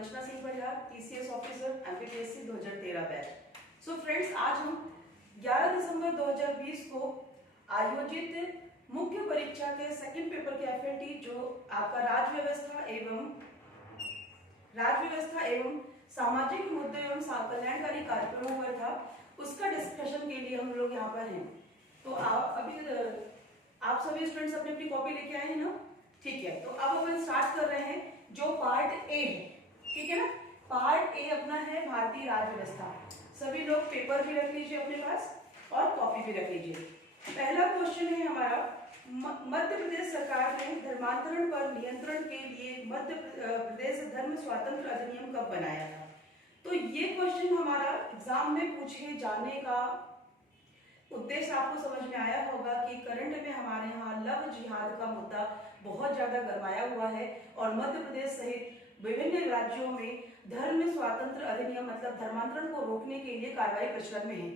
वंचना Singh Parihar, TCS officer, MPPSC 2013 batch. So friends, आज हम 11 दिसंबर 2020 को आयोजित मुख्य परीक्षा के सेकंड पेपर के FLT जो आपका राज्य व्यवस्था एवं सामाजिक मुद्दे एवं कल्याणकारी कार्यक्रमों पर था, उसका डिस्कशन के लिए हम लोग यहाँ पर हैं। तो आप सभी स्टूडेंट्स अपनी अपनी कॉपी लेके आए हैं ना? ठीक है, तो अब अपन स्टार्ट कर रहे हैं जो पार्ट ए है। ठीक है ना? पार्ट ए अपना है भारतीय राज्य व्यवस्था। सभी लोग पेपर भी रख लीजिए अपने पास और कॉपी भी रख लीजिए। पहला क्वेश्चन है हमारा, मध्य प्रदेश सरकार ने धर्मांतरण पर नियंत्रण के लिए मध्य प्रदेश धर्म स्वातंत्र अधिनियम कब बनाया था? तो ये क्वेश्चन हमारा एग्जाम में पूछे जाने का उद्देश्य आपको समझ में आया होगा कि करंट में हमारे यहाँ लव जिहाद का मुद्दा बहुत ज्यादा गरमाया हुआ है और मध्य प्रदेश सहित विभिन्न राज्यों में धर्म स्वातंत्र अधिनियम मतलब धर्मांतरण को रोकने के लिए कार्रवाई प्रचलन में है।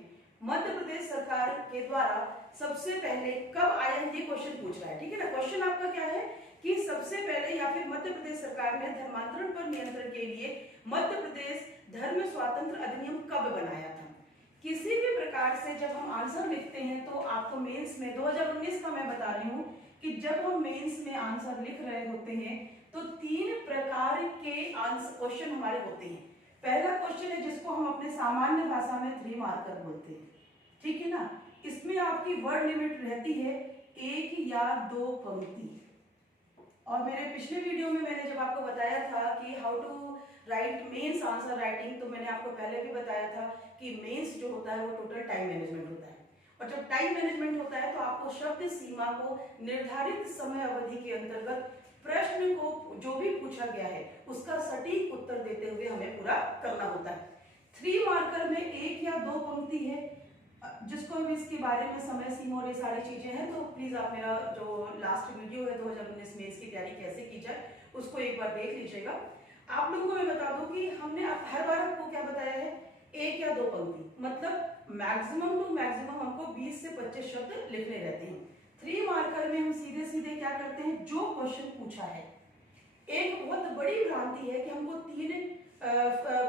मध्य प्रदेश सरकार के द्वारा सबसे पहले कब आया, ये क्वेश्चन पूछ रहा है। ठीक है ना? क्वेश्चन आपका क्या है कि सबसे पहले या फिर मध्य प्रदेश सरकार ने धर्मांतरण पर नियंत्रण के लिए मध्य प्रदेश धर्म स्वातंत्र अधिनियम कब बनाया था? किसी भी प्रकार से जब हम आंसर लिखते हैं तो आपको मेंस में 2019 का मैं बता रही हूँ कि जब हम मेंस में आंसर लिख रहे होते हैं तो 3 प्रकार के आंसर क्वेश्चन हमारे होते हैं। पहला क्वेश्चन है जिसको हम अपने सामान्य भाषा में 3 मार्कर बोलते हैं। ठीक है ना? इसमें आपकी वर्ड लिमिट रहती है 1 या 2 पंक्ति। और मेरे पिछले वीडियो में मैंने जब आपको बताया था कि how to write mains answer writing, तो मैंने आपको पहले भी बताया था कि मेंस जो होता है वो टोटल टाइम मैनेजमेंट होता है। और जब टाइम मैनेजमेंट होता है तो आपको शब्द सीमा को निर्धारित समय अवधि के अंतर्गत प्रश्न को जो भी पूछा गया है उसका सटीक उत्तर देते हुए हमें पूरा करना होता है। 3 मार्कर में 1 या 2 पंक्ति है, जिसको भी इसके बारे में समय सीमा और ये सारी चीजें हैं तो प्लीज आप मेरा जो लास्ट वीडियो है 2019 मेंस की तैयारी कैसे की जाए उसको एक बार देख लीजिएगा। आप लोगों को मैं बता दूं कि हमने हर बार आपको क्या बताया है, 1 या 2 पंक्ति, मतलब मैक्सिमम टू मैक्सिमम हमको 20 से 25 शब्द लिखने रहते हैं। 3 मार्कर में हम सीधे सीधे क्या करते हैं, जो क्वेश्चन पूछा है। एक बहुत बड़ी भ्रांति है कि हमको 3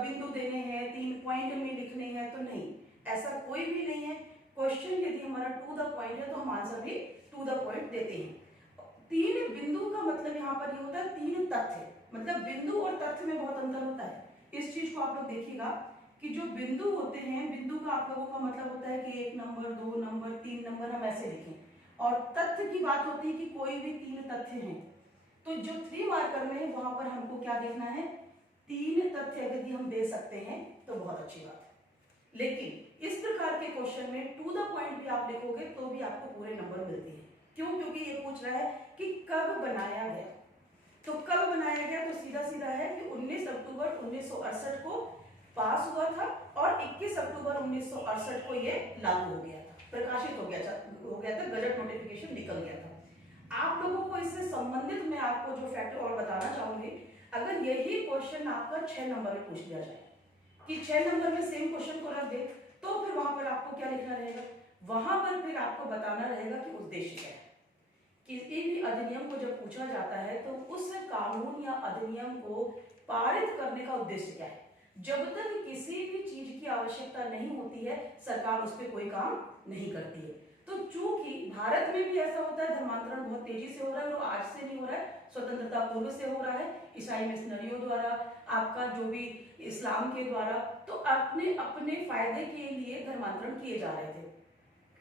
बिंदु देने हैं, 3 पॉइंट में लिखने हैं, तो नहीं, ऐसा कोई भी नहीं है। क्वेश्चन यदि हमारा टू द पॉइंट है तो हम आंसर भी टू द पॉइंट देते हैं। 3 बिंदु का मतलब यहाँ पर ये होता है 3 तथ्य, मतलब बिंदु और तथ्य में बहुत अंतर होता है। इस चीज को आप लोग देखिएगा कि जो बिंदु होते हैं, बिंदु का आप लोगों का मतलब होता है कि 1 नंबर, 2 नंबर, 3 नंबर हम ऐसे लिखें, और तथ्य की बात होती है कि कोई भी 3 तथ्य हैं। तो जो 3 मार्कर में वहां पर हमको क्या देखना है, 3 तथ्य यदि हम दे सकते हैं तो बहुत अच्छी बात है। लेकिन इस प्रकार के क्वेश्चन में टू द पॉइंट भी आप लिखोगे तो भी आपको पूरे नंबर मिलते हैं। क्यों? क्योंकि ये पूछ रहा है कि कब बनाया गया। तो कब बनाया गया, तो सीधा सीधा है कि 19 अक्टूबर 1968 को पास हुआ था और 21 अक्टूबर 1968 को ये लागू हो गया था, प्रकाशित हो गया था, गजट नोटिफिकेशन निकल गया था। आप लोगों को इससे संबंधित मैं आपको जो फैक्टर और बताना चाहूंगी, अगर यही क्वेश्चन आपका 6 नंबर में पूछ लिया जाए कि 6 नंबर में सेम क्वेश्चन को रख दे, तो फिर वहां पर आपको क्या लिखना रहेगा, वहां पर फिर आपको बताना रहेगा कि उद्देश्य क्या है। किसी भी अधिनियम को जब पूछा जाता है तो उस कानून या अधिनियम को पारित करने का उद्देश्य क्या है। जब तक किसी भी चीज की आवश्यकता नहीं होती है सरकार उस पर कोई काम नहीं करती है। तो चूंकि भारत में भी ऐसा होता है, धर्मांतरण बहुत तेजी से हो रहा है और आज से नहीं हो रहा है, स्वतंत्रता पूर्व से हो रहा है, ईसाई मिशनरियों द्वारा, आपका जो भी इस्लाम के द्वारा, तो अपने अपने फायदे के लिए धर्मांतरण किए जा रहे थे।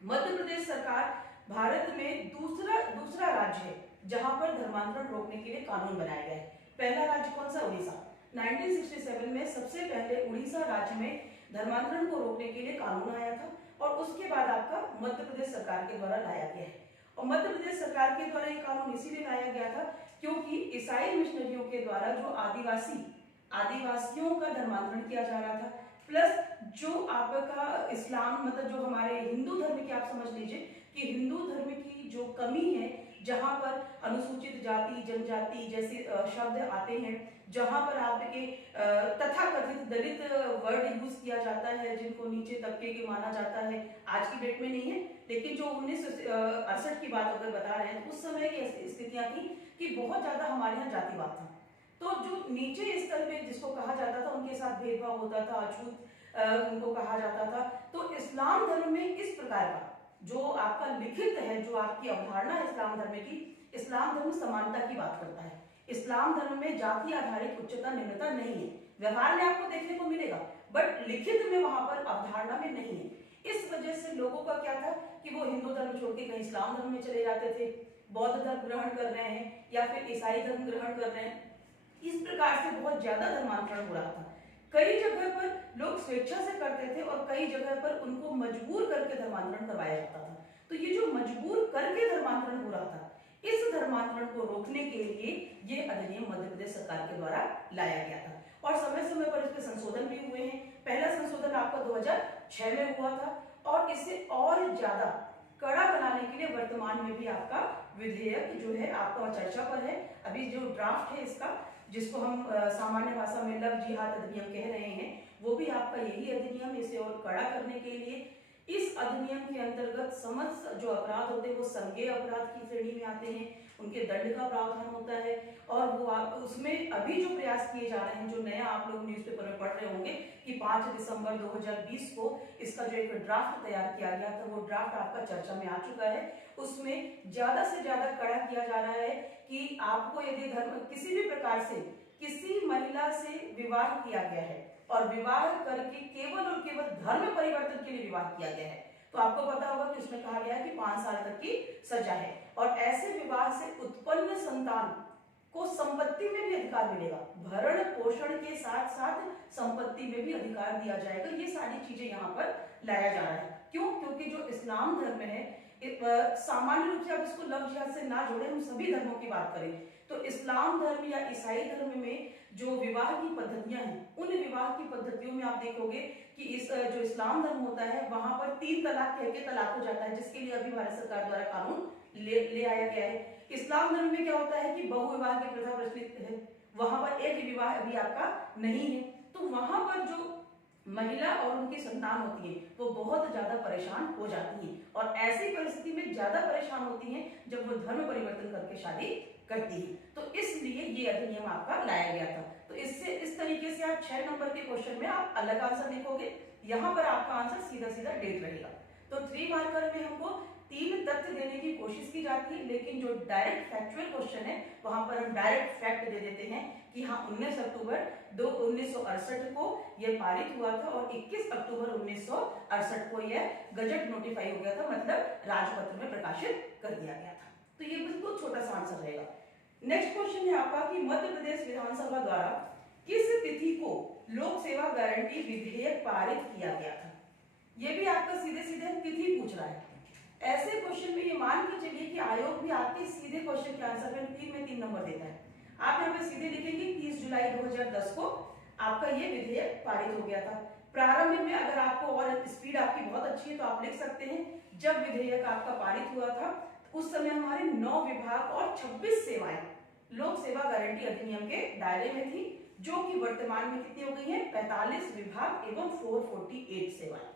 मध्य प्रदेश सरकार भारत में दूसरा राज्य है जहां पर धर्मांतरण रोकने के लिए कानून बनाया गया है। पहला राज्य कौन सा? उड़ीसा। 1967 में सबसे पहले उड़ीसा राज्य में धर्मांतरण को रोकने के लिए कानून आया था और उसके बाद आपका मध्य प्रदेश सरकार के द्वारा लाया गया है। और मध्य प्रदेश सरकार के द्वारा ये कानून इसीलिए लाया गया था क्योंकि ईसाई मिशनरियों के द्वारा जो आदिवासियों का धर्मांतरण किया जा रहा था, प्लस जो आपका इस्लाम मतलब जो हमारे हिंदू धर्म की आप समझ लीजिए कि हिंदू धर्म की जो कमी है, जहां पर अनुसूचित जाति जनजाति जैसे शब्द आते हैं, जहां पर आपके तथाकथित दलित वर्ड यूज किया जाता है जिनको नीचे तबके के माना जाता है, आज की डेट में नहीं है, लेकिन जो 1968 की बात अगर बता रहे हैं तो उस समय की स्थितियां थी कि बहुत ज्यादा हमारे यहाँ जातिवाद था। तो जो नीचे स्तर पे जिसको कहा जाता था उनके साथ भेदभाव होता था, अछूत उनको कहा जाता था। तो इस्लाम धर्म में इस प्रकार का जो आपका लिखित है, जो आपकी अवधारणा है इस्लाम धर्म की, इस्लाम धर्म समानता की बात करता है। इस्लाम धर्म में जाति आधारित उच्चता निम्नता नहीं है। व्यवहार में आपको देखने को मिलेगा, बट लिखित में वहां पर अवधारणा में नहीं है। इस वजह से लोगों का क्या था कि वो हिंदू धर्म छोड़ के कहीं इस्लाम धर्म में चले जाते थे, बौद्ध धर्म ग्रहण कर रहे हैं या फिर ईसाई धर्म ग्रहण कर रहे हैं। इस प्रकार से बहुत ज्यादा धर्मांतरण हो रहा था। कई जगह पर लोग स्वेच्छा से करते थे और कई जगह पर उनको मजबूर करके धर्मांतरण करवाया जाता था। तो ये जो मजबूर करके धर्मांतरण हो रहा था, इस धर्मांतरण को रोकने के लिए ये अधिनियम मध्य प्रदेश सरकार के द्वारा लाया गया था और समय समय पर इसके संशोधन भी हुए हैं। पहला संशोधन आपका 2006 में हुआ था और इसे और ज्यादा कड़ा बनाने के लिए वर्तमान में भी आपका विधेयक जो है आपका चर्चा पर है। अभी जो ड्राफ्ट है इसका, जिसको हम सामान्य भाषा में लव जिहाद अधिनियम कह रहे हैं, वो भी आपका यही अधिनियम, इसे और कड़ा करने के लिए इस अधिनियम के अंतर्गत समस्त जो अपराध होते हैं वो संज्ञेय अपराध की श्रेणी में आते हैं, उनके दंड का प्रावधान होता है। और वो उसमें अभी जो प्रयास किए जा रहे हैं, जो नया आप लोग न्यूज़पेपर में पढ़ रहे होंगे कि 5 दिसंबर 2020 को इसका जो एक ड्राफ्ट तैयार किया गया था, वो ड्राफ्ट आपका चर्चा में आ चुका है। उसमें ज्यादा से ज्यादा कड़ा किया जा रहा है कि आपको यदि धर्म किसी भी प्रकार से किसी महिला से विवाह किया गया है और विवाह करके केवल और केवल धर्म परिवर्तन के लिए विवाह किया गया है, तो आपको पता होगा कि उसमें कहा गया है कि 5 साल तक की सजा है। और ऐसे विवाह से उत्पन्न संतान को संपत्ति में भी अधिकार मिलेगा, भरण पोषण के साथ साथ संपत्ति में भी अधिकार दिया जाएगा। ये सारी चीजें यहाँ पर लाया जा रहा है। क्यों? क्योंकि जो इस्लाम धर्म है, सामान्य रूप से आप इसको लव जिहाद से ना जोड़े, हम सभी धर्मों की बात करें तो इस्लाम धर्म या ईसाई धर्म में जो विवाह की पद्धतियां हैं, उन विवाह की पद्धतियों में आप देखोगे कि इस जो इस्लाम धर्म होता है वहां पर 3 तलाक कह के तलाक हो जाता है, जिसके लिए अभी भारत सरकार द्वारा कानून ले आया गया है। इस्लाम धर्म में क्या होता है कि बहुविवाह की प्रथा प्रचलित है, वहां पर एक विवाह अभी आपका नहीं है। तो वहां पर जो महिला और उनकी संतान होती है वो बहुत ज्यादा परेशान हो जाती है और ऐसी परिस्थिति में ज्यादा परेशान होती हैं जब वो धर्म परिवर्तन करके शादी करती है। तो इसलिए ये अधिनियम आपका लाया गया था। तो इससे इस तरीके से आप 6 नंबर के क्वेश्चन में आप अलग आंसर लिखोगे, यहाँ पर आपका आंसर सीधा सीधा डेट रहेगा। तो 3 मार्कर में हमको 3 तथ्य देने की कोशिश की जाती है, लेकिन जो डायरेक्ट फैक्चुअल क्वेश्चन है वहां पर हम डायरेक्ट फैक्ट दे देते हैं कि हाँ 19 अक्टूबर 1968 को यह पारित हुआ था और 21 अक्टूबर 1968 को यह गजट नोटिफाई हो गया था, मतलब राजपत्र में प्रकाशित कर दिया गया था। तो ये बिल्कुल छोटा सा आंसर रहेगा। नेक्स्ट क्वेश्चन है आपका कि मध्य प्रदेश विधानसभा द्वारा किस तिथि को लोक सेवा गारंटी विधेयक पारित किया गया था? ये भी आपका सीधे सीधे तिथि पूछ रहा है। ऐसे क्वेश्चन में ये मान के चलिए कि आयोग भी आपके सीधे क्वेश्चन के आंसर में 3 नंबर देता है। आप यहाँ पे सीधे लिखेंगे 30 जुलाई 2010 को आपका ये विधेयक पारित हो गया था। प्रारंभ में अगर आपको और स्पीड आपकी बहुत अच्छी है तो आप लिख सकते हैं जब विधेयक आपका पारित हुआ था उस समय हमारे 9 विभाग और 26 सेवाएं लोक सेवा गारंटी अधिनियम के दायरे में थी, जो कि वर्तमान में कितनी हो गई है? 45 विभाग एवं 448 सेवाएं।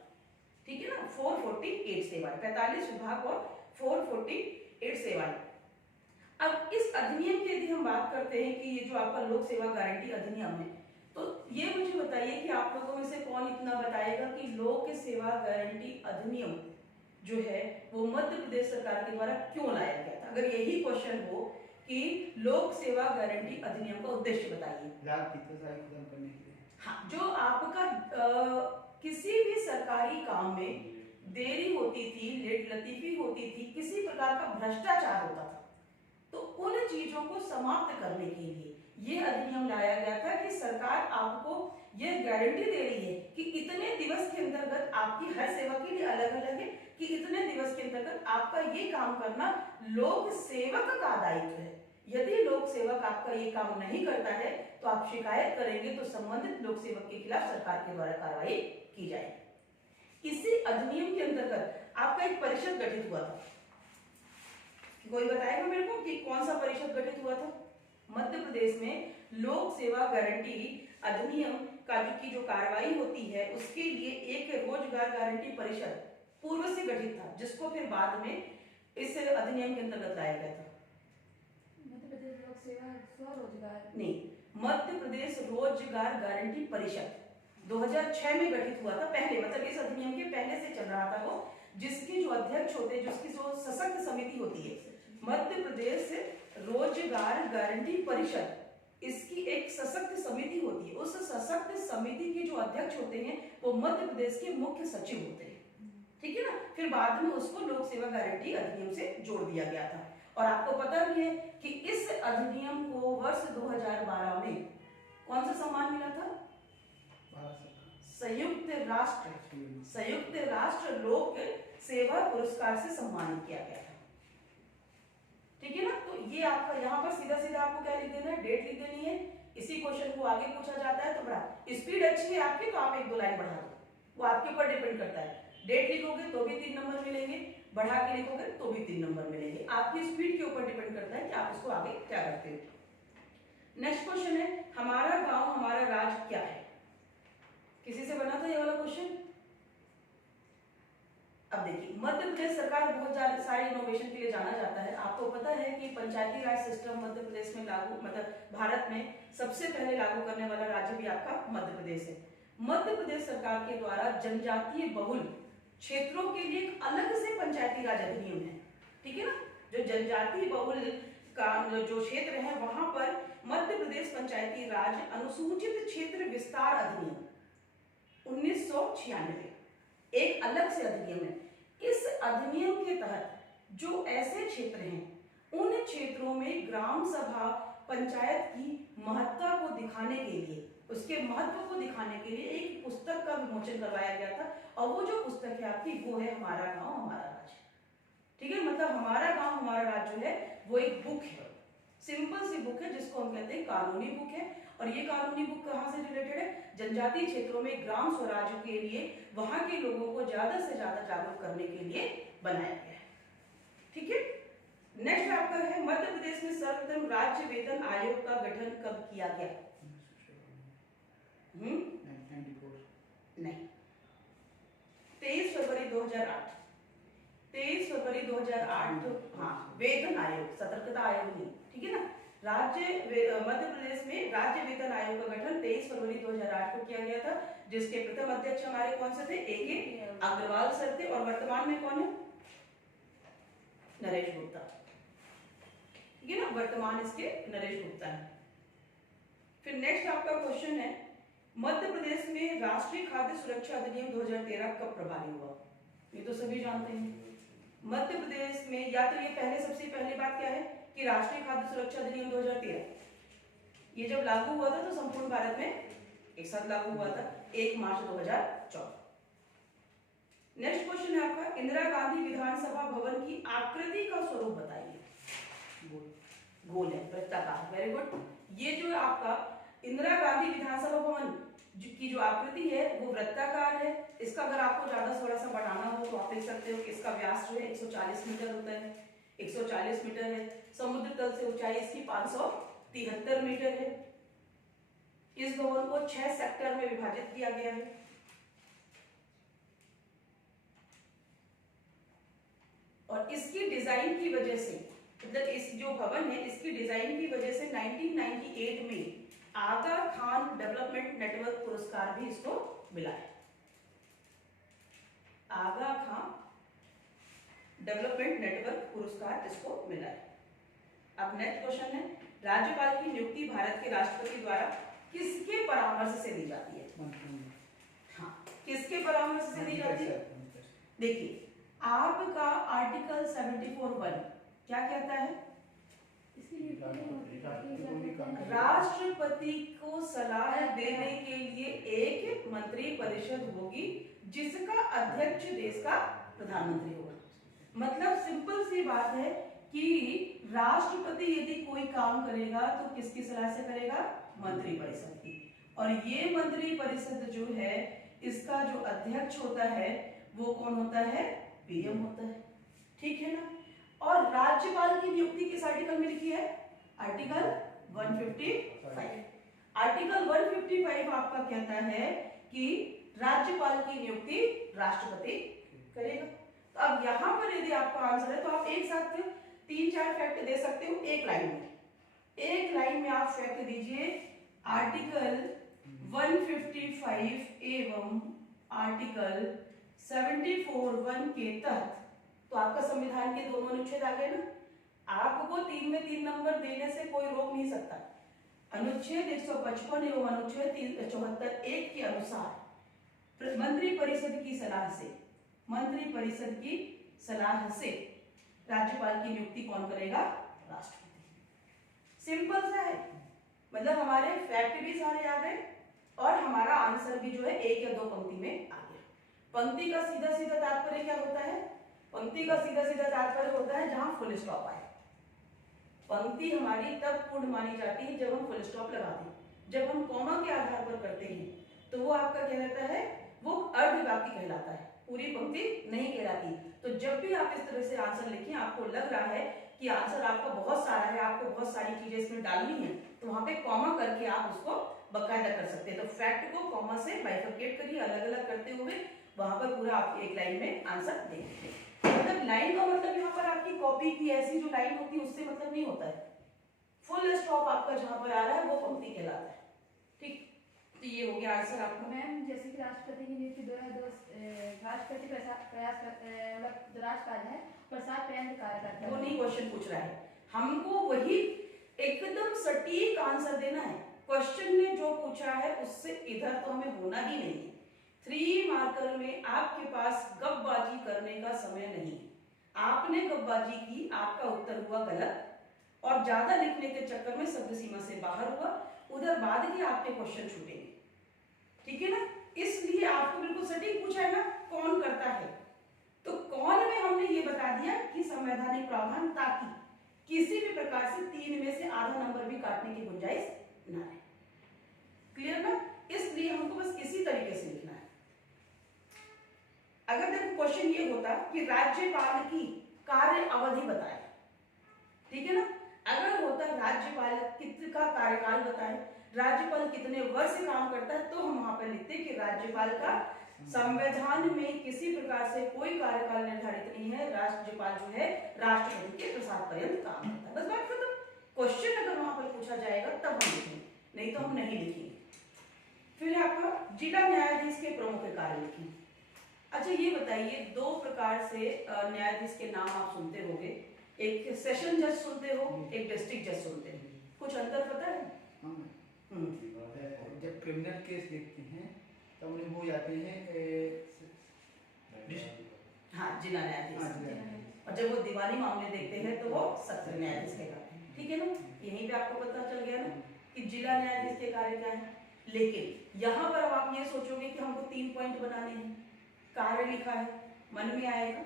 ठीक है ना, 448 सेवाएं, 45 विभाग और 448 सेवाएं। अब इस अधिनियम की यदि हम बात करते हैं कि ये जो आपका लोक सेवा गारंटी अधिनियम है, तो ये मुझे बताइए कि आप लोगों में से कौन इतना बताएगा कि लोक सेवा गारंटी अधिनियम जो है वो मध्य प्रदेश सरकार के द्वारा क्यों लाया गया था? अगर यही क्वेश्चन हो कि लोक सेवा गारंटी अधिनियम का उद्देश्य बताइए। हाँ, जो आपका किसी भी सरकारी काम में देरी होती थी, लेट लतीफी होती थी, किसी प्रकार का भ्रष्टाचार होता था, तो उन चीजों को समाप्त करने के लिए ये अधिनियम लाया गया था कि सरकार आपको ये गारंटी दे रही है कि इतने दिवस के अंतर्गत आपकी हर सेवा के लिए अलग अलग है कि इतने दिवस के अंतर्गत आपका ये काम करना लोक सेवक का दायित्व है। यदि लोक सेवक आपका ये काम नहीं करता है तो आप शिकायत करेंगे तो संबंधित लोक सेवक के खिलाफ सरकार के द्वारा कार्रवाई की जाएगी। इसी अधिनियम के अंतर्गत आपका एक परिषद गठित हुआ था। कोई बताएगा मेरे को कि कौन सा परिषद गठित हुआ था? मध्य प्रदेश में लोक सेवा गारंटी अधिनियम का की जो कार्रवाई होती है उसके लिए एक रोजगार गारंटी परिषद पूर्व से गठित था, जिसको फिर बाद में इस अधिनियम के अंतर्गत लाया गया था। मध्य प्रदेश लोक सेवा स्वरोजगार नहीं, मध्य प्रदेश रोजगार गारंटी परिषद 2006 में गठित हुआ था, पहले मतलब इस अधिनियम के पहले से चल रहा था वो, जिसके जो अध्यक्ष होते हैं, जिसकी जो सशक्त समिति होती है, मध्य प्रदेश रोजगार गारंटी परिषद, इसकी एक सशक्त समिति होती है। उस सशक्त समिति के जो अध्यक्ष होते हैं वो मध्य प्रदेश के मुख्य सचिव होते हैं, ठीक है ना। फिर बाद में उसको लोक सेवा गारंटी अधिनियम से जोड़ दिया गया था। और आपको पता भी है कि इस अधिनियम को वर्ष 2012 में कौन सा सम्मान मिला था? संयुक्त राष्ट्र लोक सेवा पुरस्कार से सम्मानित किया गया था, ठीक है ना। तो ये आपका यहाँ पर सीधा सीधा आपको क्या लिख देना है, डेट लिख देनी है। इसी क्वेश्चन को आगे पूछा जाता है तो बड़ा स्पीड अच्छी है आपकी तो आप 1-2 लाइन बढ़ा दो, वो आपके ऊपर डिपेंड करता है। डेट लिखोगे तो भी 3 नंबर मिलेंगे, बढ़ा के लिखोगे तो भी 3 नंबर मिलेंगे, आपकी स्पीड के ऊपर डिपेंड करता है कि आप इसको आगे क्या करते हो। नेक्स्ट क्वेश्चन है, हमारा गांव हमारा राज क्या है? किसी से बना था ये वाला क्वेश्चन? अब देखिए, मध्य प्रदेश सरकार बहुत सारे इनोवेशन के लिए जाना जाता है। आपको पता है कि पंचायती राज सिस्टम मध्य प्रदेश में लागू, मतलब भारत में सबसे पहले लागू करने वाला राज्य भी आपका मध्य प्रदेश है। मध्य प्रदेश सरकार के द्वारा जनजातीय बहुल क्षेत्रों के लिए एक अलग से पंचायती राज अधिनियम है, ठीक है ना। जो जनजातीय बहुल का जो क्षेत्र है वहां पर मध्य प्रदेश पंचायती राज अनुसूचित क्षेत्र विस्तार अधिनियम 1996 एक अलग से अधिनियम है। इस अधिनियम के तहत जो ऐसे क्षेत्र हैं उन क्षेत्रों में ग्राम सभा पंचायत की महत्ता को दिखाने के लिए, उसके महत्व को दिखाने के लिए एक पुस्तक का विमोचन करवाया गया था। और वो जो पुस्तक है आपकी वो है हमारा गांव हमारा राज, ठीक है। मतलब हमारा गांव हमारा राज जो है वो एक बुक है, सिंपल सी बुक है जिसको हम कहते हैं कानूनी बुक है। और ये कानूनी बुक कहाँ से रिलेटेड है? जनजातीय क्षेत्रों में ग्राम स्वराज के लिए वहां के लोगों को ज्यादा से ज्यादा जागरूक करने के लिए बनाया गया है, ठीक है। नेक्स्ट आपका है, मध्य प्रदेश में सर्वप्रथम राज्य वेतन आयोग का गठन कब किया गया? नहीं, 23 फरवरी 2008। 23 फरवरी 2008 हाँ, वेतन आयोग, सतर्कता आयोग नहीं, ठीक है ना। मध्य प्रदेश में राज्य वेतन आयोग का गठन 23 फरवरी 2008 को किया गया था, जिसके प्रथम अध्यक्ष हमारे कौन से थे? A.K. अग्रवाल सर थे। और वर्तमान में कौन है? नरेश गुप्ता, ठीक है ना। वर्तमान इसके नरेश गुप्ता है। फिर नेक्स्ट आपका क्वेश्चन है, मध्य प्रदेश में राष्ट्रीय खाद्य सुरक्षा अधिनियम 2013 कब प्रभावी हुआ? ये तो सभी जानते हैं। मध्य प्रदेश में या तो ये पहले सबसे पहली बात क्या है कि राष्ट्रीय खाद्य सुरक्षा अधिनियम 2013 ये जब लागू हुआ था तो संपूर्ण भारत में एक साथ लागू हुआ था 1 मार्च 2014। नेक्स्ट क्वेश्चन है आपका, इंदिरा गांधी विधानसभा भवन की आकृति का स्वरूप बताइए। गोल है, वृत्ताकार, वेरी गुड। ये जो आपका इंदिरा गांधी विधानसभा भवन की जो आकृति है वो वृत्ताकार है। इसका अगर आपको ज्यादा थोड़ा सा बढ़ाना हो तो आप देख सकते हो कि इसका व्यास जो है 140 मीटर होता है, 140 मीटर है। समुद्र तल से ऊंचाई इसकी 573 मीटर है। इस भवन को 6 सेक्टर में विभाजित किया गया है। और इसकी डिजाइन की वजह से, मतलब इस जो भवन है इसकी डिजाइन की वजह से 1998 में आगा खान डेवलपमेंट नेटवर्क पुरस्कार भी इसको मिला है। आगा खान डेवलपमेंट नेटवर्क पुरस्कार इसको मिला है। अब नेक्स्ट क्वेश्चन है, राज्यपाल की नियुक्ति भारत के राष्ट्रपति द्वारा किसके परामर्श से दी जाती है? हाँ, किसके परामर्श से दी जाती है? देखिए, आपका आर्टिकल 74(1) क्या कहता है? राष्ट्रपति को सलाह देने के लिए एक मंत्री परिषद होगी जिसका अध्यक्ष देश का प्रधानमंत्री होगा। मतलब सिंपल सी बात है कि राष्ट्रपति यदि कोई काम करेगा तो किसकी सलाह से करेगा? मंत्री परिषद की। और ये मंत्री परिषद जो है इसका जो अध्यक्ष होता है वो कौन होता है? पीएम होता है, ठीक है ना। और राज्यपाल की नियुक्ति किस आर्टिकल में लिखी है? आर्टिकल 155। आर्टिकल 155 आपका कहता है कि राज्यपाल की नियुक्ति राष्ट्रपति करेगा। तो अब यहां पर यदि आपका आंसर है तो आप एक साथ 3-4 फैक्ट दे सकते हो एक लाइन में। एक लाइन में आप फैक्ट दीजिए आर्टिकल 155 एवं आर्टिकल 74(1) के तहत, तो आपका संविधान के दोनों अनुच्छेद आ गए ना, आपको 3 में 3 नंबर देने से कोई रोक नहीं सकता। अनुच्छेद 155 एवं अनुच्छेद 74(1) के अनुसार मंत्री परिषद की सलाह से, मंत्री परिषद की सलाह से राज्यपाल की नियुक्ति कौन करेगा? राष्ट्रपति। सिंपल सा है, मतलब हमारे फैक्ट भी सारे आ गए और हमारा आंसर भी जो है एक या दो पंक्ति में आ गया। पंक्ति का सीधा सीधा तात्पर्य क्या होता है? पंक्ति का सीधा सीधा तात्पर्य होता है जहां फुल स्टॉप आए। पंक्ति हमारी तब पूर्ण मानी जाती है जब हम फुल स्टॉप लगाते हैं। जब हम कॉमा के आधार पर करते हैं तो वो आपका कहलाता है, वो अर्धवाक्य कहलाता है, पूरी पंक्ति नहीं कहलाती। तो जब भी आप इस तरह से आंसर लिखें, आपको लग रहा है कि आंसर आपका बहुत सारा है, आपको बहुत सारी चीजें इसमें डालनी है, तो वहां पे कॉमा करके आप उसको बकायदा कर सकते हैं। तो फैक्ट को कॉमा से बाइफरकेट करिए, अलग अलग करते हुए वहां पर पूरा आप एक लाइन में आंसर देंगे। मतलब लाइन का मतलब यहाँ पर आपकी कॉपी की ऐसी जो लाइन होती है उससे मतलब नहीं होता है। फुल स्टॉप आपका जहां पर आ रहा है वो पंक्ति कहलाता है। ठीक, तो ये हो गया आंसर आपका। मैम जैसे कि राष्ट्रपति की नियुक्ति राष्ट्रपति प्रयास मतलब जो राज्यपाल है प्रसाद पर्यंत कार्य करता है। वो नहीं क्वेश्चन पूछ रहा है, हमको वही एकदम सटीक आंसर देना है। क्वेश्चन ने जो पूछा है उससे इधर तो हमें होना ही नहीं है। 3 मार्कर में आपके पास गपबाजी करने का समय नहीं है। आपने गपबाजी की, आपका उत्तर हुआ गलत और ज्यादा लिखने के चक्कर में शब्द सीमा से बाहर हुआ, उधर बाद के आपके क्वेश्चन छूटेंगे। ठीक है ना, इसलिए आपको बिल्कुल सटीक पूछा है ना कौन करता है, तो कौन में हमने ये बता दिया कि संवैधानिक प्रावधान, ताकि किसी भी प्रकार से 3 में से आधा नंबर भी काटने की गुंजाइश ना रहे। क्लियर ना, इसलिए हमको बस इसी तरीके से लिखना है। अगर देखो क्वेश्चन ये होता कि राज्यपाल की कार्य अवधि बताए, ठीक है ना, अगर होता राज्यपाल कितने का कार्यकाल बताए, राज्यपाल कितने वर्ष काम करता है, तो हम वहां पर लिखते कि राज्यपाल का संविधान में किसी प्रकार से कोई कार्यकाल निर्धारित नहीं है, राज्यपाल जो है राष्ट्रपति के प्रसाद पर्यंत काम करता है। बस बात खत्म। क्वेश्चन अगर वहां पर पूछा जाएगा तब हम लिखेंगे, नहीं तो हम नहीं लिखेंगे। फिर आपका जिला न्यायाधीश के प्रमुख कार्य लिखेंगे। अच्छा ये बताइए, 2 प्रकार से न्यायाधीश के नाम आप सुनते होंगे, एक सेशन जज सुनते हो, एक डिस्ट्रिक्ट जज सुनते हो, कुछ अंतर पता है? जब क्रिमिनल केस देखते हैं तब उन्हें वो जाते हैं हाँ जिला न्यायाधीश, और जब वो दीवानी मामले देखते हैं तो वो सत्र न्यायाधीश कहलाते हैं। ठीक है ना, यहीं पे आपको पता चल गया ना कि जिला न्यायाधीश के कार्य क्या है। लेकिन यहाँ पर अब आप ये सोचोगे कि हमको 3 पॉइंट बनाने हैं, कार्य लिखा है, मन में आएगा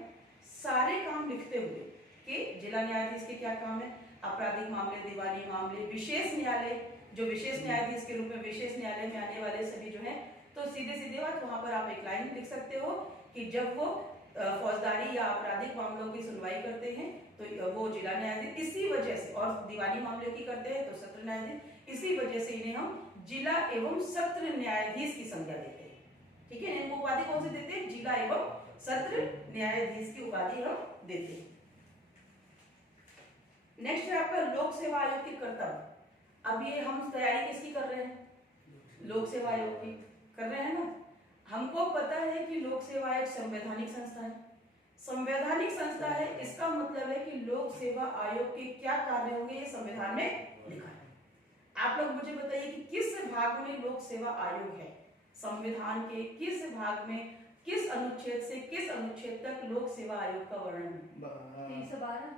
सारे काम लिखते हुए कि जिला न्यायाधीश के क्या काम है, आपराधिक मामले, दीवानी मामले, विशेष न्यायालय, जो विशेष न्यायाधीश के रूप में विशेष न्यायालय में आने वाले सभी जो है, तो सीधे सीधे बात वहां पर आप एक लाइन लिख सकते हो कि जब वो फौजदारी या आपराधिक मामलों की सुनवाई करते हैं तो वो जिला न्यायाधीश, इसी वजह से, और दीवानी मामले की करते हैं तो सत्र न्यायाधीश, इसी वजह से इन्हें हम जिला एवं सत्र न्यायाधीश की संज्ञा देते हैं। ठीक है, इनको उपाधि कौन से देते हैं? जिला एवं सत्र न्यायाधीश की उपाधि हम देते हैं। नेक्स्ट है आपका लोक सेवा आयोग के कर्तव्य। अब ये हम तैयारी किसकी कर रहे हैं? लोक सेवा आयोग की कर रहे हैं ना। हमको पता है कि लोक सेवा आयोग संवैधानिक संस्था है, संवैधानिक संस्था है, इसका मतलब है कि लोक सेवा आयोग के क्या कार्य होंगे ये संविधान में लिखा है। आप लोग मुझे बताइए कि किस भाग में लोक सेवा आयोग है, संविधान के किस भाग में, किस अनुच्छेद से किस अनुच्छेद तक लोक सेवा आयोग का वर्णन है? 312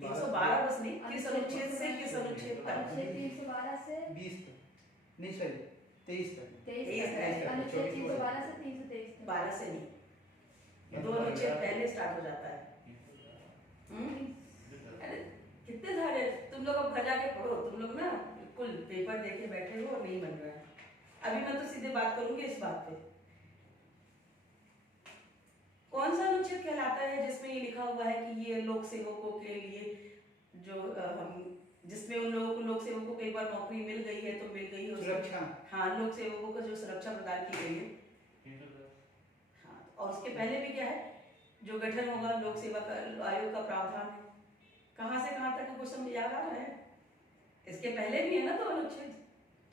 312 बस नहीं, किस अनुच्छेद से किस अनुच्छेद तक? 312 से 20 तक, नहीं सॉरी 23 तक, 23 तक, अनुच्छेद 312 से 323 तक। 12 से नहीं, 2 अनुच्छेद पहले स्टार्ट हो जाता है। अरे कितने सारे, तुम लोग अब घर जाके पढ़ो, तुम लोग ना बिल्कुल पेपर देके बैठे हो और नहीं बन रहा है। अभी मैं तो सीधे बात करूंगी इस बात पे, कौन सा अनुच्छेद कहलाता है जिसमें ये लिखा हुआ है कि ये लोक सेवकों के लिए जो हम, जिसमें उन लोगों को, लोक सेवकों को एक बार नौकरी मिल गई है तो मिल गई है सुरक्षा, हाँ, लोक सेवकों को जो सुरक्षा प्रदान की गई है। हाँ, और उसके पहले भी क्या है, जो गठन होगा लोक सेवा आयोग का प्रावधान, कहाँ से कहाँ तक कुछ समझ याद आ रहा है? इसके पहले भी है ना 2 अनुच्छेद।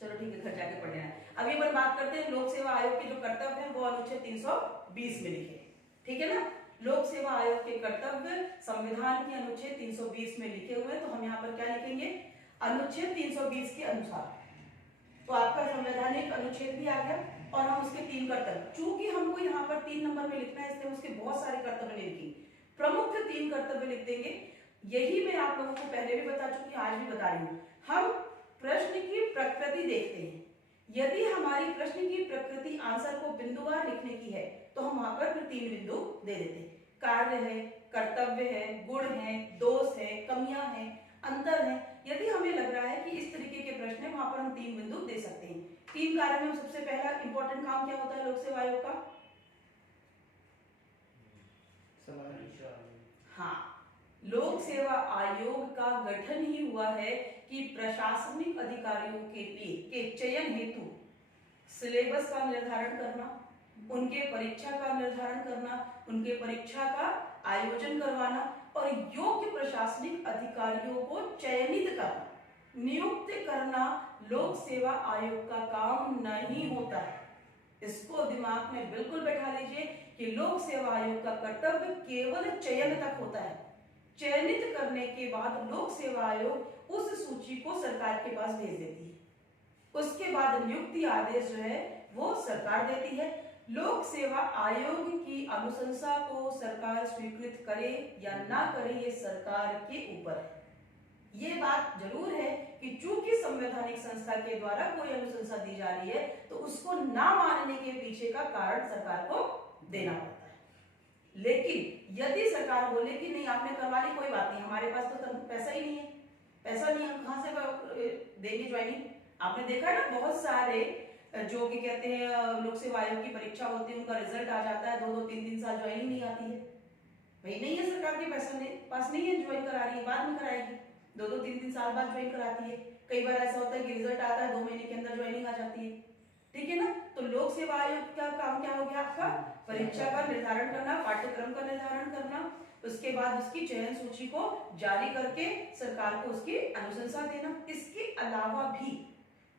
चलो ठीक है, घर जाके पढ़ लेना। अभी अपन बात करते हैं लोक सेवा आयोग के जो कर्तव्य हैं, वो अनुच्छेद 320 में लिखे, ठीक है ना। लोक सेवा आयोग के कर्तव्य संविधान के अनुच्छेद 320 में लिखे हुए हैं, तो हम यहाँ पर क्या लिखेंगे, अनुच्छेद 320 के अनुसार। तो आपका संवैधानिक अनुच्छेद भी आ गया और हम उसके 3 कर्तव्य, चूंकि हमको यहाँ पर 3 नंबर में लिखना है, इसलिए हम उसके बहुत सारे कर्तव्य नहीं लिखेंगे, प्रमुख 3 कर्तव्य लिख देंगे। यही मैं आप लोगों को पहले भी बता चुकी, आज भी बता रही हूँ। हम प्रश्न की प्रकृति देखते हैं, यदि हमारी प्रश्न की प्रकृति आंसर को बिंदुवार लिखने की है, तो हम वहां पर फिर 3 बिंदु दे देते हैं। कार्य है, कर्तव्य है, गुण है, दोष है, कमियां हैं, अंतर है। यदि हमें लग रहा है कि इस तरीके के प्रश्न है, वहां पर हम 3 बिंदु दे सकते हैं। 3 कार्य में सबसे पहला इंपॉर्टेंट काम क्या होता है लोक सेवा आयोग का? हाँ, लोक सेवा आयोग का गठन ही हुआ है कि प्रशासनिक अधिकारियों के चयन हेतु सिलेबस का निर्धारण करना, उनके परीक्षा का निर्धारण करना, उनके परीक्षा का आयोजन करवाना और योग्य प्रशासनिक अधिकारियों को चयनित करना, नियुक्त करना लोक सेवा आयोग का काम नहीं होता है। इसको दिमाग में बिल्कुल बैठा लीजिए कि लोक सेवा आयोग का कर्तव्य केवल चयन तक होता है। चयनित करने के बाद लोक सेवा आयोग उस सूची को सरकार के पास भेज देती है। उसके बाद नियुक्ति आदेश जो है वो सरकार देती है। लोक सेवा आयोग की अनुशंसा को सरकार स्वीकृत करे या ना करे, ये सरकार के ऊपर है। ये बात जरूर है कि चूंकि संवैधानिक संस्था के द्वारा कोई अनुशंसा दी जा रही है, तो उसको ना मानने के पीछे का कारण सरकार को देना पड़ता है। लेकिन यदि सरकार बोले कि नहीं आपने करवा ली, कोई बात नहीं, हमारे पास तो पैसा ही नहीं है, पैसा नहीं, हम कहां से देंगे ज्वाइनिंग। आपने देखा है ना, बहुत सारे जो कि कहते हैं लोक सेवा आयोग की परीक्षा होती है, उनका रिजल्ट आ जाता है, 2-2, 3-3 साल ज्वाइनिंग नहीं आती है। भाई नहीं है, सरकार के पैसा पास नहीं है, ज्वाइन करा रही है, बाद में कराएगी, 2-2, 3-3 साल बाद ज्वाइन कराती है। कई बार ऐसा होता है कि रिजल्ट आता है, 2 महीने के अंदर ज्वाइनिंग आ जाती है, ठीक है ना। तो लोक सेवा आयोग का काम क्या हो गया आपका? परीक्षा का निर्धारण करना, पाठ्यक्रम का निर्धारण करना, उसके बाद उसकी चयन सूची को जारी करके सरकार को उसकी अनुशंसा देना। इसके अलावा भी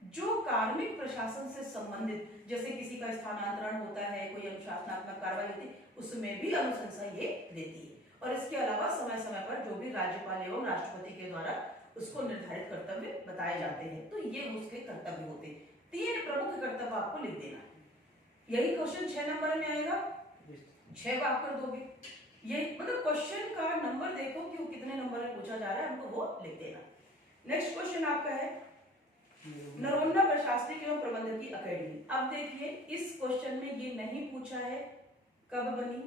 जो कार्मिक प्रशासन से संबंधित, जैसे किसी का स्थानांतरण होता है, कोई अनुशासनात्मक कार्रवाई होती है, उसमें भी अनुशंसा ये देती है। और इसके अलावा समय समय पर जो भी राज्यपाल एवं राष्ट्रपति के द्वारा उसको निर्धारित कर्तव्य बताए जाते हैं, तो ये उसके कर्तव्य होते हैं। 3 प्रमुख कर्तव्य आपको लिख देना है। यही क्वेश्चन 6 नंबर में आएगा, 6 बार कर दोगे। ये मतलब क्वेश्चन का नंबर देखो कि वो कितने नंबर में पूछा जा रहा है, हमको वो लिख देना। नेक्स्ट क्वेश्चन आपका है नरोन्ना प्रशासनिक एवं प्रबंधकी अकेडमी। अब देखिए, इस क्वेश्चन में ये नहीं पूछा है कब बनी,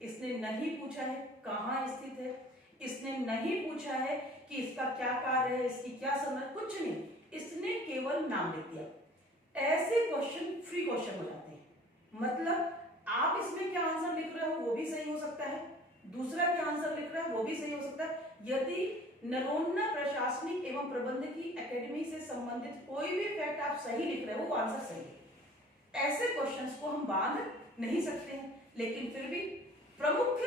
इसने नहीं पूछा है कहाँ स्थित है, इसने नहीं पूछा है कि इसका क्या कार्य है, इसकी क्या समझ, कुछ नहीं, इसने केवल नाम लिख दिया। ऐसे क्वेश्चन फ्री क्वेश्चन हो जाते हैं, मतलब आप इसमें क्या आंसर लिख रहे हो वो भी सही हो सकता है, दूसरा क्या आंसर लिख रहा है वो भी सही हो सकता है। यदि नरोन्ना प्रशासनिक एवं प्रबंधकी एकेडमी से संबंधित कोई भी फैक्ट आप सही लिख रहे हो, वो आंसर सही है। ऐसे क्वेश्चंस को हम बांध नहीं सकते हैं, लेकिन फिर भी प्रमुख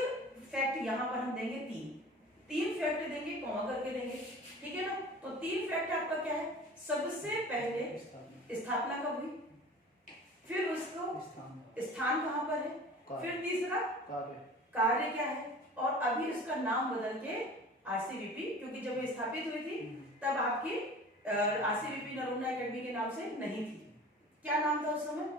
फैक्ट यहां पर हम देंगे 3 फैक्ट देंगे, कॉमा करके देंगे, ठीक है ना। तो 3 फैक्ट आपका क्या है? सबसे पहले स्थापना कब हुई, फिर उसको स्थान कहां पर है, फिर तीसरा कार्य क्या है, और अभी उसका नाम बदल के आरसीवीपी, क्योंकि जब ये स्थापित हुई थी तब आपकी आरसीवीपी नरोन्ना एकेडमी के नाम से नहीं थी। क्या नाम था उस समय?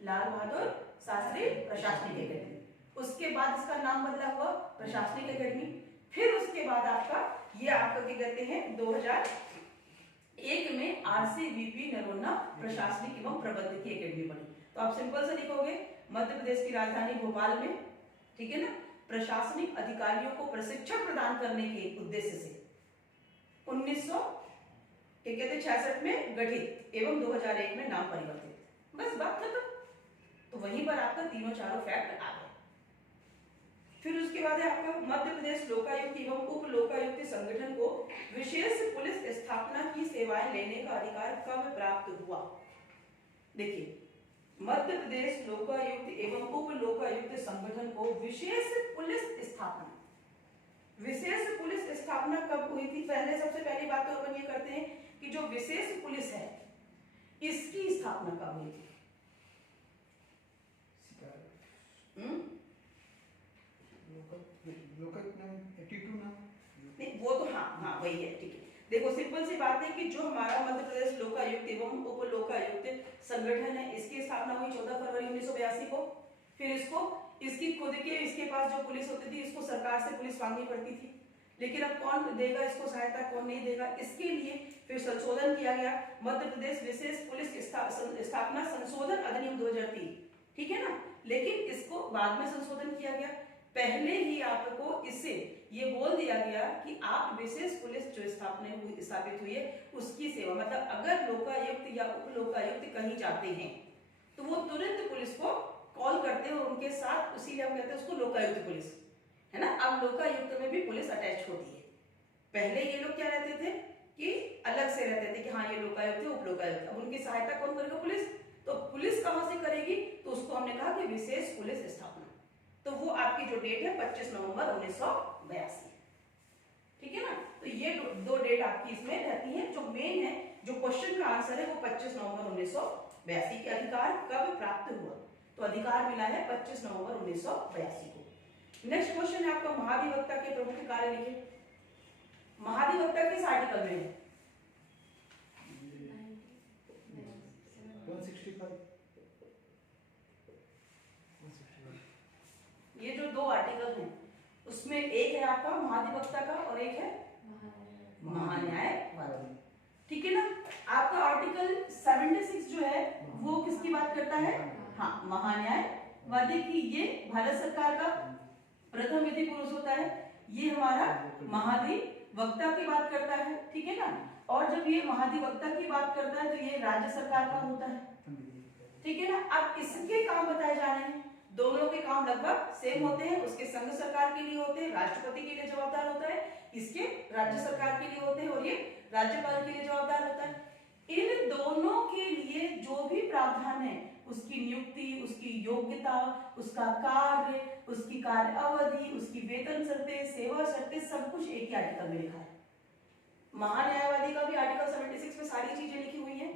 लाल बहादुर शास्त्री प्रशासनिक एकेडमी। उसके बाद इसका नाम बदला हुआ प्रशासनिक एकेडमी। फिर उसके बाद आपका ये आपका क्या कहते हैं 2001 में आरसीवीपी नरोन्ना प्रशासनिक एवं प्रबंधकी एकेडमी बनी। तो आप सिंपल से लिखोगे मध्य प्रदेश की राजधानी भोपाल में, ठीक है ना, प्रशासनिक अधिकारियों को प्रशिक्षण प्रदान करने के उद्देश्य से 1966 में गठित एवं 2001 में नाम परिवर्तित। बस बात खत्म। तो वहीं पर आपका 3-4 फैक्ट आ गए। फिर उसके बाद है आपका मध्य प्रदेश लोकायुक्त एवं उप लोकायुक्त संगठन को विशेष पुलिस स्थापना की सेवाएं लेने का अधिकार कब प्राप्त हुआ। देखिए, मध्य प्रदेश लोकायुक्त एवं उप लोकायुक्त संगठन को विशेष पुलिस स्थापना, विशेष पुलिस स्थापना कब हुई थी? पहले सबसे पहली बात तो अपन ये करते हैं कि जो विशेष पुलिस है इसकी स्थापना कब हुई थी? नहीं वो तो हाँ वही है, ठीक है। देखो सिंपल सी बात है कि जो हमारा मध्य प्रदेश लोकायुक्त एवं उप लोकायुक्त संगठन है इसकी स्थापना हुई 14 फरवरी 1982 को। फिर इसकी खुद के इसके पास जो पुलिस होती थी इसको सरकार से पुलिस मांगनी पड़ती थी, लेकिन अब कौन देगा इसको सहायता, कौन नहीं देगा, इसके लिए फिर संशोधन किया गया, मध्य प्रदेश विशेष पुलिस स्थापना संशोधन अधिनियम 2003, ठीक है ना। लेकिन इसको बाद में संशोधन किया गया, पहले ही आपको इससे ये बोल दिया गया कि आप विशेष पुलिस जो स्थापित हुई है उसकी सेवा, मतलब अगर लोकायुक्त या उप लोकायुक्त कहीं जाते हैं तो वो तुरंत पुलिस को कॉल करते हैं और उनके साथ, इसीलिए हम कहते हैं उसको लोकायुक्त पुलिस, है ना। अब लोकायुक्त में भी पुलिस अटैच होती है। पहले ये लोग क्या रहते थे कि अलग से रहते थे कि हाँ ये लोकायुक्त है उप लोकायुक्त, अब उनकी सहायता कौन करेगा? पुलिस। तो पुलिस कहां से करेगी? तो उसको हमने कहा कि विशेष पुलिस स्थापना। तो वो आपकी जो डेट है 25 नवंबर 1982, ठीक है ना। तो ये दो डेट आपकी इसमें रहती है। जो मेन है, जो क्वेश्चन का आंसर है वो 25 नवंबर 1982 के अधिकार कब प्राप्त हुआ? तो अधिकार मिला है 25 नवंबर 1982 को। नेक्स्ट क्वेश्चन है आपका महाधिवक्ता के प्रमुख कार्य लिखे। महाधिवक्ता किस आर्टिकल में है? 165। ये जो दो आर्टिकल हैं उसमें एक है आपका महाधिवक्ता का और एक है महान्यायवादी, ठीक है ना। आपका आर्टिकल 76 जो है वो किसकी बात करता है? हाँ, महान्यायवादी की। ये भारत सरकार का प्रथम विधि पुरुष होता है, ये हमारा महाधिवक्ता की बात करता है, ठीक है ना। और जब ये महाधिवक्ता की बात करता है तो ये राज्य सरकार का होता है, ठीक है ना। अब इसके काम बताए जा रहे हैं, दोनों के काम लगभग सेम होते हैं। उसके संघ सरकार के लिए होते हैं, राष्ट्रपति के लिए जवाबदार होता है, इसके राज्य सरकार के लिए होते हैं और ये राज्यपाल के लिए जवाबदार होता है। इन दोनों के लिए जो भी प्रावधान है, उसकी नियुक्ति, उसकी योग्यता, उसका कार्य, उसकी कार्य अवधि, उसकी वेतन शर्तें, सेवा शर्तें, सब कुछ एक ही आर्टिकल में लिखा है। महान्यायवादी का भी आर्टिकल 76 में सारी चीजें लिखी हुई हैं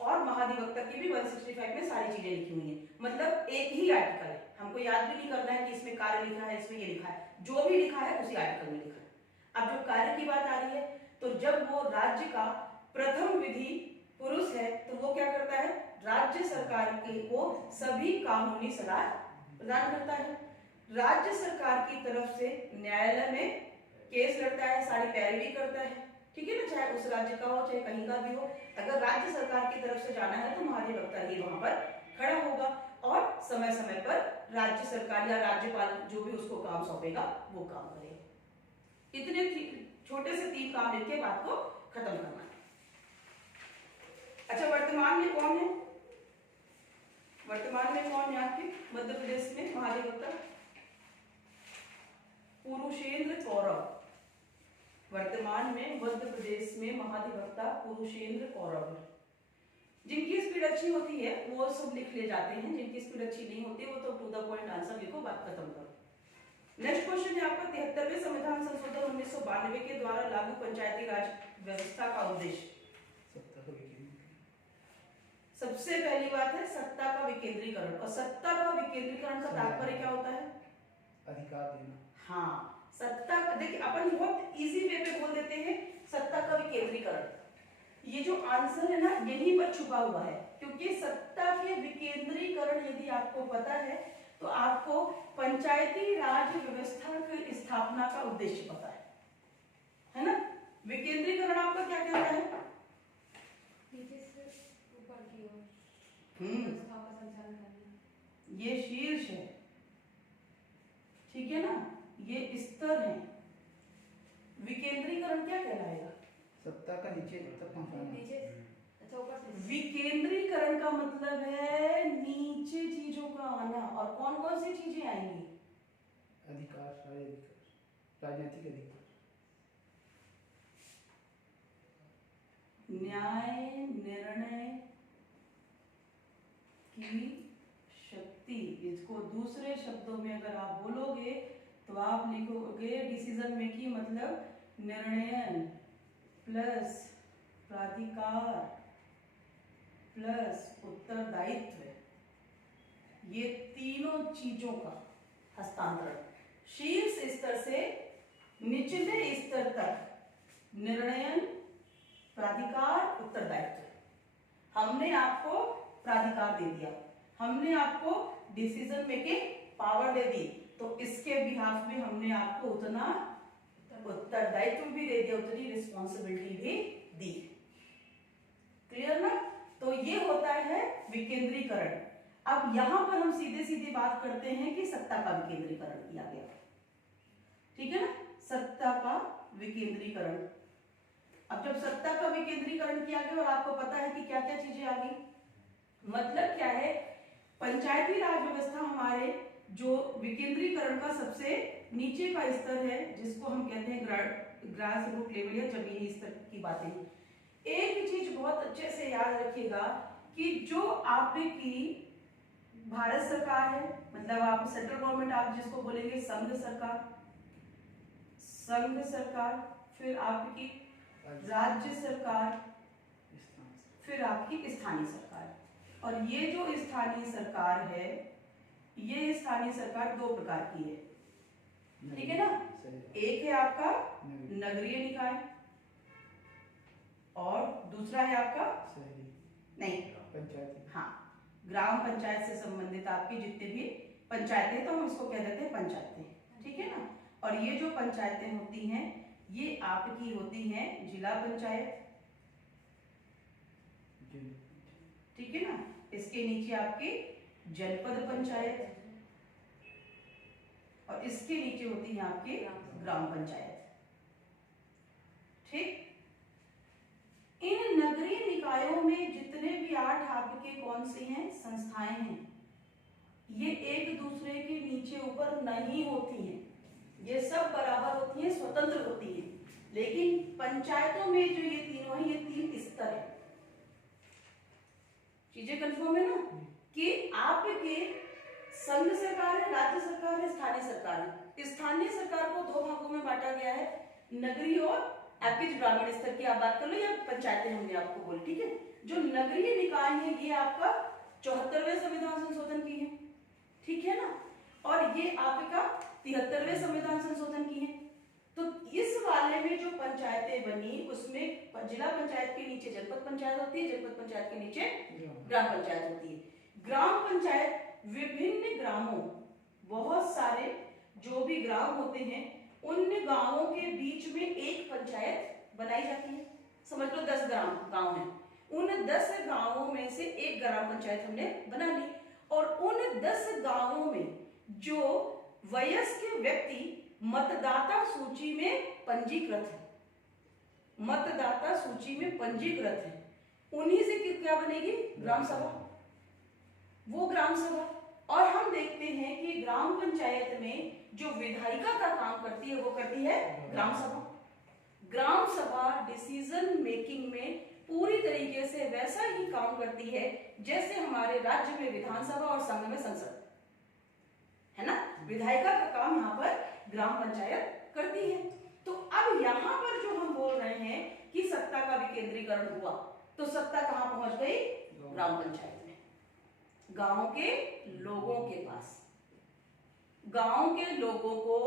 और महाधिवक्ता की भी 165 में सारी चीजें लिखी हुई हैं, मतलब एक ही आर्टिकल है। हमको याद भी नहीं करना है कि इसमें कार्य लिखा है, इसमें ये लिखा है, जो भी लिखा है उसी आर्टिकल में लिखा है। अब जो कार्य की बात आ रही है, तो जब वो राज्य का प्रथम विधि पुरुष है तो वो क्या करता है? राज्य सरकार के को सभी कानूनी सलाह प्रदान करता है, राज्य सरकार की तरफ से न्यायालय में केस लड़ता है, सारी पैरवी करता है, ठीक है ना। चाहे उस राज्य का हो चाहे कहीं का भी हो, अगर राज्य सरकार की तरफ से जाना है तो महाधिवक्ता ही वहां पर खड़ा होगा और समय समय पर राज्य सरकार या राज्यपाल जो भी उसको काम सौंपेगा वो काम करेगा। इतने छोटे से 3 काम लिख के बात को खत्म करना है। अच्छा, वर्तमान में कौन है? वर्तमान में कौन है आपके मध्य प्रदेश में महाधिवक्ता? पुरुषेंद्र कौरव। वर्तमान में मध्य प्रदेश में महाधिवक्ता पुरुषेंद्र कौरव है। जिनकी स्पीड अच्छी होती है वो सब लिख ले जाते हैं, जिनकी स्पीड अच्छी नहीं होती वो तो टू द पॉइंट आंसर लिखो, बात खत्म करो। नेक्स्ट क्वेश्चन है आपका 73वें संविधान संशोधन 1992 के द्वारा लागू पंचायती राज व्यवस्था का उद्देश्य। सबसे पहली बात है सत्ता का विकेंद्रीकरण, और सत्ता का विकेंद्रीकरण का तात्पर्य क्या होता है? अधिकार देना। हाँ, सत्ता, देखिए अपन बहुत इजी वे पे बोल देते हैं सत्ता का विकेंद्रीकरण। ये जो आंसर है ना यहीं पर छुपा हुआ है, क्योंकि सत्ता के विकेंद्रीकरण यदि आपको पता है तो आपको पंचायती राज व्यवस्था की स्थापना का उद्देश्य पता है ना। विकेंद्रीकरण आपका क्या कहता है? नीचे से ऊपर की ओर व्यवस्था का संचालन करना। ये शीर्ष है, ठीक है ना, ये स्तर है। विकेंद्रीकरण क्या कहलाएगा? सत्ता का नीचे तक पहुंचाना। नीचे, अच्छा ऊपर से। विकेंद्रीकरण का मतलब है नीचे चीजों का आना, और कौन कौन सी चीजें आएंगी? अधिकार, राजनीतिक अधिकार, न्याय निर्णय की शक्ति। इसको दूसरे शब्दों में अगर आप बोलोगे तो आप लिखोगे डिसीजन मेकिंग मतलब निर्णयन प्लस प्राधिकार प्लस उत्तरदायित्व, ये तीनों चीजों का हस्तांतरण शीर्ष स्तर से निचले स्तर तक निर्णयन प्राधिकार उत्तरदायित्व। हमने आपको प्राधिकार दे दिया, हमने आपको डिसीजन मेकिंग पावर दे दी, तो इसके बिहाफ में हमने आपको उतना उत्तरदायित्व भी दे दिया, उतनी रिस्पॉन्सिबिलिटी भी दी। क्लियर ना? तो ये होता है विकेंद्रीकरण। अब यहां पर हम सीधे सीधे बात करते हैं कि सत्ता का विकेंद्रीकरण किया गया, ठीक है ना? सत्ता का विकेंद्रीकरण। अब जब सत्ता का विकेंद्रीकरण किया गया और आपको पता है कि क्या क्या चीजें आ गई, मतलब क्या है, पंचायती राज व्यवस्था हमारे जो विकेंद्रीकरण का सबसे नीचे का स्तर है, जिसको हम कहते हैं ग्रास रूट लेवल या जमीनी स्तर की बातें। एक चीज बहुत अच्छे से याद रखिएगा कि जो आपकी भारत सरकार है, मतलब आप सेंट्रल गवर्नमेंट आप जिसको बोलेंगे संघ सरकार, फिर आपकी राज्य सरकार, फिर आपकी स्थानीय सरकार। और ये जो स्थानीय सरकार है, ये स्थानीय सरकार दो प्रकार की है, ठीक है ना? एक है आपका नगरीय निकाय और दूसरा है आपका नहीं पंचायत। हाँ, ग्राम पंचायत से संबंधित आपकी जितने भी पंचायतें, तो हम इसको कह देते हैं पंचायतें, ठीक है ना? और ये जो पंचायतें होती हैं ये आपकी होती हैं जिला पंचायत, ठीक है ना? इसके नीचे आपकी जनपद पंचायत और इसके नीचे होती है आपकी ग्राम पंचायत, ठीक? इन नगरीय निकायों में जितने भी 8 आपके कौन से हैं संस्थाएं हैं, ये एक दूसरे के नीचे ऊपर नहीं होती हैं, ये सब बराबर होती हैं, स्वतंत्र होती हैं। लेकिन पंचायतों में जो ये तीनों हैं, ये 3 स्तर है। चीजें कंफर्म है ना कि आपके संघ सरकार है, राज्य सरकार है, स्थानीय सरकार है। स्थानीय सरकार को 2 भागों में बांटा गया है, नगरीय और आपके ग्रामीण स्तर की आप बात कर लो या पंचायतें हमने आपको बोली, ठीक है? जो नगरीय निकाय है ये आपका 74वें संविधान संशोधन की है, ठीक है ना? और ये आपका 73वें संविधान संशोधन की है। तो इस वाले में जो पंचायतें बनी उसमें जिला पंचायत के नीचे जनपद पंचायत होती है, जनपद पंचायत के नीचे ग्राम पंचायत होती है। ग्राम पंचायत विभिन्न ग्रामों, बहुत सारे जो भी ग्राम होते हैं उन गांवों के बीच में एक पंचायत बनाई जाती है। समझ लो 10 गांव हैं, उन 10 गांवों में से एक ग्राम पंचायत हमने बना ली और उन 10 गांवों में जो वयस्क व्यक्ति मतदाता सूची में पंजीकृत है, मतदाता सूची में पंजीकृत है, उन्हीं से क्या बनेगी? ग्राम सभा, वो ग्राम सभा। और हम देखते हैं कि ग्राम पंचायत में जो विधायिका का काम करती है वो करती है ग्राम सभा। ग्राम सभा डिसीजन मेकिंग में पूरी तरीके से वैसा ही काम करती है जैसे हमारे राज्य में विधानसभा और संघ में संसद है ना। विधायिका का काम यहाँ पर ग्राम पंचायत करती है। तो अब यहाँ पर जो हम बोल रहे हैं कि सत्ता का विकेंद्रीकरण हुआ, तो सत्ता कहाँ पहुंच गई? ग्राम पंचायत में, गांव के लोगों के पास। गांव के लोगों को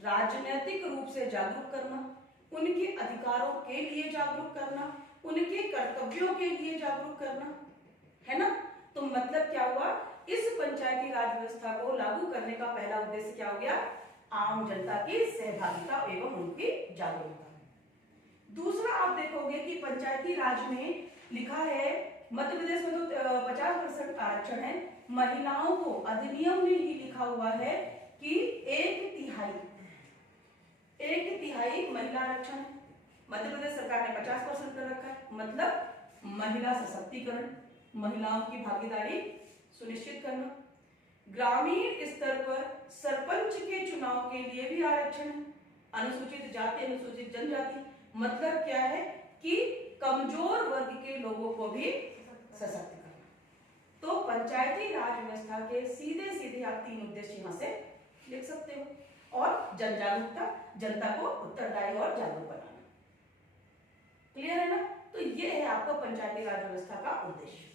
राजनीतिक रूप से जागरूक करना, उनके अधिकारों के लिए जागरूक करना, उनके कर्तव्यों के लिए जागरूक करना, है ना। तो मतलब क्या हुआ? इस पंचायती राज व्यवस्था को लागू करने का पहला उद्देश्य क्या हो गया? आम जनता की सहभागिता एवं उनकी जागरूकता। दूसरा आप देखोगे कि पंचायती राज में लिखा है, मध्य प्रदेश में तो 50% आरक्षण है, महिलाओं को अधिनियम में ही लिखा हुआ है कि 1/3 महिला आरक्षण है। मध्य प्रदेश सरकार ने 50% कर रखा है, मतलब महिला सशक्तिकरण, महिलाओं की भागीदारी सुनिश्चित करना। ग्रामीण स्तर पर सरपंच के चुनाव के लिए भी आरक्षण है, अनुसूचित जाति, अनुसूचित जनजाति, मतलब क्या है कि कमजोर वर्ग के लोगों को भी सशक्त करना। तो पंचायती राज व्यवस्था के सीधे सीधे आप 3 उद्देश्य यहां से लिख सकते हो। और जन जागरूकता, जनता को उत्तरदायी और जागरूक बनाना। क्लियर है ना? तो ये है आपका पंचायती राज व्यवस्था का उद्देश्य।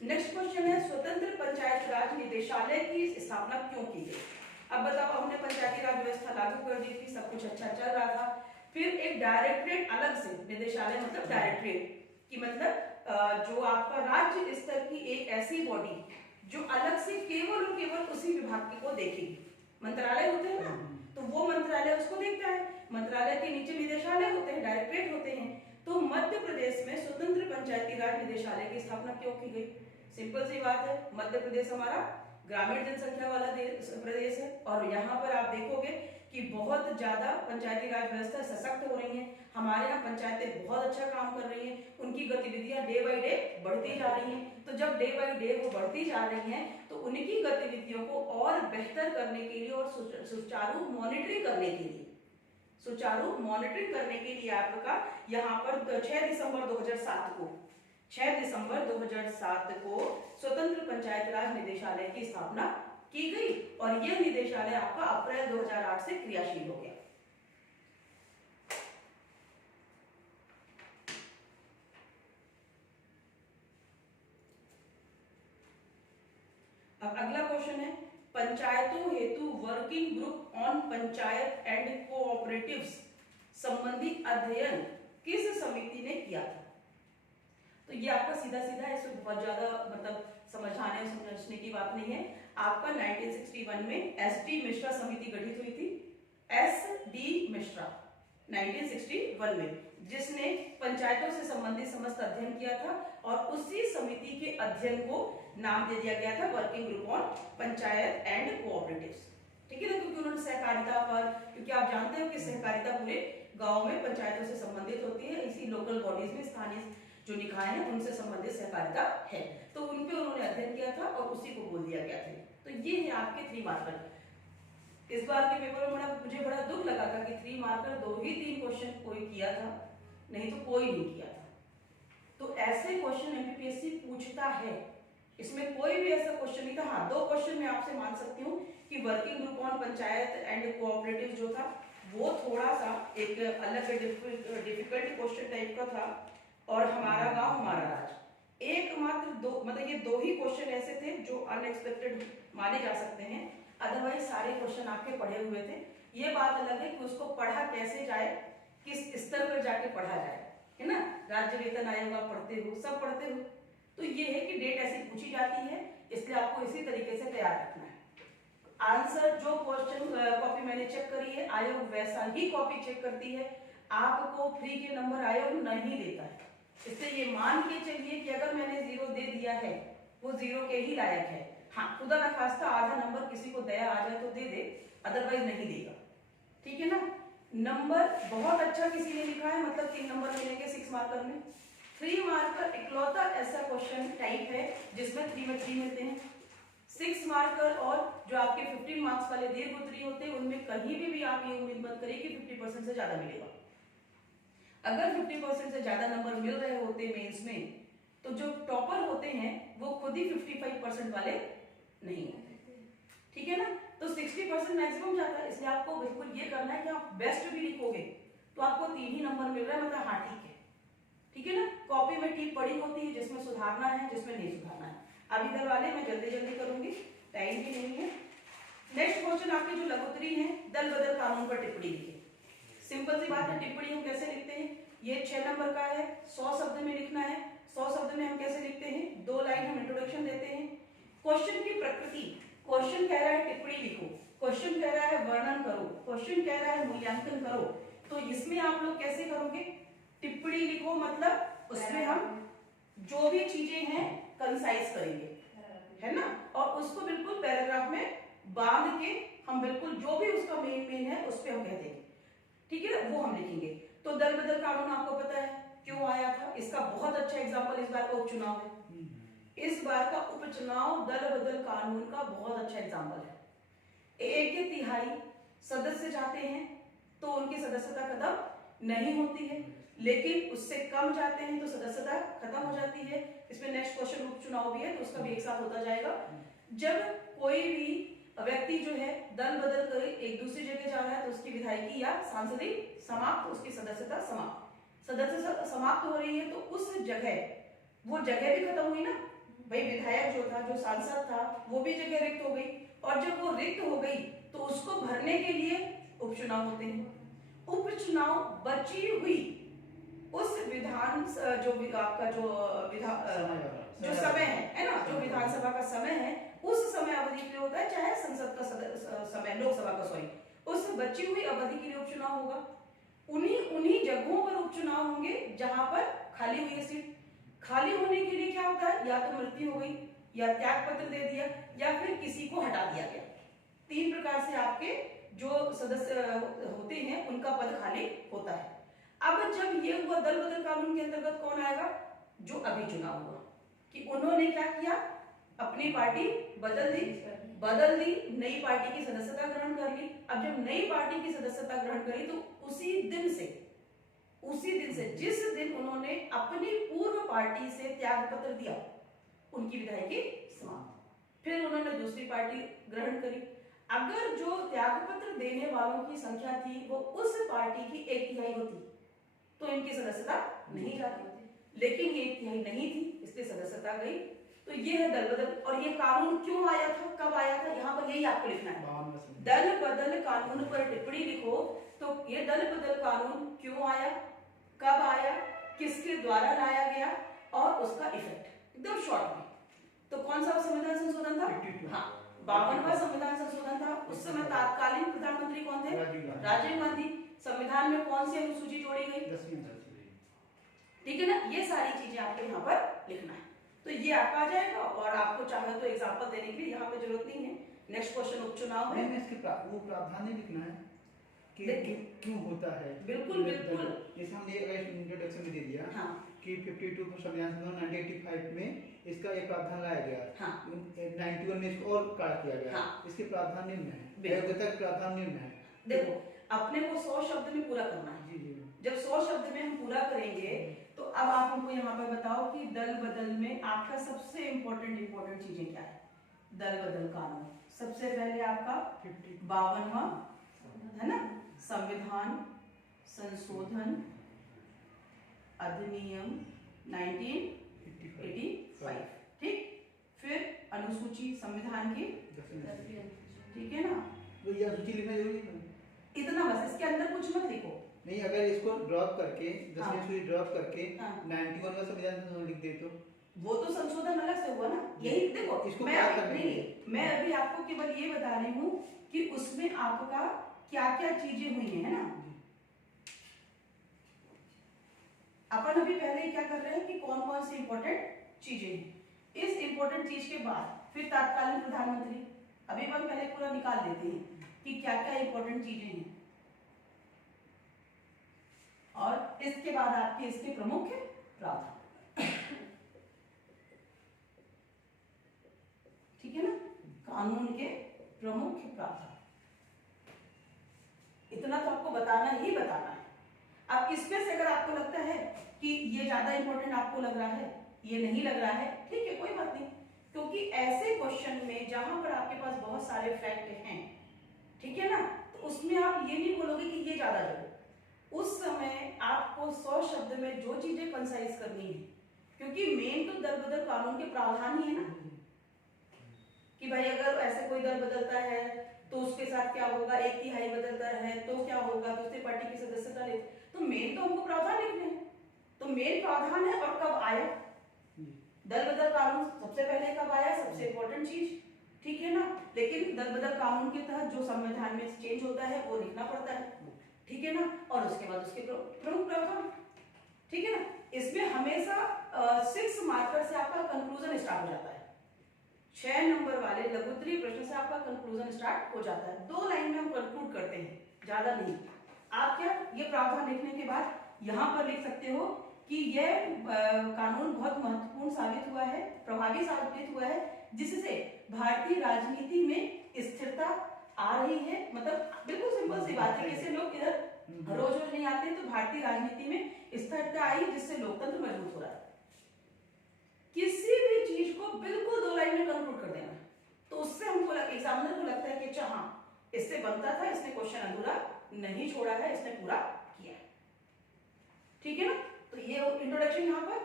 नेक्स्ट क्वेश्चन है, स्वतंत्र पंचायत राज निदेशालय की स्थापना क्यों की गई? अब बताओ, हमने पंचायती राज व्यवस्था लागू कर दी थी, सब कुछ अच्छा चल रहा था, फिर एक डायरेक्टरेट अलग से, निदेशालय मतलब डायरेक्टरेट की मतलब जो आपका राज्य स्तर की एक ऐसी बॉडी जो अलग से केवल और केवल उसी विभाग को देखेगी। मंत्रालय होते हैं ना, तो वो मंत्रालय उसको देखता है, मंत्रालय के नीचे निदेशालय होते हैं, डायरेक्टरेट होते हैं। तो मध्य प्रदेश में स्वतंत्र पंचायती राज निदेशालय की स्थापना क्यों की गई? सिंपल सी बात है, मध्य प्रदेश हमारा ग्रामीण जनसंख्या वाला प्रदेश है और यहाँ पर आप देखोगे कि बहुत ज्यादा पंचायती राज व्यवस्था सशक्त हो रही है। हमारे यहाँ पंचायतें बहुत अच्छा काम कर रही हैं, उनकी गतिविधियां डे बाय डे बढ़ती जा रही हैं। तो जब डे बाय डे वो बढ़ती जा रही हैं तो उनकी गतिविधियों को और बेहतर करने के लिए और सुचारू मॉनिटरिंग करने के लिए, सुचारू मॉनिटरिंग करने के लिए आपका यहाँ पर 6 दिसंबर 2007 को स्वतंत्र पंचायत राज निदेशालय की स्थापना की गई और यह निदेशालय आपका अप्रैल 2008 से क्रियाशील हो गया। अब अगला क्वेश्चन है, पंचायतों हेतु working group on panchayat and cooperatives संबंधी अध्ययन किस समिति ने किया था? तो ये आपका सीधा सीधा है, इसमें बहुत ज्यादा मतलब समझाने समझने की बात नहीं है। आपका 1961 में एस.डी. मिश्रा समिति गठित हुई थी, एस.डी. मिश्रा 1961 में, जिसने पंचायतों से संबंधित समस्त अध्ययन किया था और उसी समिति के अध्ययन को नाम दे दिया गया था working group on panchayat and cooperatives. ठीक है ना, क्योंकि उन्होंने सहकारिता पर, क्योंकि आप जानते हो कि सहकारिता पूरे गांव में पंचायतों से संबंधित होती है, इसी लोकल बॉडीज में स्थानीय जो निकाय हैं उनसे संबंधित सहकारिता है, तो उन पे उन्होंने अध्ययन किया था और उसी को बोल दिया गया था। तो ये है आपके 3 मार्कर। इस बार के पेपर में मुझे बड़ा दुख लगा था कि 3 मार्कर 2 ही 3 क्वेश्चन कोई किया था, नहीं तो कोई नहीं किया था। तो ऐसे क्वेश्चन एमपीपीएससी पूछता है, इसमें कोई भी ऐसा क्वेश्चन नहीं था। हाँ, 2 क्वेश्चन मैं आपसे मान सकती हूँ कि working group on panchayat and cooperative जो था वो थोड़ा सा एक अलग डिफिकल्ट क्वेश्चन टाइप का था और हमारा गांव हमारा राज, एकमात्र 2 मतलब ये 2 ही क्वेश्चन ऐसे थे जो अनएक्सपेक्टेड माने जा सकते हैं, अदरवाइज सारे क्वेश्चन आपके पढ़े हुए थे। ये बात अलग है कि उसको पढ़ा कैसे जाए, किस स्तर पर जाके पढ़ा जाए, है ना। राज्य वेतन आयोग आप पढ़ते हो, सब पढ़ते हो, तो ये है कि डेट ऐसी पूछी जाती है, इसलिए आपको इसी तरीके से तैयार रखना है। आंसर जो क्वेश्चन कॉपी मैंने चेक करी है, आयोग वैसा ही कॉपी चेक करती है, आपको फ्री के नंबर आयोग नहीं देता है। इससे ये मान के चलिए कि अगर मैंने 0 दे दिया है वो 0 के ही लायक है। हाँ, खुदा ना खास्ता आधा नंबर किसी को दया आ जाए तो दे दे, अदरवाइज नहीं देगा। ठीक है ना। नंबर बहुत अच्छा किसी ने लिखा है, मतलब 3 नंबर मिलेंगे 6 मार्कर में। 3 मार्कर इकलौता ऐसा क्वेश्चन टाइप है जिसमें 3 में 3 मिलते हैं। 6 मार्कर और जो आपके 15 मार्क्स वाले दीर्घ उत्तरीय होते हैं उनमें कहीं भी आप ये उम्मीद मत करिए कि 50% से ज्यादा मिलेगा। अगर 50% से ज्यादा नंबर मिल रहे होते मेंस में, तो जो टॉपर होते हैं वो खुद ही 55% वाले नहीं होते। ठीक है ना। तो 60% मैक्सिमम जाता है, इसलिए आपको बिल्कुल ये करना है कि आप बेस्ट भी लिखोगे तो आपको 3 ही नंबर मिल रहा है, मतलब हाँ ठीक है। ठीक है ना। कॉपी में टिप पड़ी होती है जिसमें सुधारना है, जिसमें नहीं सुधारना है। अब इधर वाले मैं जल्दी जल्दी करूंगी, टाइम भी नहीं है। नेक्स्ट क्वेश्चन आपके जो लघुत्तरी है, दल बदल कानून पर टिप्पणी लिखिए। सिंपल सी बात है, टिप्पणी हम कैसे लिखते हैं, ये 6 नंबर का है, 100 शब्द में लिखना है। 100 शब्द में हम कैसे लिखते हैं, 2 लाइन हम इंट्रोडक्शन देते हैं। क्वेश्चन की प्रकृति, क्वेश्चन कह रहा है टिप्पणी लिखो, क्वेश्चन कह रहा है वर्णन करो, क्वेश्चन कह रहा है मूल्यांकन करो, तो इसमें आप लोग कैसे करोगे, टिप्पणी लिखो मतलब उसमें हम जो भी चीजें हैं कंसाइज करेंगे, है ना, और उसको बिल्कुल पैराग्राफ में बांध के हम बिल्कुल जो भी उसका मेन है उस पर हम कह देंगे। ठीक है ना, वो हम लिखेंगे। तो दल बदल कानून आपको पता है क्यों आया था, इसका बहुत अच्छा एग्जांपल इस बार का उपचुनाव है। इस बार का उपचुनाव दल बदल कानून का बहुत अच्छा एग्जांपल है। 1/3 सदस्य जाते हैं तो उनकी सदस्यता खत्म नहीं होती है, लेकिन उससे कम जाते हैं तो सदस्यता खत्म हो जाती है। इसमें नेक्स्ट क्वेश्चन उपचुनाव भी है तो उसका भी एक साथ होता जाएगा। जब कोई भी व्यक्ति जो है दल बदल कर एक दूसरी जगह जा रहा है तो उसकी विधायकी या सांसदीय समाप्त, उसकी सदस्यता समाप्त। सदस्यता समाप्त हो रही है तो उस जगह वो जगह भी खत्म हुई ना भाई, विधायक जो था, जो सांसद था, वो भी जगह रिक्त हो गई। और जब वो रिक्त हो गई तो उसको भरने के लिए उपचुनाव होते हैं। उपचुनाव बची हुई उस विधान जो आपका जो समय है ना, जो विधानसभा का समय है, उस समय अवधि के लिए होता है, चाहे संसद का समय, लोकसभा का सॉरी, उस बची हुई अवधि के लिए उपचुनाव होगा। उन्हीं जगहों पर उपचुनाव होंगे जहां पर खाली हुई है सीट। खाली होने के लिए क्या होता है, या तो मृत्यु हो गई, या त्याग पत्र दे दिया, या फिर किसी को हटा दिया गया। 3 प्रकार से आपके जो सदस्य होते हैं उनका पद खाली होता है। अब जब ये हुआ दल बदल कानून के अंतर्गत कौन आएगा, जो अभी चुनाव हुआ, कि उन्होंने क्या किया, अपनी पार्टी बदल दी, नई पार्टी की सदस्यता ग्रहण कर ली। अब जब नई पार्टी की सदस्यता ग्रहण करी तो उसी दिन से जिस दिन उन्होंने अपनी पूर्व पार्टी से त्याग पत्र दिया, उनकी विधायकी समाप्त। फिर उन्होंने दूसरी पार्टी ग्रहण करी। अगर जो त्याग पत्र देने वालों की संख्या थी वो उस पार्टी की 1/3 होती तो इनकी सदस्यता नहीं जाती, लेकिन ये 1/3 नहीं थी, इसलिए सदस्यता गई। तो ये है दल बदल। और ये कानून क्यों आया था, कब आया था, यहाँ पर यही आपको लिखना है। दल बदल कानून पर टिप्पणी लिखो। तो ये दल बदल कानून क्यों आया, कब आया, किसके द्वारा लाया गया और उसका इफेक्ट एकदम शॉर्ट में। तो कौन सा संविधान संशोधन था, हाँ 52वां संविधान संशोधन था। उस समय तत्कालीन प्रधानमंत्री कौन थे, राजीव गांधी। संविधान में कौन सी अनुसूची जोड़ी गई, ठीक है ना। ये सारी चीजें आपको यहाँ पर लिखना है। तो ये आपका आ जाएगा, और आपको चाहे तो एग्जाम्पल देने के लिए यहाँ पे जरूरत नहीं है। नेक्स्ट क्वेश्चन उपचुनाव है, इसके वो प्रावधान नहीं लिखना है कि क्यों होता है। बिल्कुल बिल्कुल, जैसे हमने इंट्रोडक्शन में दे दिया हाँ कि 52 संविधान संशोधन 1985 में इसका एक प्रावधान लाया गया, हाँ 91 में इसको और काट किया गया, हाँ। इसके प्रावधान निम्न है, योग्यता के प्रावधान निम्न है। देखो अपने को 100 शब्द में पूरा करना है। जी जी। जब 100 शब्द में हम पूरा करेंगे तो अब आप हमको यहाँ पर बताओ कि दल बदल में आपका सबसे इम्पोर्टेंट चीजें क्या है। दल बदल कानून सबसे पहले आपका 52वां है ना, संविधान संशोधन अधिनियम 1985, ठीक। फिर अनुसूची संविधान की, ठीक है ना। तो ये अनुसूची लिखना जरूरी है, इतना बस, इसके अंदर कुछ मत लिखो। नहीं, अगर इसको ड्रॉप करके ड्रॉप करके हाँ। 91 का संविधान संशोधन लिख दे तो वो तो संशोधन अलग से हुआ ना। यही देखो, इसको मैं क्या करना है? मैं अभी आपको केवल ये बता रही हूँ कि उसमें आपका क्या क्या चीजें हुई है ना। अपन अभी पहले क्या कर रहे हैं कि कौन कौन सी इंपॉर्टेंट चीजें हैं। इस इंपॉर्टेंट चीज के बाद फिर तत्कालीन प्रधानमंत्री, अभी अपन पहले पूरा निकाल देते हैं कि क्या क्या इंपॉर्टेंट चीजें हैं, और इसके बाद आपके इसके प्रमुख प्रावधान, ठीक है ना। कानून के प्रमुख प्रावधान, इतना तो आपको बताना ही बताना है। अब इसमें से अगर आपको लगता है कि ये ज्यादा इंपॉर्टेंट आपको लग रहा है, ये नहीं लग रहा है, ठीक है कोई बात नहीं। क्योंकि ऐसे क्वेश्चन में जहां पर आपके पास बहुत सारे फैक्ट हैं, ठीक है ना, तो उसमें आप ये नहीं बोलोगे कि ये ज्यादा जरूर। उस समय आपको 100 शब्द में जो चीजें कंसाइज करनी है, क्योंकि मेन तो दल बदल कानून के प्रावधान ही है ना, कि भाई अगर ऐसे कोई दल बदलता है तो उसके साथ क्या होगा, 1/3 बदलता है तो क्या होगा, दूसरी पार्टी की सदस्यता ले। तो मेन तो हमको प्रावधान लिखने हैं, तो मेन प्रावधान है। और कब आया दल बदल कानून, सबसे पहले कब आया, सबसे इंपॉर्टेंट चीज, ठीक है ना। लेकिन दल बदल कानून के तहत जो संविधान में चेंज होता है वो लिखना पड़ता है, ठीक है ना। और उसके बाद उसके प्रमुख प्रावधान, ठीक है ना। इसमें हमेशा 6 मार्कर से आपका कंक्लूजन स्टार्ट हो जाता है। 6 नंबर वाले लघुत्तरीय प्रश्न से आपका कंक्लूजन स्टार्ट हो जाता है। 2 लाइन में हम कंक्लूड करते हैं, ज्यादा नहीं। आप क्या ये प्रावधान लिखने के बाद यहाँ पर लिख सकते हो कि यह कानून बहुत महत्वपूर्ण साबित हुआ है, प्रभावी साबित हुआ है, जिससे भारतीय राजनीति में स्थिरता आ रही है। मतलब बिल्कुल सिंपल सी बात है, कैसे लोग इधर रोज रोज नहीं आते, तो भारतीय राजनीति में स्थिरता आई, जिससे लोकतंत्र मजबूत हो रहा है। किसी भी चीज को बिल्कुल 2 लाइन में कंक्लूड कर देना, तो तो उससे हमको एग्जामिनर को लगता है कि अच्छा हाँ इससे बनता था, इसने क्वेश्चन अधूरा नहीं छोड़ा है, इसने पूरा किया है। ठीक है ना, तो ये इंट्रोडक्शन यहाँ पर,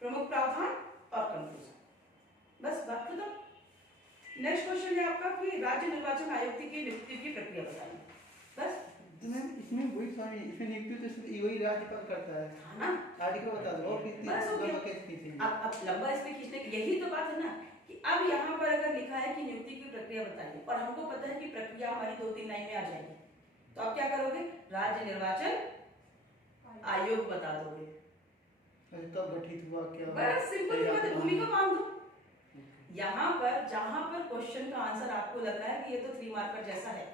प्रमुख प्रावधान और कंक्लूजन, बस बात खत्म। नेक्स्ट क्वेश्चन है आपका कि राज्य निर्वाचन आयुक्त की नियुक्ति की प्रक्रिया बताइए, बस। तो मैम इसमें वही सारी इसमें नियुक्ति तो सिर्फ वही राज्यपाल करता है ना, आर्टिकल बता दो और कितनी बस हो गया। लंबा कैसे खींचेंगे? अब लंबा इसमें खींचने की यही तो बात है ना कि अब यहाँ पर अगर लिखा है कि नियुक्ति की प्रक्रिया बताइए और हमको पता है कि प्रक्रिया हमारी 2-3 लाइन में आ जाएगी, तो आप क्या करोगे, राज्य निर्वाचन आयोग बता दोगे, कब गठित हुआ, क्या हुआ? बस सिंपल सी बात है, भूमिका बांध दो। यहाँ पर जहां पर क्वेश्चन का आंसर आपको लग रहा है कि ये तो 3 मार्कर जैसा है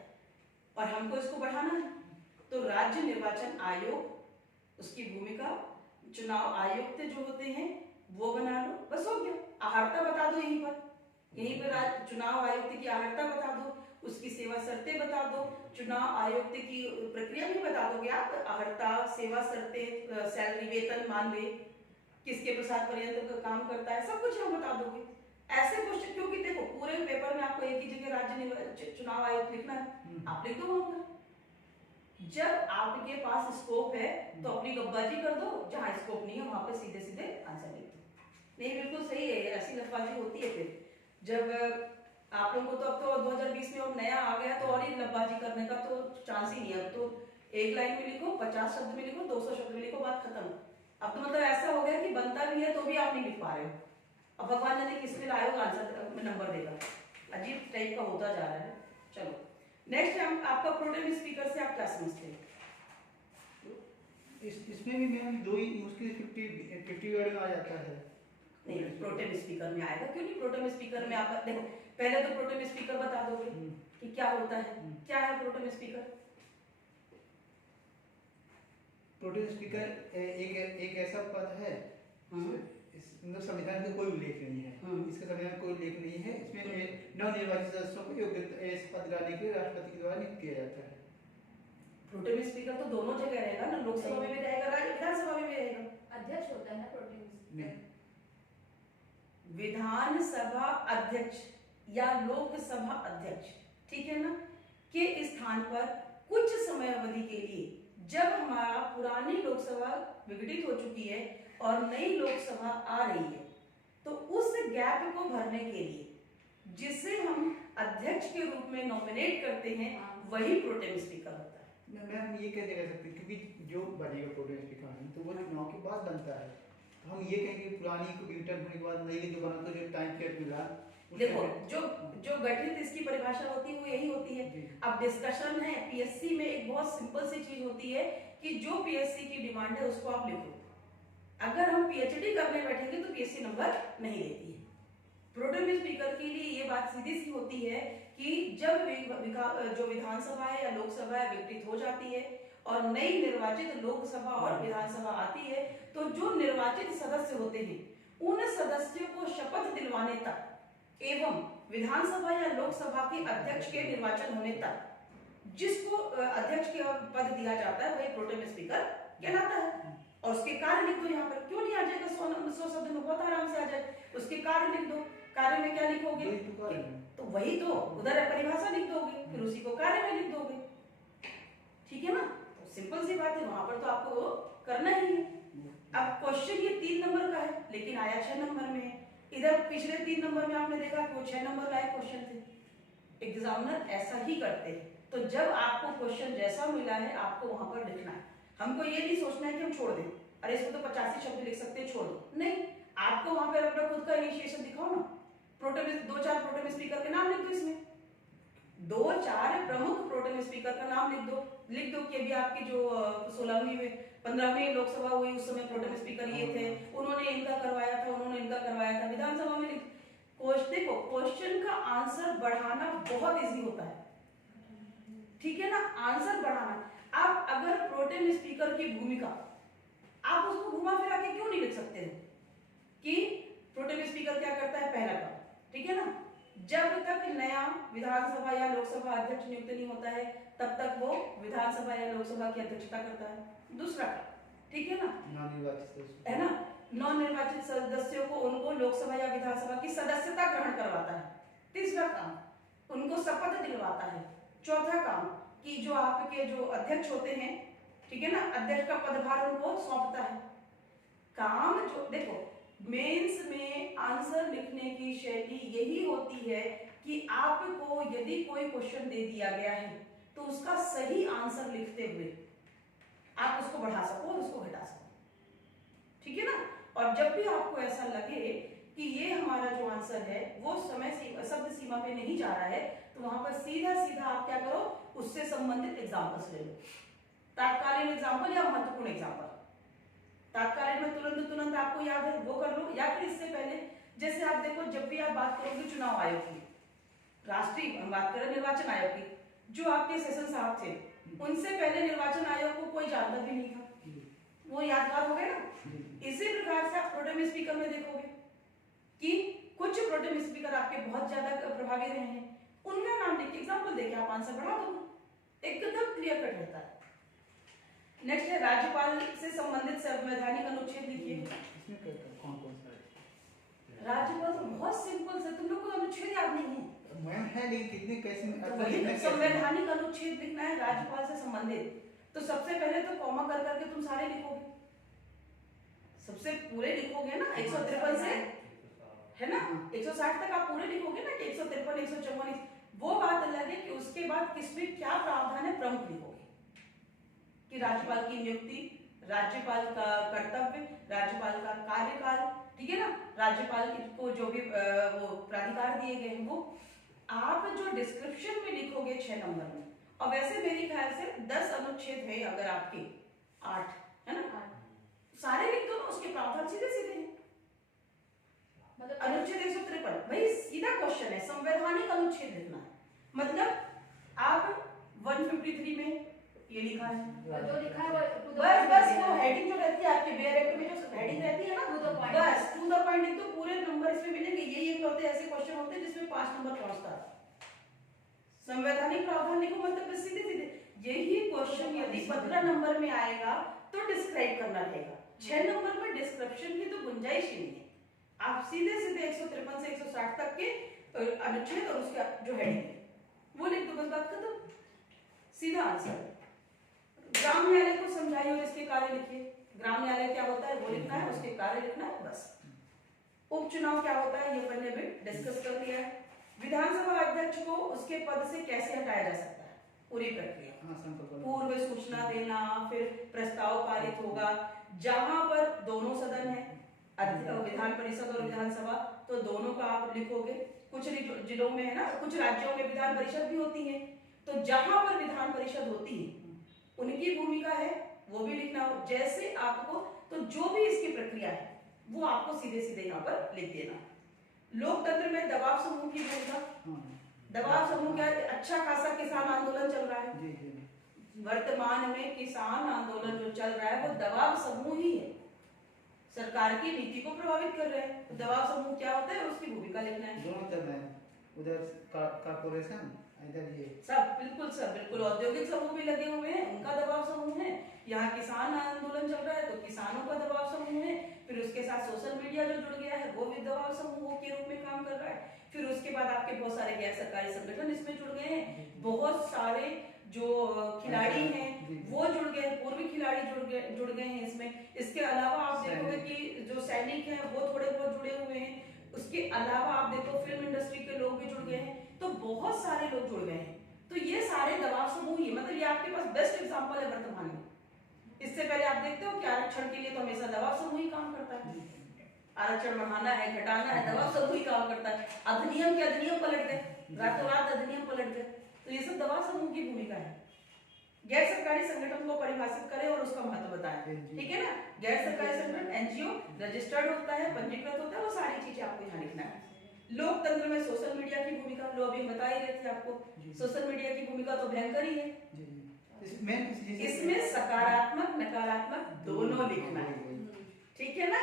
और हमको इसको बढ़ाना है, तो राज्य निर्वाचन आयोग उसकी भूमिका, चुनाव आयुक्त जो होते हैं वो बना लो, बस हो गया। अहर्ता बता दो, यहीं पर चुनाव आयुक्त की अहर्ता बता दो, उसकी सेवा शर्तें बता दो, चुनाव आयुक्त की प्रक्रिया भी बता दोगे आप, अहर्ता, सेवा शर्तें, सैलरी, वेतन, मानदेय, किसके प्रसाद पर्यंत काम करता है, सब कुछ हम बता दोगे। ऐसे क्वेश्चन, क्योंकि देखो पूरे पेपर में आपको एक ही जगह राज्य चुनाव आयुक्त लिखना है, आप लिख दो वहां पर। जब आपके पास स्कोप है तो अपनी गब्बाजी कर दो, जहां स्कोप नहीं है वहां पे सीधे सीधे आंसर लिख दो। नहीं बिल्कुल सही है, ऐसी लफाजी होती है। फिर जब आप लोगों को तो अब तो 2020 में और नया आ गया तो और ही लफाजी करने का तो चांस ही नहीं है। अब तो एक लाइन में लिखो, 50 शब्द में लिखो, 200 शब्द में लिखो, बात खत्म। अब तो मतलब ऐसा हो गया कि बनता भी है तो भी आप नहीं लिख पा रहे हो। अब भगवान जाने किस में आयोग आंसर में नंबर देगा, अजीब टाइप का होता जा रहा है। चलो नेक्स्ट है आपका प्रोटेम स्पीकर से आप क्या समझते हैं? इसमें भी मैम दो ही मुश्किल 50 वर्ड में आ जाता है। नहीं, प्रोटेम स्पीकर में आएगा, क्यों नहीं? प्रोटेम स्पीकर में आप देखो, पहले तो प्रोटेम स्पीकर बता दोगे कि क्या होता है, क्या है प्रोटेम स्पीकर? प्रोटेम स्पीकर एक ऐसा पद है, मतलब संविधान का कोई उल्लेख नहीं है, इसका संविधान कोई उल्लेख नहीं है। इसमें नवनिर्वाचित सदस्यों को योग्यता शपथ दिलाने के लिए राष्ट्रपति के द्वारा नियुक्त किया जाता है। प्रोटेम स्पीकर तो दोनों जगह रहेगा ना, लोकसभा में भी रहेगा, विधानसभा में भी रहेगा। अध्यक्ष होता है ना प्रोटेम स्पीकर, विधानसभा अध्यक्ष या लोकसभा अध्यक्ष, ठीक है ना, के स्थान पर कुछ समय अवधि के लिए, जब हमारा पुरानी लोकसभा विघटित हो चुकी है और नई लोकसभा आ रही है, तो उस गैप को भरने के लिए जिसे हम अध्यक्ष के रूप में नॉमिनेट करते हैं, वही प्रोटेम स्पीकर होता है। मैम ये कैसे कह सकते हैं, क्योंकि जो बनेगा प्रोटेम स्पीकर तो वो चुनाव के बाद बनता है, तो हम ये कहेंगे पुरानी को रिटर्न होने के बाद नई जो बना तो जो टाइम पीरियड मिला। देखो जो गठित इसकी परिभाषा होती है वो यही होती है। अब डिस्कशन है, पीएससी में एक बहुत सिंपल सी चीज होती है कि जो पीएससी की डिमांड है उसको आप लिखो। अगर हम पीएचडी करने बैठेंगे तो पीएससी नंबर नहीं देती है। प्रोटेम स्पीकर के लिए ये बात सीधी सी होती है कि जब जो विधानसभा है या लोकसभा है विघटित हो जाती है और नई निर्वाचित लोकसभा और विधानसभा आती है, तो जो निर्वाचित सदस्य होते हैं उन सदस्यों को शपथ दिलवाने तक एवं विधानसभा या लोकसभा के अध्यक्ष के निर्वाचन होने तक जिसको अध्यक्ष के पद दिया जाता है वही प्रोटेम स्पीकर कहलाता है। और उसके कार्य लिख दो यहाँ पर, क्यों नहीं आ जाएगा 100 शब्द में, बहुत आराम से आ जाए। उसके कार्य लिख दो, कार्य में क्या लिखोगे? तो वही तो उधर परिभाषा लिख दोगे, फिर उसी को कार्य में लिख दोगे, ठीक है ना। तो सिंपल सी बात है, वहां पर तो आपको करना ही है। अब क्वेश्चन ये 3 नंबर का है लेकिन आया 6 नंबर में है। इधर पिछले 3 नंबर में आपने देखा कि वो 6 नंबर लायक क्वेश्चन थे। एग्जामिनर ऐसा ही करते हैं। तो जब आपको क्वेश्चन जैसा मिला है आपको वहां पर लिखना है। हमको ये नहीं सोचना है कि हम छोड़ दें, अरे इसको तो 85 शब्द लिख सकते हैं, छोड़ दो, नहीं। आपको वहां पर अपना खुद का इनिशिएशन दिखाओ ना। 2-4 प्रोटेम स्पीकर के नाम लिख दो, इसमें 2-4 प्रमुख प्रोटेम स्पीकर का नाम लिख दो कि अभी आपकी जो 16वीं में 15वीं लोकसभा हुई उस समय प्रोटेम स्पीकर ये थे, उन्होंने इनका करवाया था, उन्होंने इनका करवाया था। विधानसभा में देखो क्वेश्चन का आंसर बढ़ाना बहुत इजी होता है, ठीक है ना। आंसर बढ़ाना, आप अगर प्रोटेम स्पीकर की भूमिका आप उसको घुमा फिरा के क्यों नहीं लिख सकते हो कि प्रोटेम स्पीकर क्या करता है? पहला काम, ठीक है ना, जब तक नया विधानसभा या लोकसभा अध्यक्ष नियुक्त नहीं होता है तब तक वो विधानसभा या लोकसभा की अध्यक्षता करता है। दूसरा, ठीक है ना, है ना, नवनिर्वाचित सदस्यों को उनको लोकसभा या विधानसभा की सदस्यता ग्रहण करवाता है। तीसरा काम उनको शपथ दिलवाता है। चौथा काम कि जो आपके जो अध्यक्ष होते हैं, ठीक है ना, अध्यक्ष का पदभार उनको सौंपता है। काम जो देखो मेंस में आंसर लिखने की शैली यही होती है कि आपको यदि कोई क्वेश्चन दे दिया गया है तो उसका सही आंसर लिखते हुए आप उसको बढ़ा सको और उसको घटा सको, ठीक है ना। और जब भी आपको ऐसा लगे कि ये हमारा जो आंसर है वो समय सीमा शब्द सीमा पे नहीं जा रहा है, तो वहां पर सीधा सीधा आप क्या करो, उससे संबंधित एग्जाम्पल्स ले लो। तात्कालीन एग्जाम्पल या महत्वपूर्ण एग्जाम्पल। तात्कालीन में तुरंत आपको याद है वो कर लो, या फिर इससे पहले जैसे आप देखो जब भी आप बात करोगे चुनाव आयोग की, राष्ट्रीय हम बात करें निर्वाचन आयोग की, जो आपके सेशन साहब थे उनसे पहले निर्वाचन आयोग को कोई जानता भी नहीं था, वो यादगार हो गए ना। इसी प्रकार से आप प्रोटेम स्पीकर में देखोगे कि कुछ प्रोटेम स्पीकर आपके बहुत ज्यादा प्रभावी रहे हैं, उनका नाम लिख के एग्जाम्पल देके आप आंसर बढ़ा दो, एकदम क्लियर कट रहता है। नेक्स्ट है राज्यपाल से संबंधित संवैधानिक अनुच्छेद लिखिए। इसमें कौन कौन सा है? राज्यपाल तो बहुत सिंपल से, तुम लोग को अनुच्छेद याद नहीं है मैम है, लेकिन कितने कैसे तो वही तो संवैधानिक अनुच्छेद लिखना है राज्यपाल से संबंधित। तो सबसे पहले तो कॉमा कर करके तुम सारे लिखोगे, सबसे पूरे लिखोगे ना 153 से, है ना, 160 तक आप पूरे लिखोगे ना कि 153 154, वो बात अलग है कि उसके बाद किसमें क्या प्रावधान है प्रमुख लिखोगे कि राज्यपाल की नियुक्ति, राज्यपाल का कर्तव्य, राज्यपाल का कार्यकाल, ठीक है ना, राज्यपाल को जो भी वो प्राधिकार दिए गए हैं वो आप जो डिस्क्रिप्शन में लिखोगे 6 नंबर में। और वैसे मेरे ख्याल से 10 अनुच्छेद है अगर आपके 8 है ना, सारे लिख दो ना, उसके प्रावधान सीधे सीधे हैं। मतलब अनुच्छेद 153 भाई सीधा क्वेश्चन है, संवैधानिक अनुच्छेद लिखना है, मतलब आप 153 में ये लिखा है, जो लिखा है वो बस वो हेडिंग जो रहती है आपके बेयर एक्ट में जो हेडिंग रहती है ना, बस टू द पॉइंट लिख दो, पूरे नंबर इसमें मिलेंगे। यही एक होते ऐसे क्वेश्चन होते हैं जिसमें 5 नंबर पहुंचता है। संवैधानिक प्रावधान लिखो मतलब सीधे सीधे यही क्वेश्चन यदि 15 नंबर में आएगा तो डिस्क्राइब करना रहेगा, 6 नंबर में डिस्क्रिप्शन की तो गुंजाइश ही नहीं है। आप सीधे सीधे 153 से 160 तक के अनुच्छेद और उसका जो हेडिंग है वो लिख दो, बस बात खत्म, सीधा आंसर। ग्राम न्यायालय को समझाइए और इसके कार्य लिखिए। ग्राम न्यायालय क्या होता है वो लिखना है, उसके कार्य लिखना है, बस। उपचुनाव क्या होता है ये पहले भी डिस्कस कर लिया है। विधानसभा अध्यक्ष को उसके पद से कैसे हटाया जा सकता है, पूरी प्रक्रिया, पूर्व सूचना देना, फिर प्रस्ताव पारित होगा, जहां पर दोनों सदन है, विधान परिषद और विधानसभा, तो दोनों का आप लिखोगे। कुछ जिलों में है ना, कुछ राज्यों में विधान परिषद भी होती है, तो जहां पर विधान परिषद होती है उनकी भूमिका है वो भी लिखना हो। जैसे आपको तो जो भी इसकी प्रक्रिया है वो आपको सीधे सीधे यहाँ पर लिख देना। लोकतंत्र में दबाव समूह की भूमिका, दबाव समूह क्या है, अच्छा खासा किसान आंदोलन चल रहा है, वर्तमान में किसान आंदोलन जो चल रहा है वो दबाव समूह ही है, सरकार की नीति को प्रभावित कर रहे हैं, तो दबाव समूह क्या होता है उसकी भूमिका लिखना है। दोनों तरफ है, उधर कारपोरेशन, इधर ये सब बिल्कुल औद्योगिक समूह भी लगे हुए हैं, उनका दबाव समूह है। यहाँ किसान आंदोलन चल रहा है तो किसानों का दबाव समूह है, फिर उसके साथ सोशल मीडिया जो जुड़ गया है वो भी दबाव समूह के रूप में काम कर रहा है। फिर उसके बाद आपके बहुत सारे गैर सरकारी संगठन इसमें जुड़ गए हैं, बहुत सारे जो खिलाड़ी हैं वो जुड़ गए, पूर्वी खिलाड़ी जुड़ गए हैं इसमें। इसके अलावा आप देखोगे कि जो सैनिक हैं वो थोड़े बहुत जुड़े हुए हैं, उसके अलावा आप देखो फिल्म इंडस्ट्री के लोग भी जुड़ गए हैं, तो बहुत सारे लोग जुड़ गए हैं। तो ये सारे दबाव समूह ही, मतलब ये आपके पास बेस्ट एग्जांपल है वर्तमान में। इससे पहले आप देखते हो कि आरक्षण के लिए तो हमेशा दबाव समूह ही काम करता है, आरक्षण बढ़ाना है घटाना है दबाव समूह ही काम करता है। अधिनियम के अधिनियम पलट गए, रातों रात अधिनियम पलट गए, तो ये सब दबाव समूह की भूमिका है। गैर सरकारी संगठन को परिभाषित करें और उसका महत्व बताएं, ठीक है ना। गैर सरकारी संगठन एनजीओ रजिस्टर्ड होता है, पंजीकृत होता है, वो सारी चीजें आपको यहाँ लिखना है। लोकतंत्र में सोशल मीडिया की भूमिका, लो अभी बता ही रहे थे आपको, सोशल मीडिया की भूमिका तो भयंकर ही है। इसमें सकारात्मक नकारात्मक दोनों लिखना है, ठीक है ना।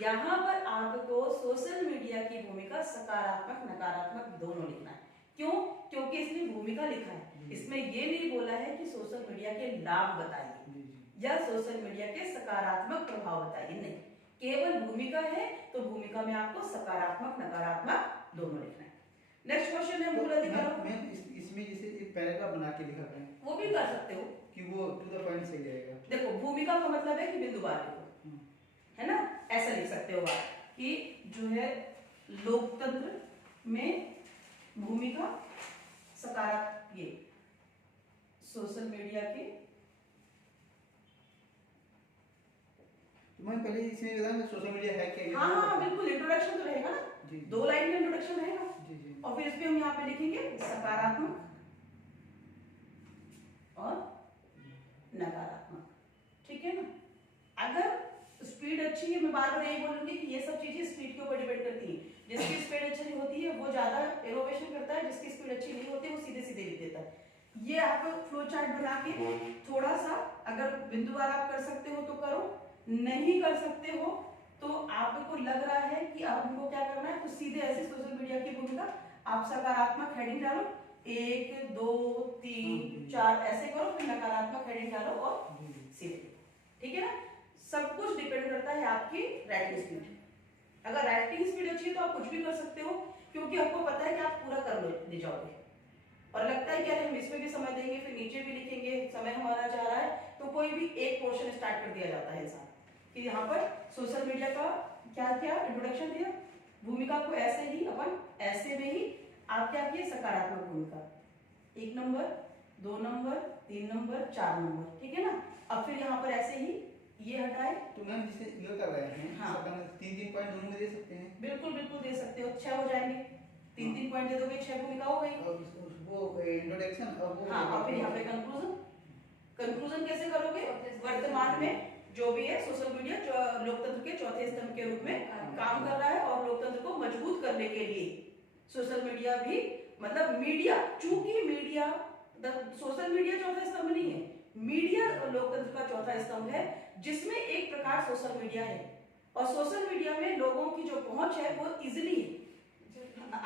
यहाँ पर आपको सोशल मीडिया की भूमिका सकारात्मक नकारात्मक दोनों लिखना है। क्यों? क्योंकि इसमें भूमिका लिखा है, इसमें ये नहीं बोला है कि सोशल मीडिया के लाभ बताइए या सोशल मीडिया के सकारात्मक प्रभाव बताइए, नहीं, केवल भूमिका है, तो भूमिका में आपको सकारात्मक नकारात्मक दोनों लिखना है। नेक्स्ट क्वेश्चन है मूल अधिकारों। मैम इसमें जैसे एक पैराग्राफ बना के लिखा है वो भी कर सकते हो कि वो टू द पॉइंट सही रहेगा। देखो भूमिका का मतलब है कि बिंदुवार लिखो, है ना, ऐसा लिख सकते हो आप कि जो है लोकतंत्र में भूमिका सकारात्मक, ये सोशल मीडिया के। तो मैं पहले इसमें बताऊं सोशल मीडिया है क्या। हाँ बिल्कुल, इंट्रोडक्शन तो रहेगा ना, जी 2 लाइन का इंट्रोडक्शन रहेगा जी जी। और फिर इस पे हम यहाँ पे लिखेंगे सकारात्मक और नकारात्मक, ठीक है ना। अगर स्पीड अच्छी है, मैं बार बार यही बोलूंगी कि ये सब चीजें स्पीड के ऊपर डिपेंड करती है। जिसकी स्पीड अच्छी होती है वो ज्यादा एरोवेशन करता है, जिसकी स्पीड अच्छी नहीं होती वो सीधे सीधे लिख देता है। ये आप फ्लो चार्ट बना के थोड़ा सा अगर बिंदुवार आप कर सकते हो तो करो, नहीं कर सकते हो तो आपको लग रहा है कि अब हमको क्या करना है, तो सीधे ऐसे सोशल मीडिया की भूमिका आप सकारात्मक हेडिंग डालो, 1 2 3 4 ऐसे करो, फिर नकारात्मक हेडिंग डालो और सीधे, ठीक है ना। सब कुछ डिपेंड करता है आपकी राइटिंग स्पीड। अगर राइटिंग स्पीड अच्छी है तो आप कुछ भी कर सकते हो, क्योंकि आपको पता है कि आप पूरा कर ले जाओगे और लगता है कि अरे हम इसमें भी समय देंगे फिर नीचे भी लिखेंगे, समय हमारा जा रहा है, तो कोई भी एक पोर्शन स्टार्ट कर दिया जाता है इंसान कि यहाँ पर सोशल मीडिया का क्या क्या इंट्रोडक्शन दिया, भूमिका को ऐसे ही अपन ऐसे में ही आप क्या किए, सकारात्मक भूमिका 1 नंबर 2 नंबर 3 नंबर 4 नंबर, ठीक है ना। अब फिर यहाँ पर ऐसे ही ये हटाए। तो मैम जिसे ये कर रहे हैं हाँ। 3 पॉइंट दोनों में दे सकते हैं। बिल्कुल बिल्कुल दे सकते हो, 6 हो जाएंगे, 3 पॉइंट दे दोगे 6 भूमिका हो गई। और वो इंट्रोडक्शन और वो हाँ और फिर यहाँ पे कंक्लूजन कैसे करोगे, वर्तमान में जो भी है सोशल मीडिया जो लोकतंत्र के चौथे स्तंभ के रूप में काम कर रहा है और लोकतंत्र को मजबूत करने के लिए सोशल मीडिया भी, मतलब मीडिया, चूंकि मीडिया सोशल मीडिया चौथा स्तंभ नहीं है, मीडिया लोकतंत्र का चौथा स्तंभ है, जिसमें एक प्रकार सोशल मीडिया है और सोशल मीडिया में लोगों की जो पहुंच है वो इजिली है।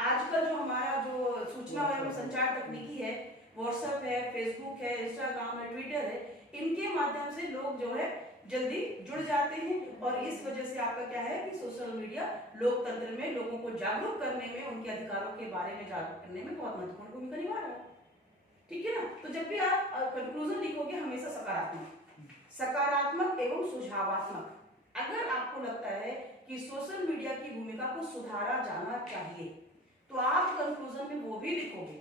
आजकल जो हमारा जो सूचना एवं संचार तकनीकी है, व्हाट्सएप है, फेसबुक है, इंस्टाग्राम है, ट्विटर है, इनके माध्यम से लोग जो है जल्दी जुड़ जाते हैं और इस वजह से आपका क्या है कि सोशल मीडिया लोकतंत्र में लोगों को जागरूक करने में, उनके अधिकारों के बारे में जागरूक करने में बहुत महत्वपूर्ण भूमिका निभा रहा है, ठीक है ना। तो जब भी आप कंक्लूजन लिखोगे हमेशा सकारात्मक एवं सुझावात्मक। अगर आपको लगता है कि सोशल मीडिया की भूमिका को सुधारा जाना चाहिए तो आप कंक्लूजन में वो भी लिखोगे,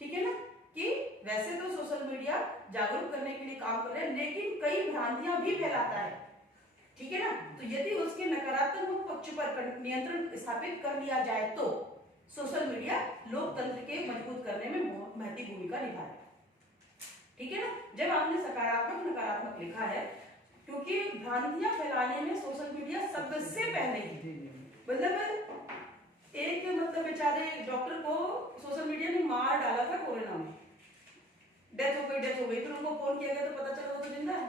ठीक है ना, कि वैसे तो सोशल मीडिया जागरूक करने के लिए काम कर रहे हैं लेकिन कई भ्रांतियां भी फैलाता है, ठीक है ना। तो यदि उसके नकारात्मक पक्ष पर नियंत्रण स्थापित कर लिया जाए तो सोशल मीडिया लोकतंत्र के मजबूत करने में बहुत महत्वपूर्ण भूमिका निभाएगा, ठीक है ना। जब आपने सकारात्मक नकारात्मक लिखा है, क्योंकि भ्रांतियां फैलाने में सोशल मीडिया सबसे पहले ही, मतलब एक मतलब बेचारे डॉक्टर को सोशल मीडिया ने मार डाला था कोरोना में, डेथ हो गई, फिर उनको फोन किया गया तो पता चला वो तो जिंदा है।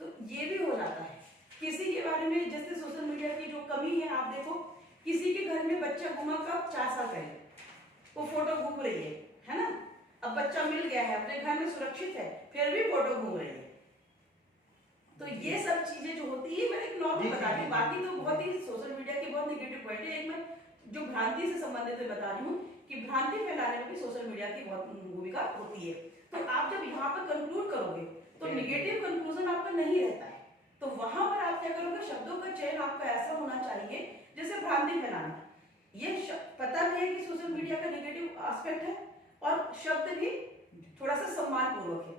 तो ये भी हो जाता है किसी के बारे में, जैसे सोशल मीडिया की जो कमी है, आप देखो किसी के घर में बच्चा गुमा कब 4 साल पहले, वो फोटो घूम रही है ना, अब बच्चा मिल गया है, अपने घर में सुरक्षित है, फिर भी फोटो घूम रही है। तो ये सब चीजें जो होती है, मैं एक नॉर्मल बता रही हूँ, बाकी तो बहुत ही सोशल मीडिया के बहुत नेगेटिव पॉइंट है। एक मैं जो भ्रांति से संबंधित बता रही हूँ कि भ्रांति फैलाने में भी सोशल मीडिया की बहुत भूमिका होती है। तो आप जब यहाँ पर कंक्लूड करोगे तो नेगेटिव कंक्लूजन आपका नहीं रहता है, तो वहां पर आप क्या करोगे, शब्दों का चयन आपका ऐसा होना चाहिए जैसे भ्रांति फैलाना, ये पता नहीं है कि सोशल मीडिया का नेगेटिव एस्पेक्ट है और शब्द भी थोड़ा सा सम्मानपूर्वक है,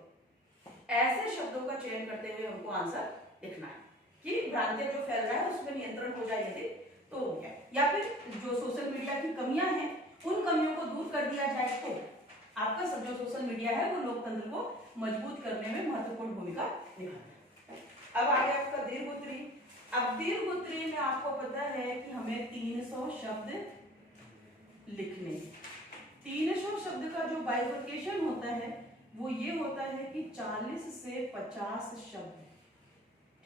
ऐसे शब्दों का चयन करते हुए हमको आंसर लिखना है कि भ्रांतियां जो फैल रहा है उसमें नियंत्रण हो जाए यदि तो हो गया, या फिर जो सोशल मीडिया की कमियां हैं उन कमियों को दूर कर दिया जाए तो आपका सब जो सोशल मीडिया है वो लोकतंत्र को मजबूत करने में महत्वपूर्ण भूमिका निभाता है। अब आगे आपका दीर्घोत्तरी। अब दीर्घोत्तरी में आपको पता है कि हमें 300 शब्द लिखने, 300 शब्द का जो बाइफर्केशन होता है वो ये होता है कि 40 से 50 शब्द,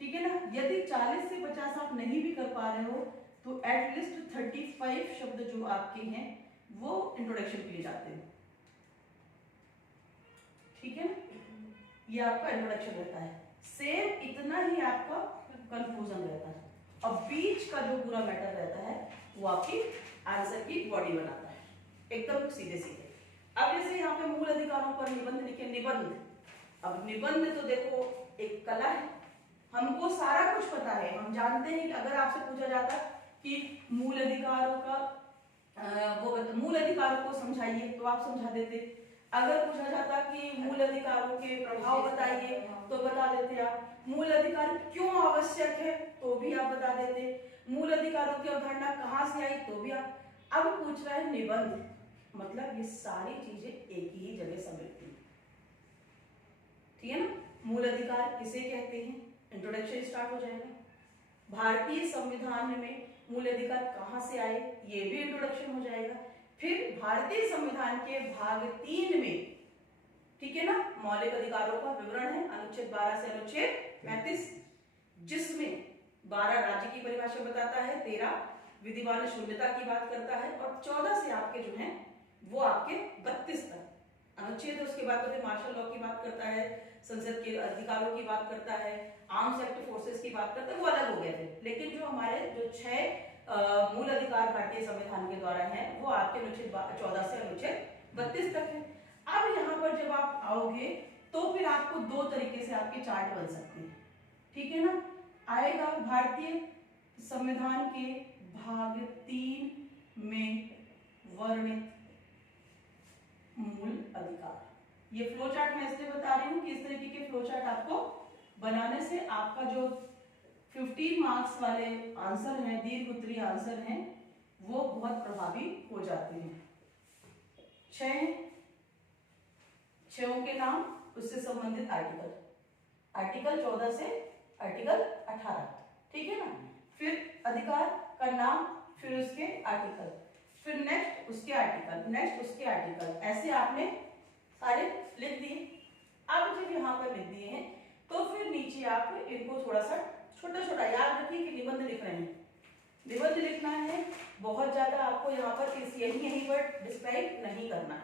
ठीक है ना। यदि 40 से 50 आप नहीं भी कर पा रहे हो तो एटलीस्ट 35 शब्द जो आपके हैं वो इंट्रोडक्शन के लिए जाते हैं, ठीक है ना। ये आपका इंट्रोडक्शन रहता है, सेम इतना ही आपका कंक्लूजन रहता है और बीच का जो पूरा मैटर रहता है वो आपकी आंसर की बॉडी बनाता है, एकदम सीधे सीधे। अब जैसे यहाँ पे मूल अधिकारों पर निबंध लिखे, निबंध। अब निबंध तो देखो एक कला है, हमको सारा कुछ पता है, हम जानते हैं कि अगर आपसे पूछा जाता कि मूल अधिकारों का मूल अधिकारों को समझाइए तो आप समझा देते। अगर पूछा जाता कि मूल अधिकारों के प्रभाव बताइए तो बता देते आप। मूल अधिकार क्यों आवश्यक है तो भी आप बता देते। मूल अधिकारों की अवधारणा कहाँ से आई तो भी आप। अब पूछ रहा है निबंध, मतलब ये सारी चीजें एक ही जगह सम्मिलित हैं, ठीक है ना। मूल अधिकार किसे कहते हैं, इंट्रोडक्शन स्टार्ट हो जाएगा। भारतीय संविधान में मूल अधिकार कहाँ से आए, ये भी इंट्रोडक्शन हो जाएगा। फिर भारतीय संविधान के भाग 3 में, ठीक है ना, मौलिक अधिकारों का विवरण है, अनुच्छेद 12 से अनुच्छेद 35, जिसमें 12 राज्य की परिभाषा बताता है, 13 विधिमान शून्यता की बात करता है और 14 से आपके जो है वो आपके 32 तक अनुच्छेद। उसके बाद तो फिर मार्शल लॉ की बात करता है, संसद के अधिकारों की बात करता है, आर्म्स एक्ट फोर्सेस की बात करता है, वो अलग हो गए थे। लेकिन जो हमारे जो 6 मूल अधिकार भारतीय संविधान के द्वारा हैं वो आपके अनुच्छेद 14 से अनुच्छेद 32 तक है। अब यहाँ पर जब आप आओगे तो फिर आपको 2 तरीके से आपके चार्ट बन सकते हैं, ठीक है ना। आएगा भारतीय संविधान के भाग 3 में वर्णित मूल अधिकार। ये फ्लो चार्ट मैं इसलिए बता रही हूँ कि इस तरीके के फ्लो चार्ट आपको बनाने से आपका जो 15 मार्क्स वाले आंसर हैं, दीर्घ उत्तरीय आंसर हैं, वो बहुत प्रभावी हो जाते हैं। 6 के नाम, उससे संबंधित आर्टिकल, आर्टिकल 14 से आर्टिकल 18, ठीक है ना। फिर अधिकार का नाम, फिर उसके आर्टिकल, फिर नेक्स्ट उसके आर्टिकल, नेक्स्ट उसके आर्टिकल, ऐसे आपने सारे लिख दिए। अब जब यहाँ पर लिख दिए हैं तो फिर नीचे आप इनको थोड़ा सा छोटा छोटा याद रखिए कि निबंध लिख रहे हैं, निबंध लिखना है, बहुत ज्यादा आपको यहाँ पर यहीं पर डिस्क्राइब नहीं करना है,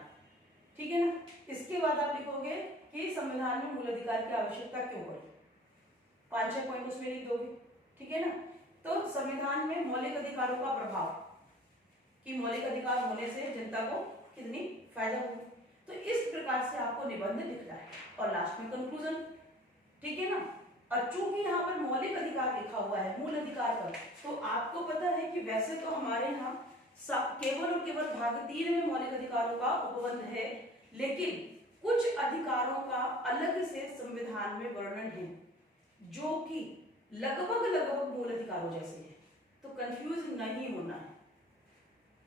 ठीक है ना। इसके बाद आप लिखोगे कि संविधान में मूल अधिकार की आवश्यकता क्यों पड़ी, 5-6 पॉइंट उसमें लिख दोगे, ठीक है ना। तो संविधान में मौलिक अधिकारों का प्रभाव, कि मौलिक अधिकार होने से जनता को कितनी फायदा होगी, तो इस प्रकार से आपको निबंध लिखना है। और लास्ट में कंक्लूजन, ठीक है ना। और चूंकि यहाँ पर मौलिक अधिकार लिखा हुआ है मूल अधिकार पर, तो आपको पता है कि वैसे तो हमारे यहाँ केवल और केवल भाग 3 में मौलिक अधिकारों का उपबंध है, लेकिन कुछ अधिकारों का अलग से संविधान में वर्णन है जो कि लगभग मूल अधिकारों जैसे है। तो कंफ्यूज नहीं होना है,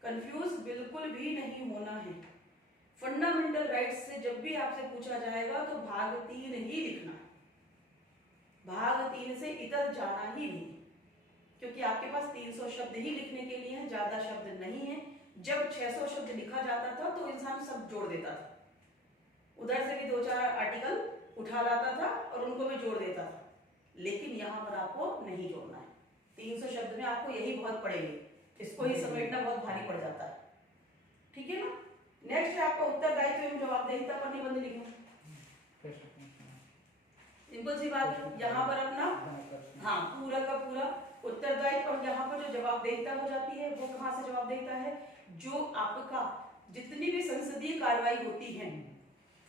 कंफ्यूज बिल्कुल भी नहीं होना है। फंडामेंटल राइट्स से जब भी आपसे पूछा जाएगा तो भाग 3 ही लिखना है, भाग 3 से इधर जाना ही नहीं, क्योंकि आपके पास 300 शब्द ही लिखने के लिए हैं, ज्यादा शब्द नहीं है। जब 600 शब्द लिखा जाता था तो इंसान सब जोड़ देता था, उधर से भी 2-4 आर्टिकल उठा लाता था और उनको भी जोड़ देता था, लेकिन यहाँ पर आपको नहीं जोड़ना है। 300 शब्द में आपको यही बहुत पड़ेंगे, इसको ही समेटना बहुत भारी पड़ जाता है, ठीक है ना। नेक्स्ट है आपका उत्तरदायित्व एवं जवाबदेहिता पर निबंध लिखना। सिंपल सी बात है, यहाँ पर अपना हाँ पूरा का पूरा उत्तरदायित्व, और यहाँ पर जो जवाबदेहिता हो जाती है वो कहाँ से जवाबदेहिता है, जो आपका जितनी भी संसदीय कार्रवाई होती है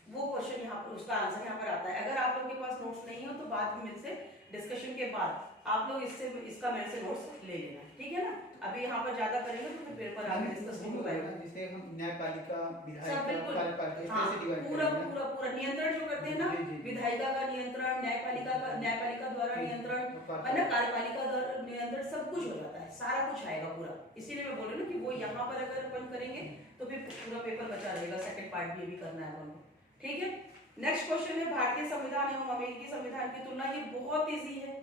वो क्वेश्चन यहाँ पर, उसका आंसर यहाँ पर आता है। अगर आप लोगों के पास नोट्स नहीं हो तो बाद में मेरे से डिस्कशन के बाद आप लोग इसका मेरे से नोट्स ले लेना, ठीक है ना। अभी यहाँ पर ज्यादा करेंगे तो फिर पेपर आगे डिस्कस नहीं हो पाएगा। जैसे हम न्यायपालिका, सब बिल्कुल पूरा नियंत्रण जो करते हैं ना, विधायिका का नियंत्रण, न्यायपालिका द्वारा नियंत्रण है ना, कार्यपालिका द्वारा नियंत्रण, सब कुछ हो जाता है, सारा कुछ आएगा पूरा। इसीलिए मैं बोल रही हूँ ना कि वो यहाँ पर अगर अपन करेंगे तो फिर पूरा पेपर बचा रहेगा, सेकंड पार्ट भी करना है अपन को, ठीक है। नेक्स्ट क्वेश्चन है भारतीय संविधान एवं अमेरिकी संविधान की तुलना। ये बहुत इजी है,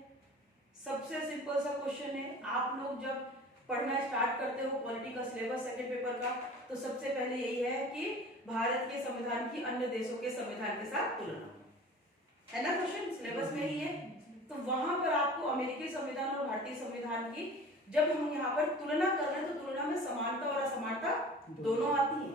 सबसे सिंपल सा क्वेश्चन है। आप लोग जब पढ़ना स्टार्ट करते हो पॉलिटी का सिलेबस सेकंड पेपर का, तो सबसे पहले यही है कि भारत के संविधान की अन्य देशों के संविधान के साथ तुलना, है ना, क्वेश्चन सिलेबस में ही है। तो वहां पर आपको अमेरिकी संविधान और भारतीय संविधान की जब हम यहाँ पर तुलना कर रहे हैं तो तुलना में समानता और असमानता दोनों आती है,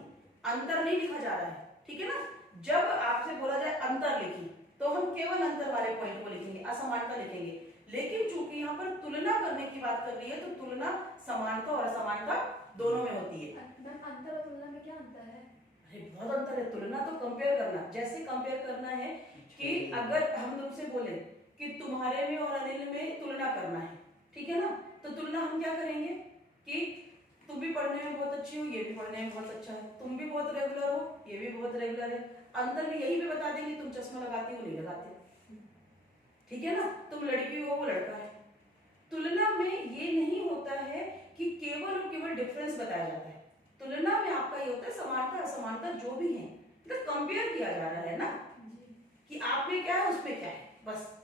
अंतर नहीं लिखा जा रहा है, ठीक है ना। जब आपसे बोला जाए अंतर लिखिए तो हम केवल अंतर वाले पॉइंट को लिखेंगे, असमानता लिखेंगे। लेकिन चूंकि यहाँ पर तुलना करने की बात कर रही है तो तुलना समानता और असमानता दोनों में होती है। अंतर और तुलना में क्या अंतर है? अरे बहुत अंतर है। तुलना तो कंपेयर करना, जैसे कंपेयर करना है कि अगर हम तुमसे बोले कि तुम्हारे में और अनिल में तुलना करना है, ठीक है ना, तो तुलना हम क्या करेंगे कि तुम भी पढ़ने में बहुत अच्छी हो, ये भी पढ़ने में बहुत अच्छा है, तुम भी बहुत रेगुलर हो, ये भी बहुत रेगुलर है। अंतर भी यही पे बता देंगे, तुम चश्मा लगाती हो, नहीं लगाते, ठीक है ना, तुम लड़की हो, वो लड़का है। तुलना में ये नहीं होता है कि केवल और केवल डिफरेंस बताया जाता है। तुलना में आपका ये होता है समानता असमानता जो भी है, मतलब कंपेयर किया जा रहा है ना, कि आप में क्या है उसमें क्या है, बस।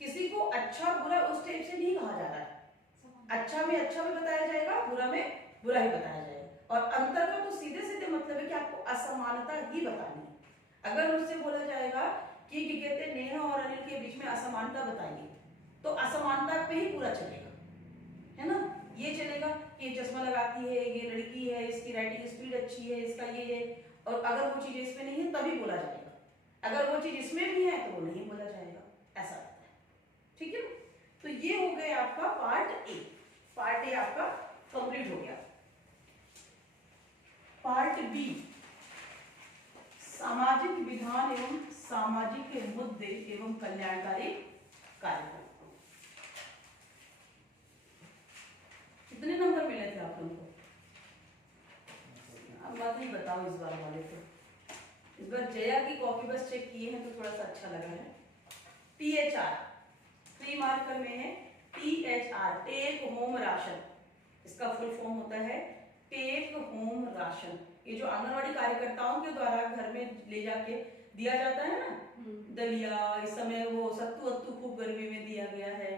किसी को अच्छा बुरा उस टाइप से नहीं कहा जा रहा है। अच्छा में अच्छा भी बताया जाएगा, बुरा में बुरा ही बताया जाएगा। और अंतर का तो सीधे सीधे मतलब है कि आपको असमानता ही बतानी है। अगर मुझसे बोला जाएगा कि कहते हैं नेहा और अनिल के बीच में असमानता बताइए, तो असमानता पे ही पूरा चलेगा, है ना। ये चलेगा कि ये चश्मा लगाती है, ये लड़की है, इसकी राइटिंग स्पीड अच्छी है, इसका ये है, और अगर वो चीज इसमें नहीं है तभी बोला जाएगा, अगर वो चीज इसमें भी है तो वो नहीं बोला जाएगा, ऐसा रहता है, ठीक है। तो ये हो गया आपका पार्ट ए। पार्ट ए आपका कंप्लीट हो गया। पार्ट बी, सामाजिक विधान एवं सामाजिक मुद्दे एवं कल्याणकारी कार्यक्रम। कितने नंबर मिले थे आप लोगों को? अब बात ही बताओ इस बार वाले तो। इस बार जया की कॉपी बस चेक किए हैं तो थोड़ा सा अच्छा लगा है। THR 3 मार्कर में है। THR टेक होम राशन, इसका फुल फॉर्म होता है टेक होम राशन। ये जो आंगनवाड़ी कार्यकर्ताओं के द्वारा घर में ले जाके दिया जाता है ना, दलिया, इस समय वो सत्तू वत्तू खूब गर्मी में दिया गया है,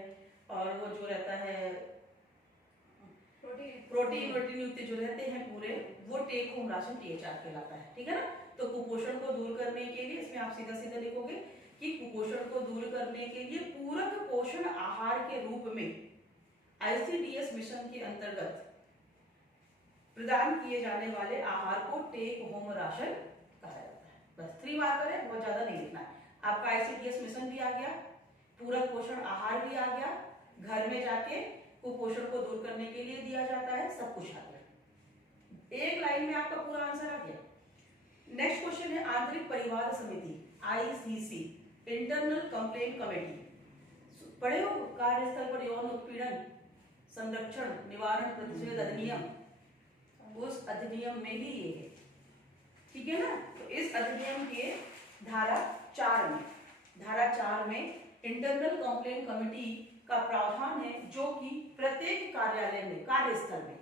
और वो जो रहता है प्रोटीन वोटीन युक्त जो रहते हैं पूरे, वो टेक होम राशन THR कहलाता है, ठीक है ना। तो कुपोषण को दूर करने के लिए, इसमें आप सीधा सीधा लिखोगे कि कुपोषण को दूर करने के लिए पूरक पोषण आहार के रूप में ICDS मिशन के अंतर्गत प्रदान किए जाने वाले आहार को टेक होम राशन कहा जाता है। बस 3 मार्कर है, बहुत ज्यादा नहीं लिखना है। आपका ICDS मिशन भी आ गया, पूरक पोषण आहार भी आ गया, घर में जाके कुपोषण को दूर करने के लिए दिया जाता है, सब कुछ आ गया। एक लाइन में आपका पूरा आंसर आ गया। नेक्स्ट क्वेश्चन है आंतरिक परिवार समिति, ICC इंटरनल कंप्लेंट कमेटी। पढ़े हो कार्यस्थल पर यौन उत्पीड़न संरक्षण निवारण प्रतिषेध अधिनियम, उस अधिनियम में ही ये है, ठीक है ना। तो इस अधिनियम के धारा 4 में इंटरनल कंप्लेंट कमेटी का प्रावधान है, जो कि प्रत्येक कार्यालय में, कार्यस्थल में,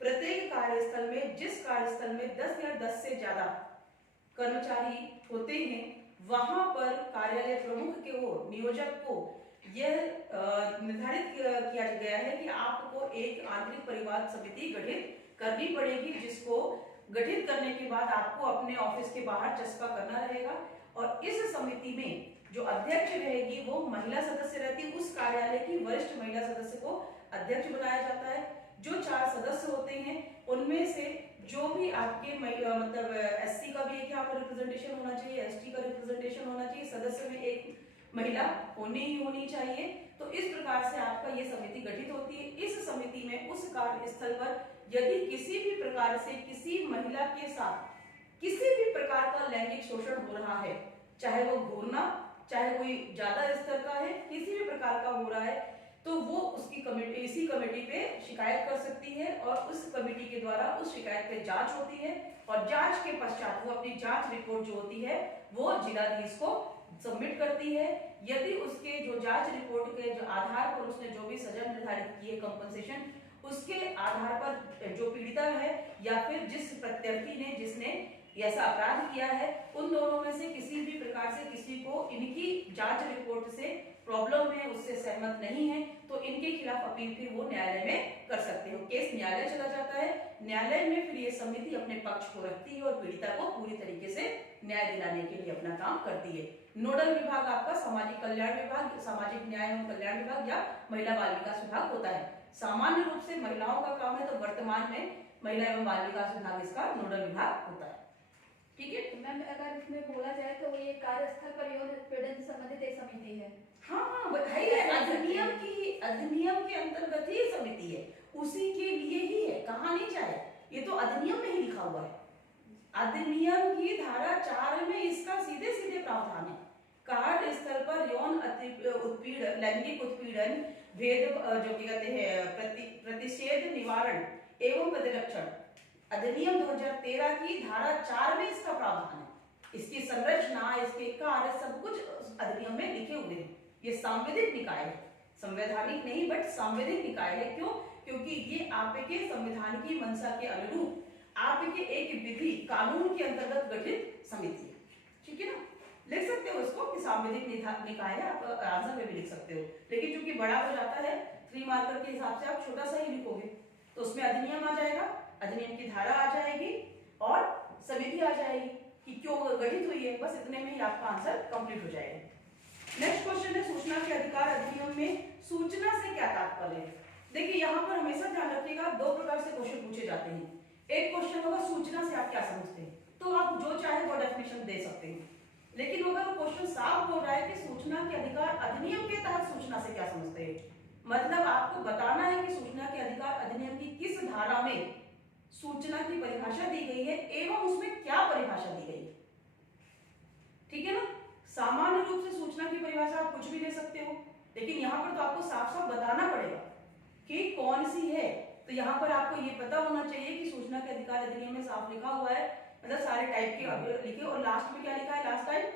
प्रत्येक कार्यस्थल में, जिस कार्यस्थल में 10 या 10 से ज्यादा कर्मचारी होते हैं, वहां पर कार्यालय प्रमुख के वो नियोजक को यह निर्धारित किया गया है कि आपको एक आंतरिक परिवार समिति गठित करनी पड़ेगी, जिसको गठित करने के बाद आपको अपने ऑफिस के बाहर चस्पा करना रहेगा। और इस समिति में जो अध्यक्ष रहेगी वो महिला सदस्य रहती है, उस कार्यालय की वरिष्ठ महिला सदस्य को अध्यक्ष बनाया जाता है। जो 4 सदस्य होते हैं उनमें से जो भी आपके मतलब SC का भी एक यहाँ पर रिप्रेजेंटेशन होना चाहिए, ST का रिप्रेजेंटेशन होना चाहिए, सदस्य में एक महिला होनी ही होनी चाहिए। तो इस प्रकार से आपका ये समिति गठित होती है। इस समिति में उस कार्यस्थल पर यदि किसी भी प्रकार से किसी महिला के साथ किसी भी प्रकार का लैंगिक शोषण हो रहा है, चाहे वो घूरना, चाहे कोई ज्यादा स्तर का है, किसी भी प्रकार का हो रहा है, तो वो उसकी कमेटी, इसी कमेटी पे शिकायत कर सकती है, और उस कमेटी के द्वारा उस शिकायत पे जांच होती है, और जांच के पश्चात वो अपनी जांच रिपोर्ट जो होती है वो जिलाधीश को सबमिट करती है। यदि उसके जो जांच रिपोर्ट के जो आधार पर उसने जो भी सजा निर्धारित की है, कंपनसेशन, उसके आधार पर जो पीड़िता है या फिर जिस प्रत्यर्थी ने जिसने ऐसा अपराध किया है, उन दोनों में से किसी भी प्रकार से किसी को इनकी जांच रिपोर्ट से प्रॉब्लम है, उससे सहमत नहीं है, तो इनके खिलाफ अपील फिर वो न्यायालय में कर सकते हो। केस न्यायालय चला जाता है, न्यायालय में फिर ये समिति अपने पक्ष को रखती है और पीड़िता को पूरी तरीके से न्याय दिलाने के लिए अपना काम करती है। नोडल विभाग आपका सामाजिक कल्याण विभाग, सामाजिक न्याय एवं कल्याण विभाग या महिला बाल विकास विभाग होता है। सामान्य रूप से महिलाओं का काम है, तो वर्तमान में महिला एवं बाल विकास विभाग इसका नोडल विभाग होता है, ठीक है। तो मैम अगर इसमें बोला जाए तो ये कार्यस्थल पर यौन उत्पीड़न से संबंधित एक समिति है। हाँ, बताइए, अधिनियम के अंतर्गत ही समिति है, उसी के लिए ही है, कहाँ नहीं जाए, ये तो अधिनियम में ही लिखा हुआ है। अधिनियम की धारा 4 में इसका सीधे सीधे प्रावधान है। कार्य स्थल पर यौन उत्पीड़न, लैंगिक उत्पीड़न, भेद जो कि कहते हैं प्रतिषेध निवारण एवं प्रतिरक्षण अधिनियम 2013 की धारा 4 में इसका प्रावधान है। इसकी संरचना, इसके कार्य सब कुछ अधिनियम में लिखे हुए हैं। ये सांविधिक निकाय है, संवैधानिक नहीं बट सांविधिक निकाय है। क्यों? क्योंकि ये आपके संविधान की मंशा के अनुरूप आपके एक विधि कानून के अंतर्गत गठित समिति है। ठीक है ना, लिख सकते हो इसको कि सांविधिक निकाय है, आप आंसर में भी लिख सकते हो। लेकिन चूंकि बड़ा हो जाता है 3 मार्कर के हिसाब से आप छोटा सा ही लिखोगे, तो उसमें अधिनियम आ जाएगा, अधिनियम की धारा आ जाएगी और समिति आ जाएगी कि क्यों गठित हुई है। बस इतने में ही आपका आंसर कंप्लीट हो जाएगा। नेक्स्ट क्वेश्चन है, सूचना के अधिकार अधिनियम में सूचना से क्या तात्पर्य है। देखिए यहाँ पर हमेशा ध्यान रखिएगा, 2 प्रकार से क्वेश्चन पूछे जाते हैं। एक क्वेश्चन होगा सूचना से आप क्या समझते हैं, तो आप जो चाहे वो डेफिनेशन दे सकते हैं। लेकिन अगर क्वेश्चन साफ बोल रहा है कि सूचना के अधिकार अधिनियम के तहत सूचना से क्या समझते हैं, मतलब आपको बताना है कि सूचना के अधिकार अधिनियम की किस धारा में सूचना की परिभाषा दी गई है एवं उसमें क्या परिभाषा दी गई है। ठीक है ना, सामान्य रूप से सूचना की परिभाषा आप कुछ भी दे सकते हो, लेकिन यहाँ पर तो आपको साफ साफ बताना पड़ेगा कि कौन सी है। तो यहाँ पर आपको ये पता होना चाहिए कि सूचना के अधिकार अधिनियम में साफ लिखा हुआ है, मतलब सारे टाइप के लिखे, और लास्ट में क्या लिखा है, लास्ट टाइम,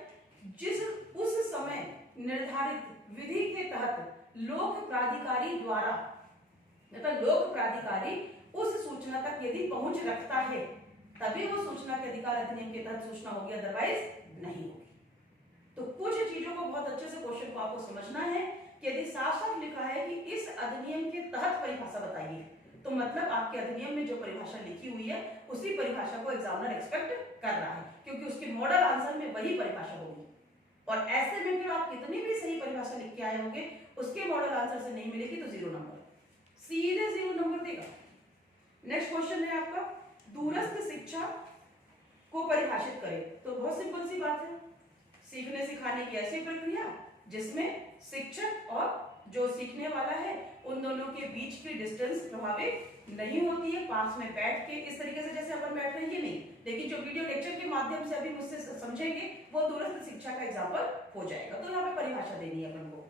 जिस उस समय निर्धारित विधि के तहत लोक प्राधिकारी द्वारा, मतलब लोक प्राधिकारी उस सूचना तक यदि पहुंच रखता है तभी वो सूचना के अधिकार अधिनियम के तहत सूचना होगी, अदरवाइज नहीं होगी। तो कुछ चीजों को बहुत अच्छे से क्वेश्चन को आपको समझना है कि यदि साफ साफ लिखा है कि इस अधिनियम के तहत परिभाषा बताइए, तो मतलब आपके अधिनियम में जो परिभाषा लिखी हुई है उसी परिभाषा को एग्जामिनर एक्सपेक्ट कर रहा है, क्योंकि उसके मॉडल आंसर में वही परिभाषा होगी। और ऐसे में फिर आप कितनी भी सही परिभाषा लिख के आए होंगे, उसके मॉडल आंसर से नहीं मिलेगी तो 0 नंबर, सीधे 0 नंबर देगा। नेक्स्ट क्वेश्चन है आपका, दूरस्थ शिक्षा को परिभाषित करें। तो बहुत सिंपल सी बात है, सीखने सिखाने की ऐसी प्रक्रिया जिसमें शिक्षक और जो सीखने वाला है उन दोनों के बीच की डिस्टेंस प्रभावित नहीं होती है, पास में बैठ के इस तरीके से जैसे अपन बैठ रहे हैं ये नहीं, लेकिन जो वीडियो लेक्चर के माध्यम से अभी मुझसे समझेंगे वो दूरस्थ शिक्षा का एग्जाम्पल हो जाएगा। तो यहाँ पे परिभाषा देनी है अपन को।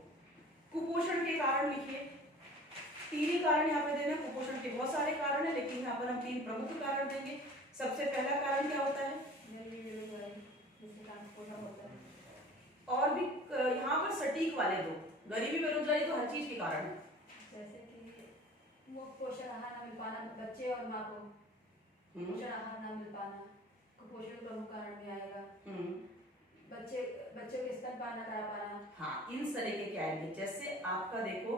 कुपोषण के कारण लिखिए, 3 ही कारण यहाँ पे देना। कुपोषण के बहुत सारे कारण है, लेकिन यहाँ पर हम 3 प्रमुख कारण देंगे। सबसे पहला कारण क्या होता है, और भी यहाँ पर सटीक वाले दो, गरीबी बेरोजगारी तो हर चीज के कारण है, जैसे कि वो पोषण आहार न मिल पाना, बच्चे और माँ को पोषण आहार न मिल पाना कुपोषण प्रमुख कारण में आएगा। बच्चों के स्तनपान न करा पाना, हाँ इन तरीके के आएंगे। जैसे आपका देखो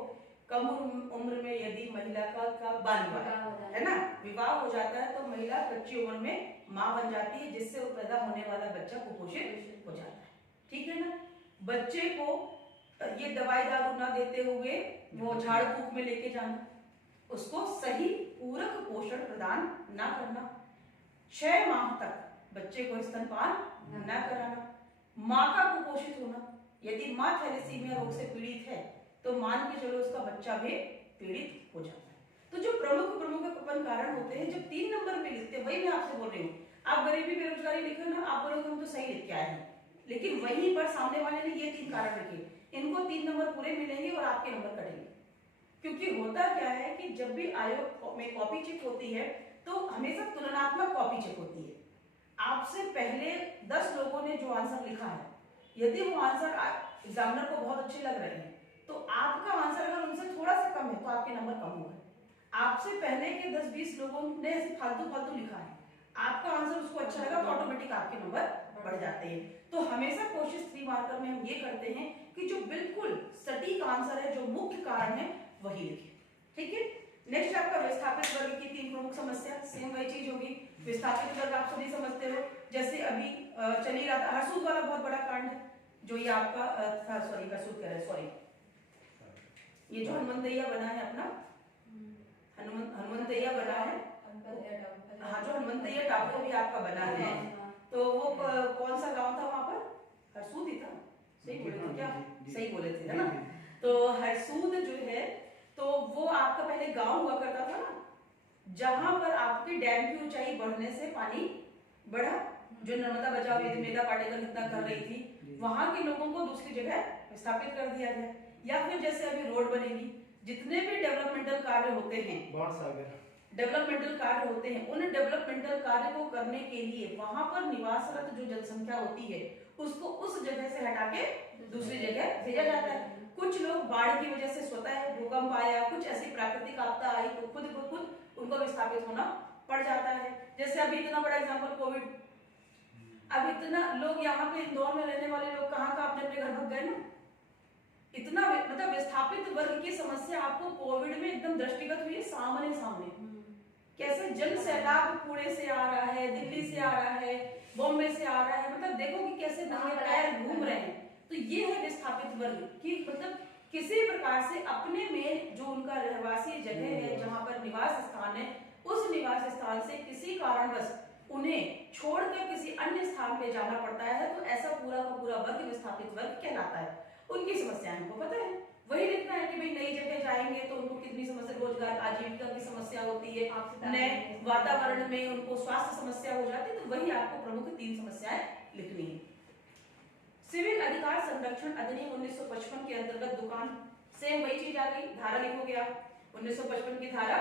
कम उम्र में यदि महिला का बाल विवाह है ना, विवाह हो जाता है तो महिला कच्ची उम्र में माँ बन जाती है, जिससे पैदा होने वाला बच्चा कुपोषित हो जाता है। ठीक है ना, बच्चे को ये दवाई दारू ना देते हुए वो झाड़ फूक में लेके जाना, उसको सही पूरक पोषण प्रदान ना करना, 6 माह तक बच्चे को स्तनपान ना कराना, माँ का कुपोषित होना। यदि माँ थैलेसीमिया रोग से पीड़ित है तो मान के चलो उसका बच्चा भी पीड़ित हो जाता है। तो जो प्रमुख अपन कारण होते हैं, जब 3 नंबर पे लिखते हैं, वही मैं आपसे बोल रही हूँ। आप गरीबी बेरोजगारी लिखो ना, आप बोलोगे हम तो सही लिख के आए हैं, लेकिन वहीं पर सामने वाले ने ये 3 कारण लिखे, इनको 3 नंबर पूरे मिलेंगे और आपके नंबर कटेंगे। क्योंकि होता क्या है कि जब भी आयोग में कॉपी चेक होती है तो हमेशा तुलनात्मक कॉपी चेक होती है। आपसे पहले 10 लोगों ने जो आंसर लिखा है, यदि वो आंसर एग्जामिनर को बहुत अच्छे लग रहे हैं तो आपका आंसर अगर उनसे थोड़ा सा कम है तो आपके नंबर कम हो गए। आपसे पहले के 10-20 लोगों ने ऐसे फालतू लिखा है, आपका आंसर उसको अच्छा लगा तो ऑटोमेटिक आपके नंबर बढ़ जाते हैं। तो हमेशा कोशिश 3 मार्कर में हम ये करते हैं कि जो बिल्कुल सटीक आंसर है, जो मुख्य कारण है, वही लिखें। ठीक है, नेक्स्ट आपका विस्थापित वर्ग की 3 प्रमुख समस्या, सेम वही चीज होगी। विस्थापित वर्ग आप सभी समझते हो, जैसे अभी चल ही रहा था, हरसूद वाला बहुत बड़ा कांड है जो ये आपका था, सॉरी हरसूद कह रहे हैं, सॉरी, ये जो हनुमंतैया बना है अपना, हनुमंतैया बना है, हाँ जो हनुमंतैया टापू भी आपका बना है, तो वो कौन सा गांव था वहां पर, हरसूद ही था, सही बोले थे क्या, सही बोले थे है ना। तो हरसूद जो है तो वो आपका पहले गांव हुआ करता था ना, जहां पर आपके डैम की ऊंचाई बढ़ने से पानी बढ़ा, जो नर्मदा बचाओ यदि मेधा पाटेकर कितना कर रही थी, वहां के लोगों को दूसरी जगह स्थापित कर दिया गया। या फिर जैसे अभी रोड बनेगी, जितने भी डेवलपमेंटल कार्य होते हैं, डेवलपमेंटल कार्य होते हैं, उन डेवलपमेंटल कार्य को करने के लिए वहां पर निवासरत जो जनसंख्या होती है उसको उस जगह से हटा के दूसरी जगह भेजा जाता है। कुछ लोग बाढ़ की वजह से स्वतः, भूकंप आया, कुछ ऐसी प्राकृतिक आपदा आई तो खुद उनको विस्थापित होना पड़ जाता है। जैसे अभी इतना बड़ा एग्जाम्पल कोविड, अब इतना लोग यहाँ पे इंदौर में रहने वाले लोग कहाँ अपने अपने घर भाग गए ना, इतना मतलब विस्थापित वर्ग की समस्या आपको कोविड में एकदम दृष्टिगत हुई, सामने कैसे जन सैलाब पुणे से आ रहा है, दिल्ली से आ रहा है, बॉम्बे से आ रहा है, मतलब देखो कि कैसे नंगे पैर घूम रहे हैं। तो ये है विस्थापित वर्ग की, मतलब किसी प्रकार से अपने में जो उनका रहवासी जगह है, जहां पर निवास स्थान है, उस निवास स्थान से किसी कारणवश उन्हें छोड़कर किसी अन्य स्थान पे जाना पड़ता है, तो ऐसा पूरा का पूरा वर्ग विस्थापित वर्ग कहलाता है। उनकी समस्या हमको पता है, वही लिखना है कि भाई नई जगह जाएंगे तो उनको कितनी समस्या, रोजगार आजीविका की समस्या होती है, नए वातावरण में उनको स्वास्थ्य समस्या हो जाती है, तो वही आपको प्रमुख 3 समस्याएं लिखनी है। सिविल अधिकार संरक्षण अधिनियम 1955 के अंतर्गत दुकान, सेम वही चीज आ गई, धारा लिखोगे आप 1955 की धारा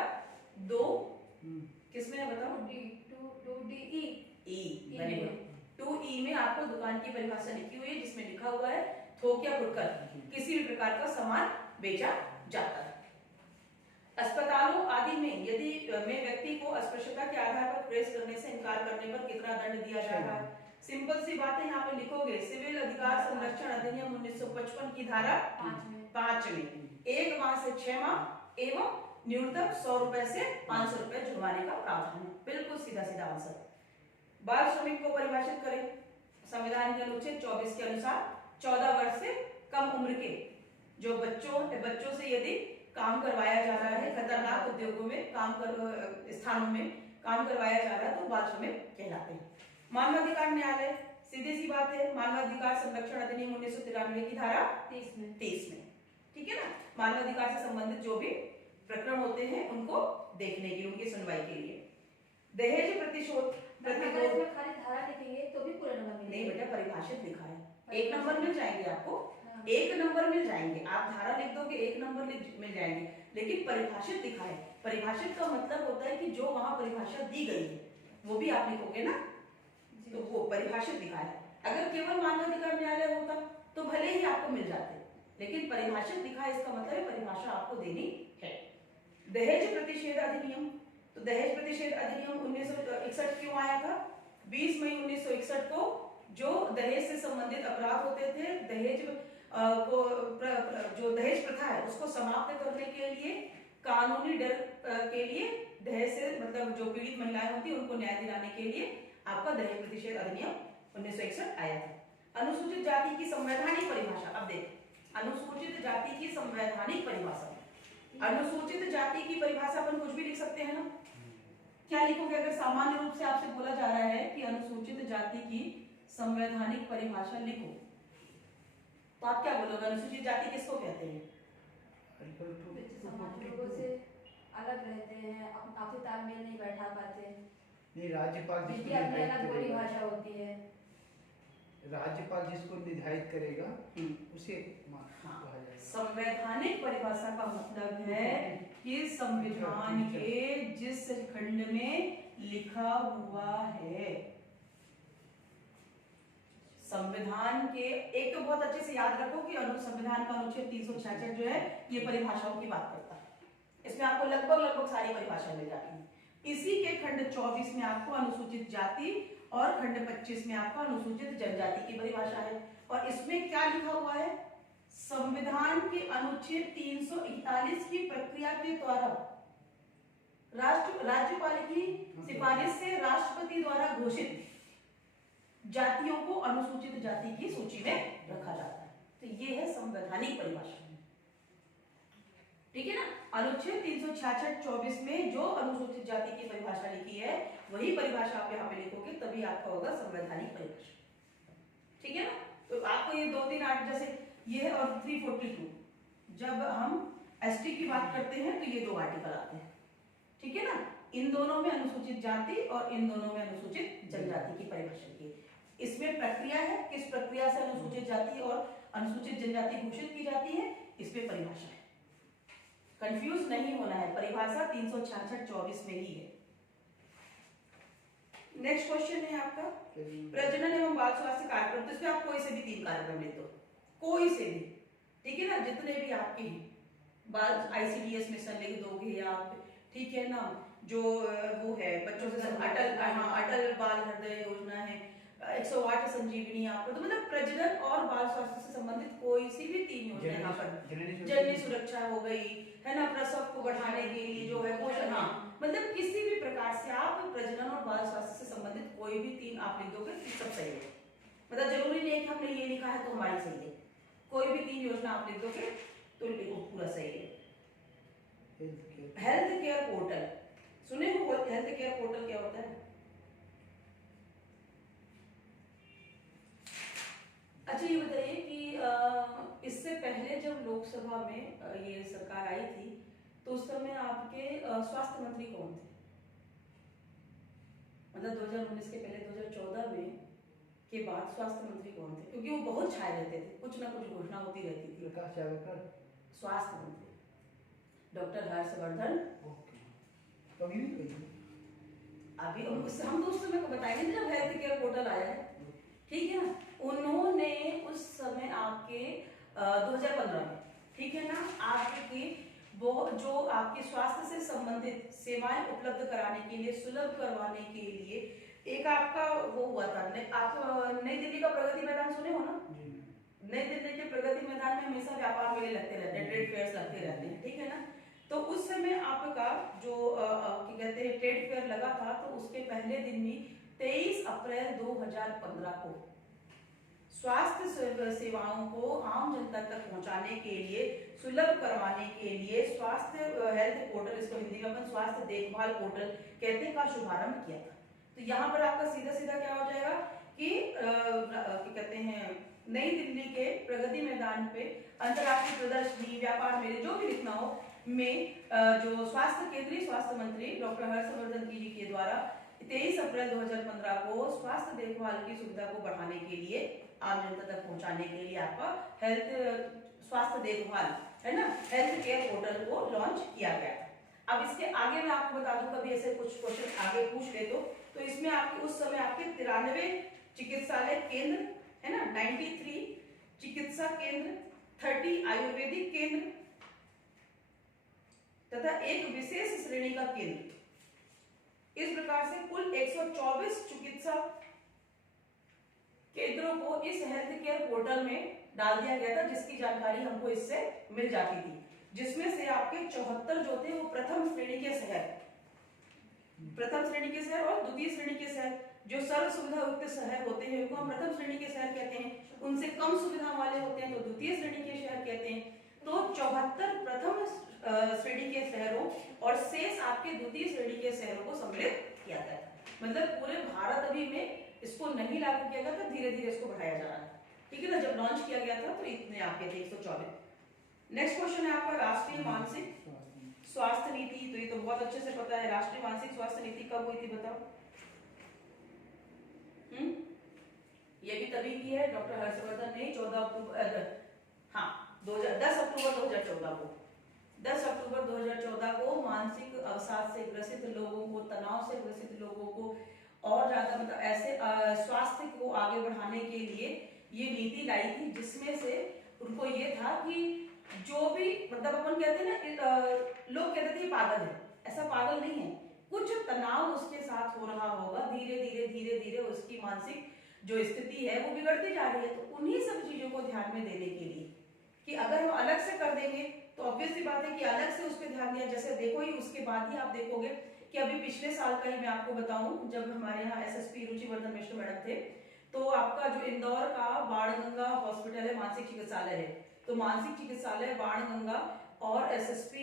2 किसमें है बताओ, 2E में आपको दुकान की परिभाषा लिखी हुई है, जिसमें लिखा हुआ है थोक या फुटकर किसी भी प्रकार का सामान बेचा जाता है। अस्पतालों आदि में यदि व्यक्ति को अस्पृश्यता के आधार पर प्रवेश करने से इनकार करने पर कितना दंड दिया जा रहा है, सिंपल सी बात है, यहाँ पे लिखोगे सिविल अधिकार संरक्षण अधिनियम 1955 की धारा 5 में 1 माह से 6 माह एवं न्यूनतम 100 रुपए से 500 रुपए जुर्माने का प्रावधान है। बिल्कुल सीधा आंसर। बाल श्रमिक को परिभाषित करें, संविधान के अनुच्छेद 24 के अनुसार 14 वर्ष से कम उम्र के जो बच्चों से यदि काम करवाया जा रहा है, खतरनाक उद्योगों में स्थानों में काम करवाया जा रहा है, तो बाल श्रमिक कहलाते हैं। मानवाधिकार न्यायालय, सीधी सी बात है, मानवाधिकार संरक्षण अधिनियम 1993 की धारा 30 में, ठीक है ना, मानवाधिकार से संबंधित जो भी प्रकरण होते हैं उनको देखने की, उनकी सुनवाई के लिए। दहेज प्रतिशोध खाली धारा लिखेंगे तो भी पूरा नंबर नहीं बेटा, परिभाषित लिखा है, 1 नंबर मिल जाएंगे आपको, 1 नंबर मिल जाएंगे, आप धारा लिख दोगे 1 नंबर मिल जाएंगे, लेकिन परिभाषित लिखा है। परिभाषित का मतलब होता है कि जो वहां परिभाषा दी गई है वो भी आप लिखोगे ना, तो वो परिभाषित लिखा है। अगर केवल मानवाधिकार न्यायालय होता तो भले ही आपको मिल जाते, लेकिन परिभाषित लिखा है, इसका मतलब परिभाषा आपको देनी है। दहेज प्रतिषेध अधिनियम, तो दहेज प्रतिषेध अधिनियम 1961 क्यों आया था? 20 मई 1961 को जो दहेज से संबंधित अपराध होते थे, दहेज जो दहेज प्रथा है उसको समाप्त करने के लिए, कानूनी डर के लिए, दहेज से मतलब जो पीड़ित महिलाएं होती उनको न्याय दिलाने के लिए आपका दहेज प्रतिषेध अधिनियम 1961 आया था। अनुसूचित जाति की संवैधानिक परिभाषा, अब देख अनुसूचित जाति की संवैधानिक परिभाषा, अनुसूचित जाति की परिभाषा अपन कुछ भी लिख सकते हैं ना, क्या लिखोगे? अगर सामान्य रूप से आपसे बोला जा रहा है कि अनुसूचित जाति की संवैधानिक परिभाषा लिखो, तो आप क्या बोलोगे? अनुसूचित जाति किसको कहते हैं? समाज लोगों से अलग रहते हैं, आपसे तालमेल नहीं बैठा पाते, नहीं राज्यपाल जिसकी अपनी अलग बोली भाषा होती है, राज्यपाल जिसको निर्धारित करेगा उसे संवैधानिक परिभाषा का मतलब है कि संविधान के जिस खंड में लिखा हुआ है, संविधान के, एक तो बहुत अच्छे से याद रखो कि संविधान का अनुच्छेद 366 जो है ये परिभाषाओं की बात करता है, इसमें आपको लगभग सारी परिभाषा मिल जाती है। इसी के खंड 24 में आपको अनुसूचित जाति और खंड 25 में आपको अनुसूचित जनजाति की परिभाषा है। और इसमें क्या लिखा हुआ है? संविधान के अनुच्छेद 341 की प्रक्रिया के द्वारा राज्यपाल की सिफारिश से राष्ट्रपति द्वारा घोषित जातियों को अनुसूचित जाति की सूची में रखा जाता है। तो ये है संवैधानिक परिभाषा, ठीक है ना। अनुच्छेद 366-24 में जो अनुसूचित जाति की परिभाषा लिखी है वही परिभाषा आप यहाँ पे लिखोगे, तभी आपका होगा संवैधानिक परिभाषा, ठीक है ना। तो आपको ये 2-3 आर्टिकल जैसे ये है, और 342 जब हम एसटी की बात करते हैं तो ये 2 आर्टिकल आते हैं, ठीक है ना। इन दोनों में अनुसूचित जाति और इन दोनों में अनुसूचित जनजाति की परिभाषा की। इसमें प्रक्रिया है, किस प्रक्रिया से अनुसूचित जाति और अनुसूचित जनजाति घोषित की जाती है, इसमें परिभाषा है। कंफ्यूज नहीं होना है, परिभाषा 366(24) में ही है। नेक्स्ट क्वेश्चन है आपका प्रजनन एवं बाल स्वास्थ्य कार्यक्रम। तो इसमें आप कोई से भी 3 कार्यक्रम ले दो, कोई से भी, ठीक है ना, जितने भी आपके हैं। बाल ICDS मिशन लिख दोगे आप, ठीक है ना, जो वो है बच्चों से अटल बाल हृदय योजना है, 108 संजीवनी आपको, तो मतलब प्रजनन और बाल स्वास्थ्य से संबंधित कोई सी भी 3 योजना यहाँ पर, जननी सुरक्षा हो गई है ना, प्रसव को बढ़ाने के लिए जो है पोषण, हाँ, मतलब किसी भी प्रकार से आप प्रजनन और बाल स्वास्थ्य से संबंधित कोई भी 3 आप लिख दोगे तो सब सही है। मतलब जरूरी नहीं है कि हमने ये लिखा है तो हमारी सही है, कोई भी 3 योजना आप लिख दोगे तो लिखो पूरा सही है। हेल्थ केयर पोर्टल सुने हो? हेल्थ केयर पोर्टल क्या होता है? अच्छा ये बताइए कि इससे पहले जब लोकसभा में ये सरकार आई थी तो उस समय आपके स्वास्थ्य मंत्री कौन थे? मतलब 2019 के पहले 2014 में के बाद स्वास्थ्य मंत्री कौन थे? क्योंकि वो बहुत छाए रहते थे, कुछ ना कुछ घोषणा होती रहती थी। प्रकाश जावड़ेकर। स्वास्थ्य मंत्री डॉक्टर हर्षवर्धन। अभी हम तो उस समय को बताएंगे जब हेल्थ केयर पोर्टल आया है, ठीक है ना। उन्होंने उस समय आपके 2015 में, ठीक है ना, आपके वो जो आपके स्वास्थ्य से संबंधित सेवाएं उपलब्ध कराने के लिए, सुलभ करवाने के लिए एक आपका वो हुआ था। आप नई दिल्ली का प्रगति मैदान सुने हो ना? नई दिल्ली के प्रगति मैदान में हमेशा व्यापार मेले लगते रहते हैं, ट्रेड फेयर्स लगते रहते हैं, ठीक है ना। तो उस समय आपका जो क्या कहते हैं ट्रेड फेयर लगा था, तो उसके पहले दिन ही 23 अप्रैल 2015 को स्वास्थ्य सेवाओं को आम जनता तक पहुंचाने के लिए, सुलभ करवाने के लिए स्वास्थ्य हेल्थ पोर्टल, इसको हिंदी में अपन स्वास्थ्य देखभाल पोर्टल कहते हैं, का शुभारंभ किया था। तो यहाँ पर आपका सीधा सीधा क्या हो जाएगा कि क्या कहते हैं नई दिल्ली के प्रगति मैदान पे अंतर्राष्ट्रीय प्रदर्शनी, व्यापार मेले, जो भी लिखना हो, में जो केंद्रीय स्वास्थ्य मंत्री डॉक्टर हर्षवर्धन जी के द्वारा 23 अप्रैल 2015 को स्वास्थ्य देखभाल की सुविधा को बढ़ाने के लिए, आम जनता तक पहुंचाने के लिए आपका हेल्थ स्वास्थ्य देखभाल है ना, हेल्थ केयर पोर्टल को लॉन्च किया गया था। अब इसके आगे मैं आपको बता दूं, कभी ऐसे कुछ क्वेश्चन आगे पूछ ले तो इसमें आपके उस समय आपके 93 चिकित्सालय केंद्र है ना, 93 चिकित्सा केंद्र, 30 आयुर्वेदिक केंद्र तथा एक विशेष श्रेणी का केंद्र, इस प्रकार से कुल 124 चिकित्सा केंद्रों को इस हेल्थ केयर पोर्टल में डाल दिया गया था, जिसकी जानकारी हमको इससे मिल जाती थी। जिसमें से आपके 74 जो थे वो प्रथम श्रेणी के शहर और द्वितीय श्रेणी के शहर, जो सर्व सुविधा युक्त शहर होते हैं उनको हम प्रथम श्रेणी के शहर कहते हैं, उनसे कम सुविधा वाले होते हैं तो द्वितीय श्रेणी के शहर कहते हैं। तो 74 प्रथम श्रेणी के शहरों और शेष आपके द्वितीय श्रेणी के शहरों को सम्मिलित किया गया था। मतलब पूरे भारत अभी में इसको नहीं लागू किया गया था, धीरे धीरे इसको बढ़ाया जा रहा है, ठीक है ना। जब लॉन्च किया गया था तो इतने आपके थे 124। नेक्स्ट क्वेश्चन है आपका राष्ट्रीय मानसिक स्वास्थ्य नीति। तो ये तो बहुत अच्छे से पता है, राष्ट्रीय मानसिक स्वास्थ्य नीति कब हुई थी बताओ? ये भी तभी की है डॉक्टर हर्षवर्धन ने 10 अक्टूबर 2014 को 10 अक्टूबर 2014 को मानसिक अवसाद से ग्रसित लोगों को, तनाव से ग्रसित लोगों को और ज्यादा मतलब ऐसे स्वास्थ्य को आगे बढ़ाने के लिए ये नीति लाई थी, जिसमें से उनको ये था कि जो भी मतलब अपन कहते हैं ना, लोग कहते थे पागल है, ऐसा पागल नहीं है, कुछ तनाव उसके साथ हो रहा होगा, धीरे धीरे उसकी मानसिक जो स्थिति है वो बिगड़ती जा रही है। तो उन्हीं सब चीजों को ध्यान में देने के लिए कि अगर हम अलग से कर देंगे तो ऑब्वियस सी बात है कि अलग से उस पर ध्यान दिया, जैसे देखो ही उसके बाद ही आप देखोगे कि अभी पिछले साल का ही मैं आपको बताऊं, जब हमारे यहाँ SSP रुचिवर्धन मिश्र मैडम थे, तो आपका जो इंदौर का बाणगंगा हॉस्पिटल है, मानसिक चिकित्सालय है, तो मानसिक चिकित्सालय बाणगंगा और SSP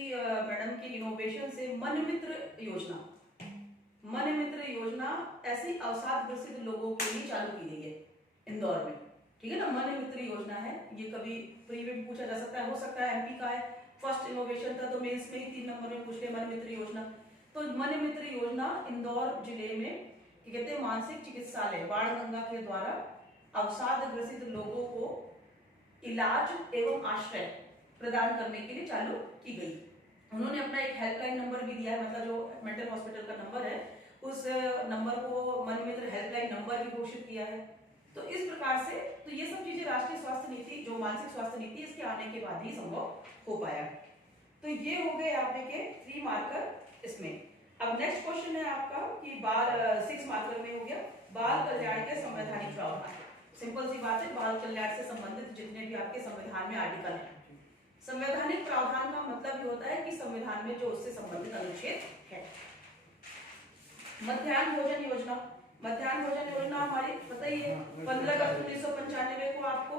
मैडम के इनोवेशन से मन मित्र योजना ऐसी अवसाद ग्रसित लोगों के लिए चालू की गई है इंदौर में, ठीक है ना। मन मित्र योजना है, ये कभी प्री में पूछा जा सकता है, हो सकता है MP का है, फर्स्ट इनोवेशन था तो मेंस में ही 3 नंबर में पूछ ले मन मित्र योजना। तो मन मित्र योजना इंदौर जिले में कहते हैं मानसिक चिकित्सालय बाणगंगा के द्वारा अवसाद ग्रसित लोगों को इलाज एवं आश्रय प्रदान करने के लिए चालू की गई। उन्होंने अपना एक हेल्पलाइन नंबर भी दिया है, मतलब जो मेंटल हॉस्पिटल का नंबर है उस नंबर को मन मित्र हेल्पलाइन नंबर भी घोषित किया है। तो इस प्रकार से तो ये सब चीजें राष्ट्रीय स्वास्थ्य नीति जो मानसिक स्वास्थ्य नीति इसके आने के बाद ही संभव हो पाया। तो ये हो गए आपके के 3 मार्कर इसमें। अब नेक्स्ट क्वेश्चन है आपका कि बाल 6 मार्कर में हो गया बाल कल्याण के संवैधानिक प्रावधान। सिंपल सी बात है, बाल कल्याण से संबंधित जितने भी आपके संविधान में आर्टिकल हैं, संवैधानिक प्रावधान का मतलब ये होता है कि संविधान में जो उससे संबंधित अनुच्छेद है। मध्याह्न भोजन योजना, मध्याह्न भोजन योजना हमारी पता ही है 15 अगस्त 1995 को आपको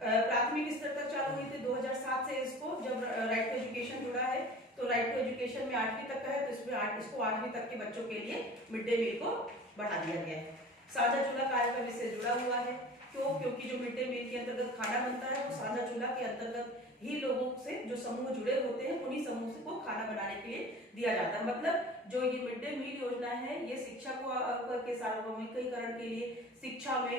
प्राथमिक स्तर तक चालू हुई थी। 2007 से इसको जब राइट टू एजुकेशन जुड़ा है तो राइट टू एजुकेशन में 8वीं तक का है तो इसमें इसको 8वीं तक के बच्चों के लिए मिड डे मील को बढ़ा दिया गया है। साझा चूल्हा कार्यक्रम इससे जुड़ा हुआ है। क्यों? क्योंकि जो मिड डे मील के अंतर्गत खाना बनता है वो साझा चूल्हा के अंतर्गत ही लोगों से जो समूह जुड़े होते हैं उन्हीं समूह से को खाना बनाने के लिए दिया जाता है। मतलब जो ये मिड डे मील योजना है ये शिक्षा को के सार्वभौमिकरण के लिए, शिक्षा में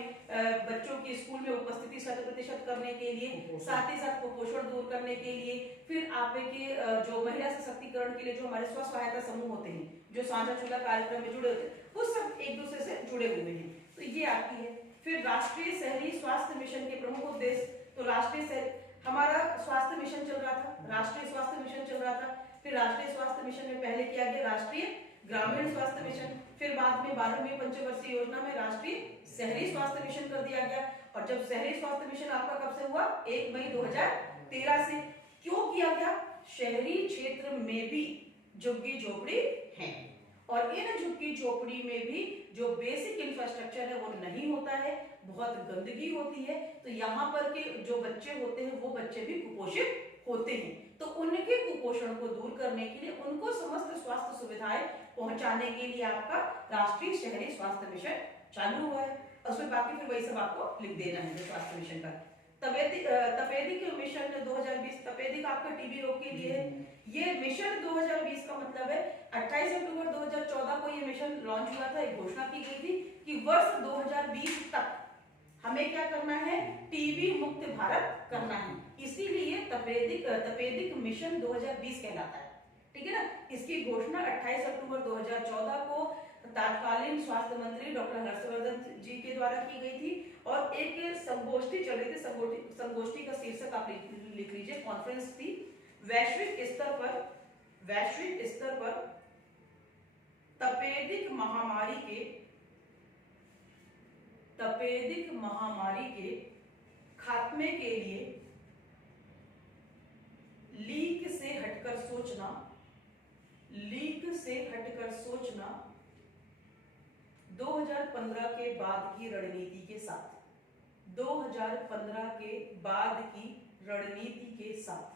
बच्चों की स्कूल में उपस्थिति 100% करने के लिए, साथ ही साथ कुपोषण दूर करने के लिए, फिर आपके जो महिला सशक्तिकरण के लिए जो हमारे स्व सहायता समूह होते हैं जो साझा चूल्हा कार्यक्रम में जुड़े होते हैं वो सब एक दूसरे से जुड़े हुए हैं। तो ये आपकी है। फिर राष्ट्रीय शहरी स्वास्थ्य मिशन के प्रमुख उद्देश्य, तो राष्ट्रीय हमारा स्वास्थ्य मिशन चल रहा था, राष्ट्रीय स्वास्थ्य मिशन चल रहा था। फिर राष्ट्रीय स्वास्थ्य मिशन में पहले किया गया राष्ट्रीय ग्रामीण स्वास्थ्य मिशन, फिर बाद में 12वीं पंचवर्षीय योजना में राष्ट्रीय शहरी स्वास्थ्य मिशन कर दिया गया। और जब शहरी स्वास्थ्य मिशन आपका कब से हुआ? 1 मई 2013 से। क्यों किया गया? शहरी क्षेत्र में भी झुग्गी झोपड़ी है और इन झुग्गी झोपड़ी में भी जो बेसिक इंफ्रास्ट्रक्चर है वो नहीं होता है, बहुत गंदगी होती है। तो यहाँ पर के जो बच्चे होते हैं वो बच्चे भी कुपोषित होते हैं। तो उनके कुपोषण को दूर करने के लिए उनको समस्त स्वास्थ्य सुविधाएं पहुंचाने के लिए आपका राष्ट्रीय शहरी स्वास्थ्य मिशन चालू हुआ है। उसमें बाकी फिर वही सब आपको लिख देना है जो स्वास्थ्य मिशन का। तपेदिक मिशन 2020, तपेदिक आपका टीबी रोग के लिए है। ये मिशन 2020 का मतलब है 28 अक्टूबर 2014 को ये मिशन लॉन्च हुआ था। एक घोषणा की गई थी कि वर्ष 2020 तक हमें क्या करना है? टीबी मुक्त भारत करना है। इसीलिए तपेदिक मिशन 2020 कहलाता है। ठीक है ना? इसकी घोषणा 28 अक्टूबर 2014 को तत्कालीन स्वास्थ्य मंत्री डॉक्टर हर्षवर्धन जी के द्वारा की गई थी और एक संगोष्ठी चल रही थी। संगोष्ठी का शीर्षक आप लिख लीजिए, कॉन्फ्रेंस थी। वैश्विक स्तर पर तपेदिक महामारी के खात्मे के लिए लीक से हटकर सोचना 2015 के बाद की रणनीति के साथ, 2015 के बाद की रणनीति के साथ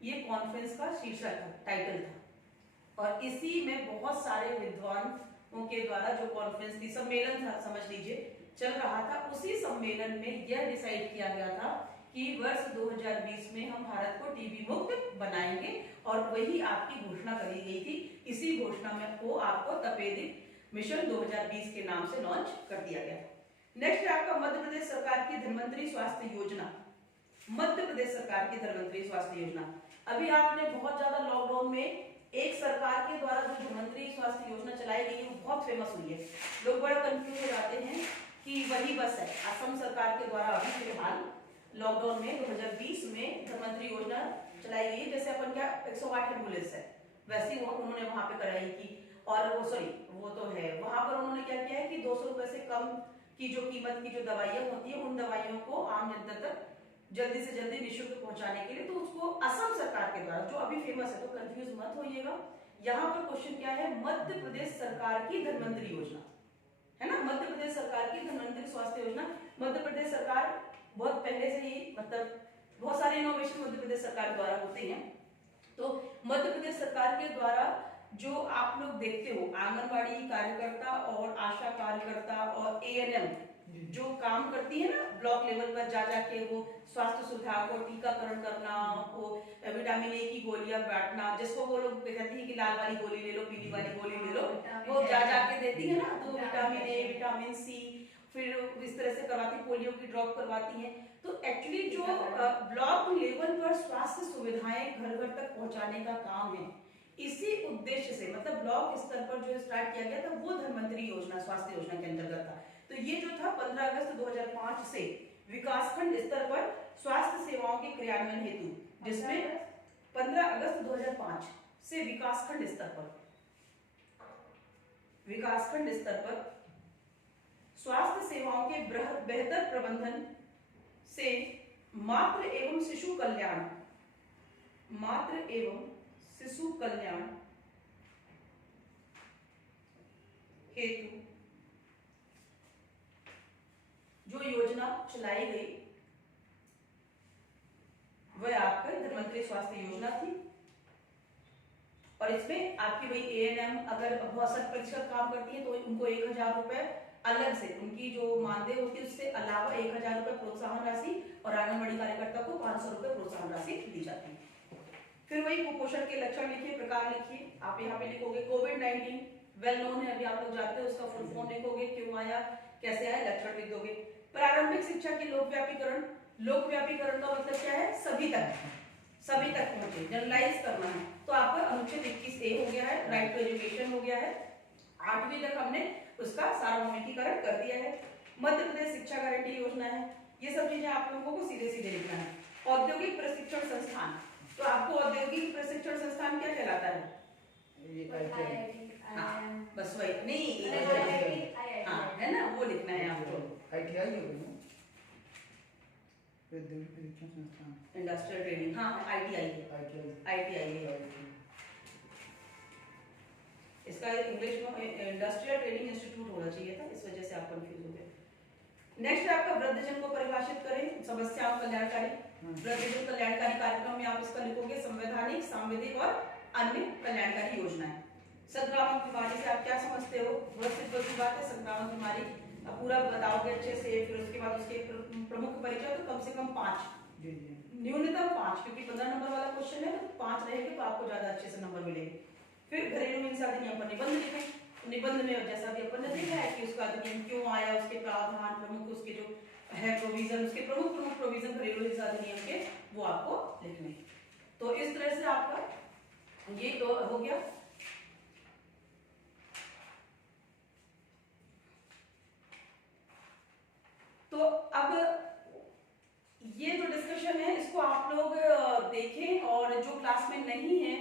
ये कॉन्फ्रेंस का शीर्षक था, टाइटल था। और इसी में बहुत सारे विद्वानों के द्वारा जो कॉन्फ्रेंस थी, सम्मेलन था समझ लीजिए, चल रहा था। उसी सम्मेलन में यह डिसाइड किया गया था कि वर्ष 2020 में हम भारत को टीबी मुक्त बनाएंगे और वही आपकी घोषणा करी गई थी। इसी घोषणा में को आपको तपेदिक मिशन 2020 के नाम से लॉन्च कर दिया गया। नेक्स्ट है आपका मध्य प्रदेश सरकार की धन्वंतरी स्वास्थ्य योजना। मध्य प्रदेश सरकार की धन्वंतरी स्वास्थ्य योजना, अभी आपने बहुत ज्यादा लॉकडाउन में एक सरकार के द्वारा जो धन्वंतरी स्वास्थ्य योजना चलाई गई है वो बहुत फेमस हुई है। लोग बड़ा कंफ्यूज हो जाते हैं कि वही बस है। असम सरकार के द्वारा अभी फिलहाल लॉकडाउन में 2020 में धन्वंतरी योजना चलाई गई है। जैसे अपन क्या 108 एम्बुलेंस है वैसे उन्होंने वहां पे कराई थी। और वो तो है वहां पर उन्होंने क्या किया है कि 200 रुपए से कम की जो कीमत की जो दवाइयां होती है उन दवाइयों को आम जनता तक जल्दी से जल्दी निःशुल्क पहुंचाने के लिए, तो उसको असम सरकार के द्वारा जो अभी फेमस है, तो कंफ्यूज मत होइएगा। यहाँ पर क्वेश्चन क्या है? मध्य प्रदेश सरकार की धन्वंतरी योजना है ना, मध्य प्रदेश सरकार की धन्वंतरी स्वास्थ्य योजना। मध्य प्रदेश सरकार बहुत पहले से ही मतलब बहुत सारे इनोवेशन मध्य प्रदेश सरकार द्वारा होते हैं। तो मध्य प्रदेश सरकार के द्वारा जो आप लोग देखते हो आंगनबाड़ी कार्यकर्ता और आशा कार्यकर्ता और ANM जो काम करती है ना ब्लॉक लेवल पर जा जाके वो स्वास्थ्य सुविधा को टीकाकरण करना, वो विटामिन ए की गोलियां बांटना, जिसको वो लोग कहते हैं कि लाल वाली गोली ले लो, पीली वाली गोली ले लो, वो जा जाके देती है ना, तो विटामिन ए, विटामिन सी, फिर इस तरह से करवाती, पोलियो की ड्रॉप करवाती है। तो एक्चुअली जो ब्लॉक लेवल पर स्वास्थ्य सुविधाएं घर घर तक पहुंचाने का काम है, इसी उद्देश्य से मतलब ब्लॉक स्तर पर जो स्टार्ट किया गया था वो धन्वंतरी योजना स्वास्थ्य योजना के अंतर्गत था। तो ये जो था 15 अगस्त 2005 से विकासखंड स्तर पर स्वास्थ्य सेवाओं के क्रियान्वयन हेतु, जिसमें 15 अगस्त 2005 से विकासखंड स्तर पर स्वास्थ्य सेवाओं के बेहतर प्रबंधन से मातृ एवं शिशु कल्याण हेतु जो योजना चलाई गई वह आपका धन्वंतरी स्वास्थ्य योजना थी। और इसमें आपकी वही एएनएम अगर 62% काम करती है तो उनको 1000 रुपए अलग से, उनकी जो मानदेय होती है उससे अलावा 1000 रुपए प्रोत्साहन राशि और आंगनबाड़ी कार्यकर्ता को 500 रुपए प्रोत्साहन राशि दी जाती है। फिर वही कुपोषण के लक्षण लिखिए, प्रकार लिखिए। आप यहाँ पे लिखोगे कोविड-19 वेल नोन है, अभी आप लोग जानते हैं, उसका फुल फॉर्म लिखोगे, क्यों आया, कैसे आया, लक्षण लिख दोगे। प्रारंभिक शिक्षा की लोकव्यापीकरण का मतलब क्या है, सभी तक पहुंचे, जनरलाइज करना है। तो आपका अनुच्छेद 21A हो गया है, राइट टू एजुकेशन हो गया है। 8वीं तक हमने उसका सार्वभौमिकीकरण कर दिया है। मध्य प्रदेश शिक्षा गारंटी योजना है। ये सब चीजें आप लोगों को सीधे सीधे लिखना है। औद्योगिक प्रशिक्षण संस्थान, तो आपको औद्योगिक प्रशिक्षण संस्थान क्या कहलाता है, बस वही नहीं, हाँ है ना, वो लिखना है आपको। इंडस्ट्रियल ट्रेनिंग, हाँ ITI है। इसका इंग्लिश में इंडस्ट्रियल ट्रेनिंग इंस्टीट्यूट होना चाहिए था, इस वजह से आप कंफ्यूज हो गए। नेक्स्ट आपका वृद्धजन को परिभाषित करें, समस्याओं कल्याणकारी। वृद्धजन कल्याणकारी कार्यक्रम में आप इसका लिखोगे संवैधानिक, सांविधिक और अन्य कल्याणकारी योजनाएं। संक्रामक बीमारी से आप क्या समझते हो, बहुत सिंपल सी बात है, संक्रामक बीमारी आप पूरा बताओगे अच्छे से, फिर उसके बाद उसके प्रमुख परिचय, तो कम से कम 5, न्यूनतम 5, क्योंकि 15 नंबर वाला क्वेश्चन है, तो 5 रहेंगे तो आपको ज्यादा अच्छे से नंबर मिलेंगे। फिर घरेलू हिंसा अधिनियम पर निबंध लिखें। निबंध में जैसा भी अपन ने देखा है कि उसका अधिनियम क्यों आया, उसके प्रावधान, प्रमुख उसके जो है प्रोविजन, उसके प्रमुख प्रोविजन घरेलू हिंसा अधिनियम के, वो आपको लिखने। तो इस तरह से आपका ये तो हो गया। तो अब ये जो डिस्कशन है इसको आप लोग देखें, और जो क्लास में नहीं है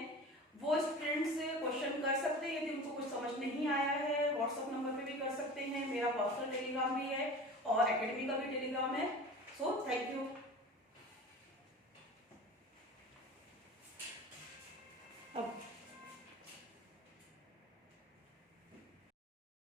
वो स्टूडेंट्स क्वेश्चन कर सकते हैं, यदि उनको कुछ समझ नहीं आया है व्हाट्सएप नंबर पे भी कर सकते हैं। मेरा पर्सनल टेलीग्राम भी है और एकेडमी का भी टेलीग्राम है। So thank you.